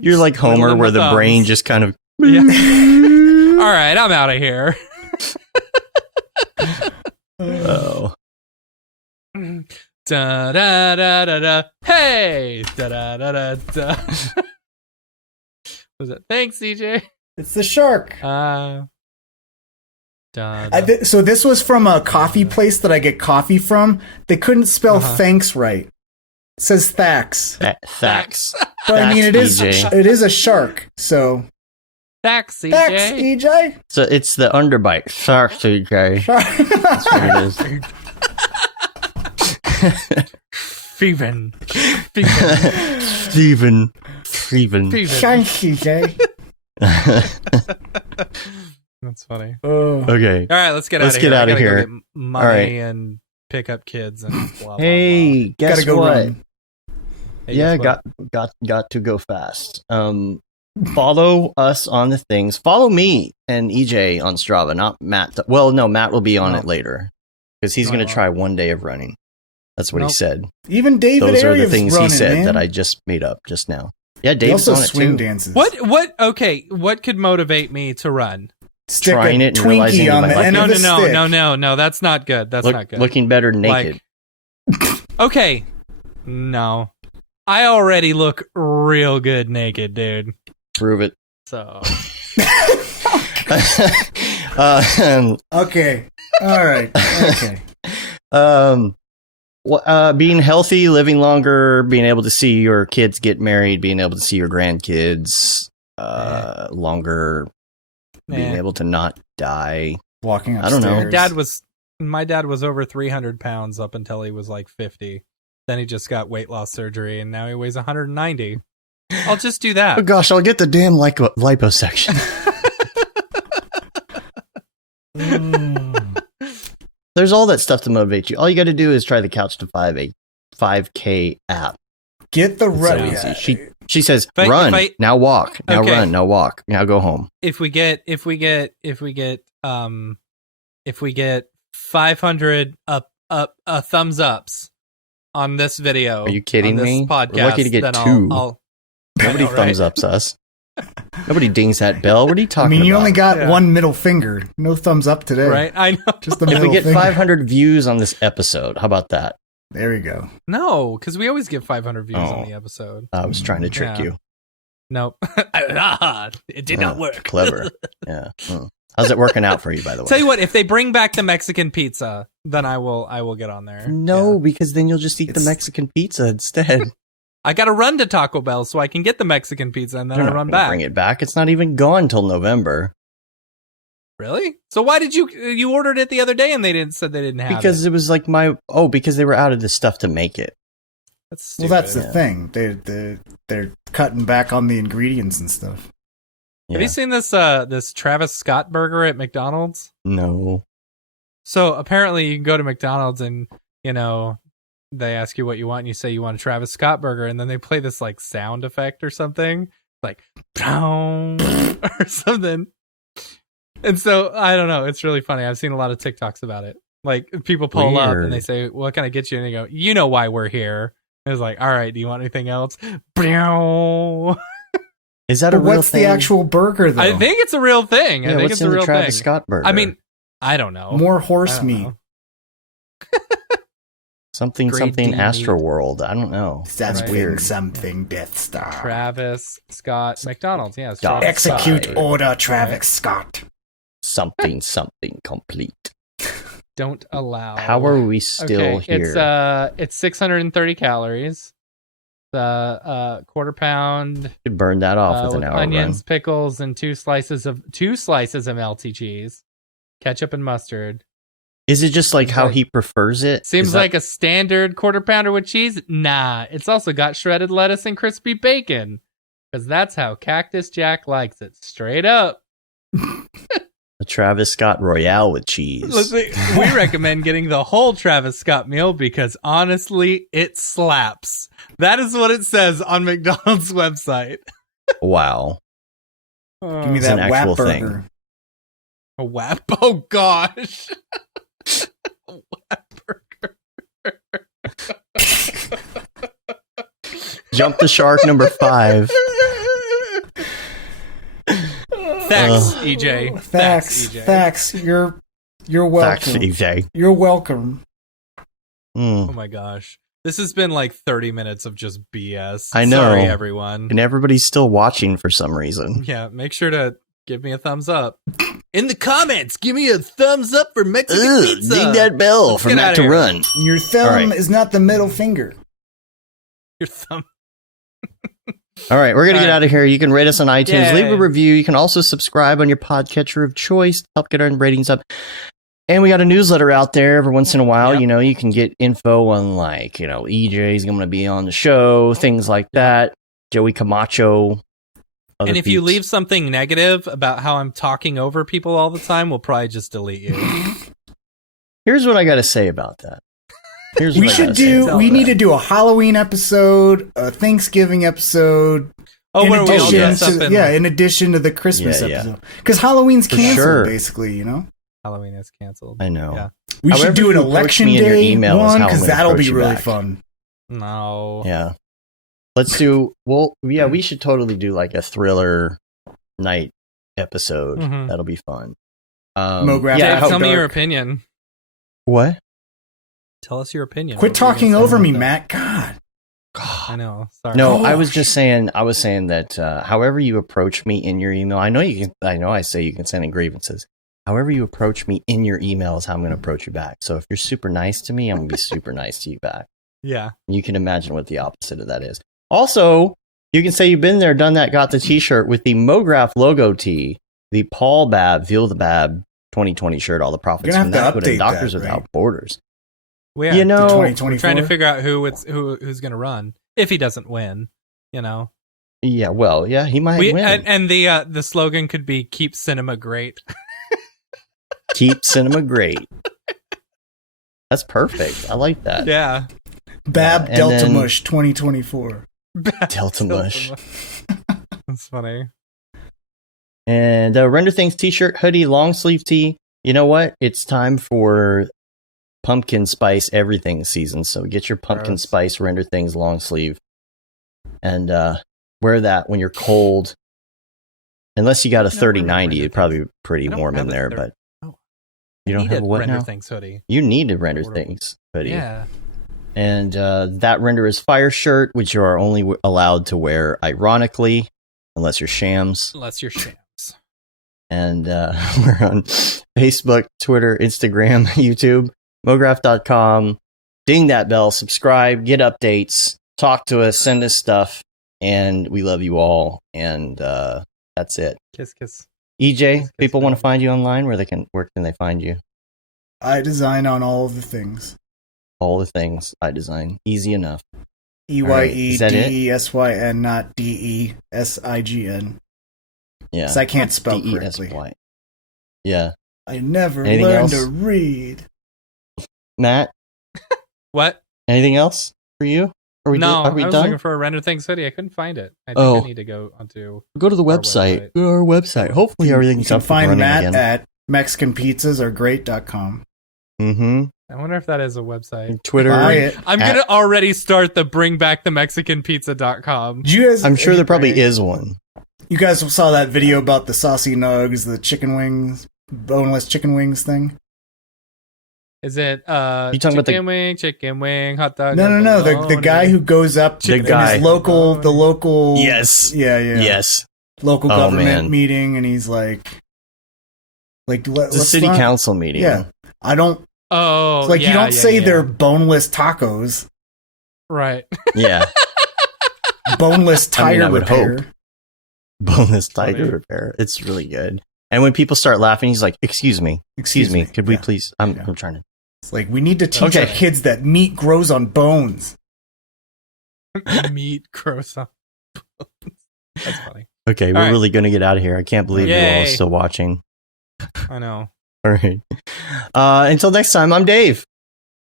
You're like Homer, where the brain just kind of... Yeah. All right, I'm out of here. Oh. Da da da da da. Hey! Da da da da da. Was it? Thanks, CJ. It's the shark. So this was from a coffee place that I get coffee from. They couldn't spell thanks right. It says thax. Thax. But I mean, it EJ. is a shark. So thanks, CJ. thax, EJ. So it's the underbite. Thax, EJ. That's what it is. Steven. Thanks, EJ. That's funny. Okay. All right, let's get Let's out of get here. out of I gotta here. go get money All right. and pick up kids and blah, blah, Hey, blah. guess Gotta go what? run. Hey, Yeah, guess what? got to go fast. Follow us on the things. Follow me and EJ on Strava, not Matt. Well, no, Matt will be on it later because he's going to try one day of running. That's what he said. Even David Those are the Arias things running, he said man. that I just made up just now. Yeah, He Dave's also on it swing too. dances. What? Okay, what could motivate me to run? Stick Trying a it and realizing Twinkie you on might the like end it. of the stick. No. That's not good. That's not good. Looking better naked. Okay, no, I already look real good naked, dude. Prove it. So Okay. All right. Okay. Being healthy, living longer, being able to see your kids get married, being able to see your grandkids longer, being able to not die. Walking I don't upstairs. know. my dad was over 300 pounds up until he was like 50. Then he just got weight loss surgery, and now he weighs 190. I'll just do that. Oh gosh, I'll get the damn liposuction. There's all that stuff to motivate you. All you got to do is try the Couch to 5K app. Get the It's run. so easy. She says, If I- run, if I- now walk, now Okay. run, now walk, now go home. If we get 500 thumbs ups on this video, Are you kidding on this me? podcast, We're lucky to get then 2. I'll Nobody I know, thumbs right? ups us. Nobody dings that bell. What are you I talking mean, about? you only got Yeah. one middle finger. No thumbs up today. right. I know. Just the If middle we get finger. 500 views on this episode, how about that? There we go. No, because we always get 500 views Oh. on the episode. I was trying to trick Yeah. you. Nope. It did not work. Clever. Yeah. How's it working out for you, by the way? Tell you what, if they bring back the Mexican pizza, then I will get on there. No, Yeah. because then you'll just eat the It's- Mexican pizza instead. I got to run to Taco Bell so I can get the Mexican pizza and then They're I not run gonna back. Bring it back. It's not even gone till November. Really? So why did you ordered it the other day and they said they didn't have Because it? it was like because they were out of the stuff to make it. That's Well, stupid. that's the thing. They're cutting back on the ingredients and stuff. Yeah. Have you seen this Travis Scott burger at McDonald's? No. So apparently you can go to McDonald's and, they ask you what you want and you say you want a Travis Scott burger and then they play this like sound effect or something like pow or something. And so I don't know. It's really funny. I've seen a lot of TikToks about it. Like people pull up Weird. and they say, "What can I get you?" And they go, "You know why we're here." And it's like, "All right, do you want anything else?" Pow. Is that a But real what's thing? the actual burger, though? I think it's a real thing. Yeah, I think what's it's in a the real Travis thing. Scott burger? I mean, I don't know. more I horse don't meat. know. something Grade something D Astro meat. World. I don't know. That's Something, weird. something Death Star. Travis Scott McDonald's. Yeah, it's Scott. Travis Execute Scott. order, Travis Scott. Something complete. Don't allow. How are we still here? It's 630 calories. The quarter pound Could burn that off with with an hour onions, run. pickles, and two slices of melty cheese, ketchup and mustard. Is it just like Seems how like- he prefers it? Seems Is that- like a standard quarter pounder with cheese. Nah, it's also got shredded lettuce and crispy bacon, because that's how Cactus Jack likes it. Straight up. A Travis Scott Royale with cheese. We recommend getting the whole Travis Scott meal because honestly, it slaps. That is what it says on McDonald's website. Wow. Give me It's an that actual wap burger. thing. A wap? Oh gosh. A wap burger. Jump the shark number 5. Thanks, EJ. Facts. EJ. Facts. You're welcome. Facts, EJ. You're welcome. Oh my gosh. This has been like 30 minutes of just BS. I know. Sorry, everyone. And everybody's still watching for some reason. Yeah, make sure to give me a thumbs up. In the comments, give me a thumbs up for Mexican pizza. Ding that bell for get Matt outta to here. run. Your thumb All right. is not the middle finger. Your thumb. All right, we're going to get All right. out of here. You can rate us on iTunes, Yay. leave a review. You can also subscribe on your podcatcher of choice, help get our ratings up. And we got a newsletter out there every once in a while. Yep. You know, you can get info on like, you know, EJ's going to be on the show, things like that. Joey Camacho. other And if you peeps. leave something negative about how I'm talking over people all the time, we'll probably just delete you. Here's what I got to say about that. Here's We what I should gotta say do. about We that. need to do a Halloween episode, a Thanksgiving episode. Oh, in where we all addition dress to, up in yeah, in addition to the Christmas Yeah, yeah. episode, because Halloween's For canceled, sure. basically. You know, Halloween is canceled. I know. Yeah. we However should do an you approach election me in your day email is one how I'm because gonna that'll approach be you really back. fun. No. Yeah. Let's do, well, yeah, we should totally do like a thriller night episode. Mhm. That'll be fun. Mograph yeah, Dave, After tell me your Dark. opinion. what? Tell us your opinion. Quit What were you talking gonna say over about me, that? Matt. God. I know. Sorry. No, I Gosh. was just saying. I was saying that however you approach me in your email, I know you can. I know I say you can send in grievances. However you approach me in your email is how I'm going to approach you back. So if you're super nice to me, I'm going to be super nice to you back. Yeah. You can imagine what the opposite of that is. Also, you can say you've been there, done that, got the T-shirt with the Mograph logo tee, the Paul Babb, Feel the Babb 2020 shirt. All the profits You're from gonna that have go to to update Doctors that, Without right? Borders. Well, yeah. You know, We're 2024. trying to figure out who's going to run if he doesn't win. You know. yeah, well, yeah, he might win. And the slogan could be "Keep Cinema Great." Keep cinema great. That's perfect. I like that. Yeah. Bab and Delta then- Mush 2024. Delta Mush. That's funny. And Render Things t-shirt, hoodie, long sleeve tee. You know what? It's time for pumpkin spice everything season. So get your pumpkin Gross. spice Render Things long sleeve. And wear that when you're cold. Unless you got a Never wear 30-90, Render it'd probably be I pretty don't warm have in a there. thir- But Oh. you don't Need have a what Render now? Things hoodie. You need a Render Portable. Things hoodie. Yeah. And that render is fire shirt, which you are only allowed to wear ironically, unless you're shams. Unless you're shams. And we're on Facebook, Twitter, Instagram, YouTube, mograph.com. Ding that bell, subscribe, get updates, talk to us, send us stuff, and we love you all. And that's it. Kiss, kiss. EJ, Kiss, people want to baby. find you online. Where can they find you? I design on all of the things. All the things I design. Easy enough. EYE Is that it? DESYN, not DESIGN. Yeah. Because I can't spell correctly. DESY. Yeah. I never Anything learned else? to read. Matt, What? anything else for you? Are we No, are we I was done? looking for a Render Things hoodie. I couldn't find it. I think Oh. I need to go onto. Go to the Our website. website. Go to our website. Hopefully You everything's can up and find running Matt again. at MexicanPizzasAreGreat.com. Mm-hmm. I wonder if that is a website. Twitter. Buy it. I'm At- going to already start the bringbackthemexicanpizza.com. Did you guys, I'm sure there probably is one. You guys saw that video about the saucy nugs, the chicken wings, boneless chicken wings thing? Is it You talking about the- chicken wing, hot dog? No, and the bologna? guy who goes up The in guy. his local Yes. yeah Yes. local Oh, government man. meeting, and he's like It's a let's city not- council meeting. Yeah, I don't Oh, like yeah, you don't yeah, say yeah. they're boneless tacos, right. Yeah. boneless I mean, tire I would repair. hope. Boneless Funny. tiger repair. It's really good. And when people start laughing, he's like, "Excuse me, excuse me. Could we Yeah. please? Yeah. I'm trying to." It's like we need to teach Okay. our kids that meat grows on bones. Meat croissant. That's funny. Okay, we're really going to get out of here. I can't believe you're all Yay. still watching. I know. All right. Until next time, I'm Dave.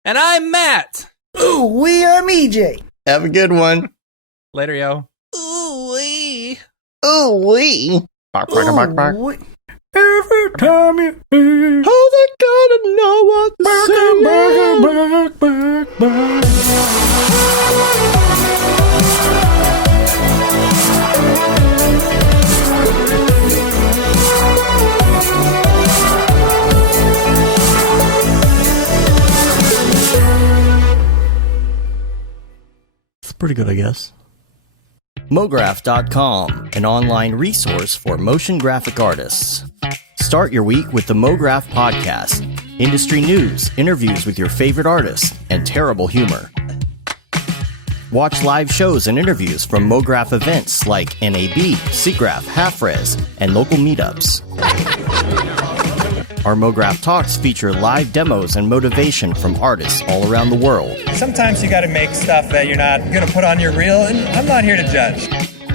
And I'm Matt. Ooh, we are EJ. Have a good one. Later, yo. Ooh-wee. Ooh-wee. Bark, bark, bark, bark. Every time you hear Oh, they gotta know what to say. It's pretty good, I guess. Mograph.com, an online resource for motion graphic artists. Start your week with the Mograph podcast. Industry news, interviews with your favorite artists, and terrible humor. Watch live shows and interviews from Mograph events like NAB, SIGGRAPH, Half-Res, and local meetups. Our Mograph Talks feature live demos and motivation from artists all around the world. Sometimes you gotta make stuff that you're not gonna put on your reel, and I'm not here to judge.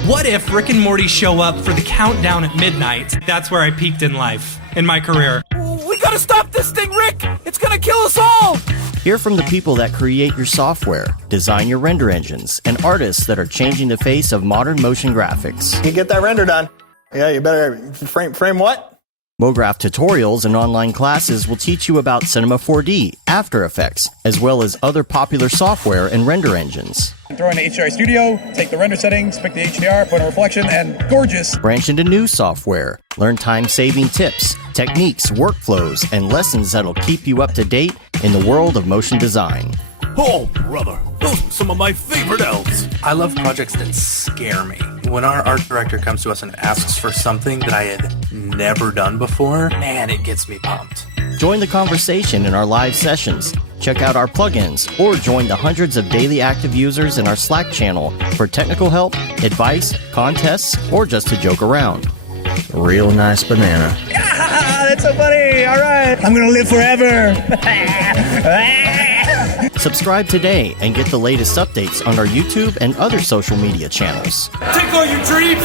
What if Rick and Morty show up for the countdown at midnight? That's where I peaked in life, in my career. We gotta stop this thing, Rick! It's gonna kill us all! Hear from the people that create your software, design your render engines, and artists that are changing the face of modern motion graphics. You get that render done. Yeah, you better frame what? Mograph tutorials and online classes will teach you about Cinema4D, After Effects, as well as other popular software and render engines. Throw in the HDR Studio, take the render settings, pick the HDR, put in a reflection, and gorgeous. Branch into new software. Learn time-saving tips, techniques, workflows, and lessons that'll keep you up to date in the world of motion design. Oh, brother, those are some of my favorite elves. I love projects that scare me. When our art director comes to us and asks for something that I had never done before, man, it gets me pumped. Join the conversation in our live sessions. Check out our plugins or join the hundreds of daily active users in our Slack channel for technical help, advice, contests, or just to joke around. Real nice banana. Ah, that's so funny. All right. I'm gonna live forever. Subscribe today and get the latest updates on our YouTube and other social media channels. Take all your dreams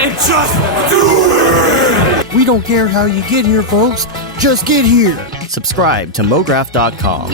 and just do it! We don't care how you get here, folks. Just get here. Subscribe to Mograph.com.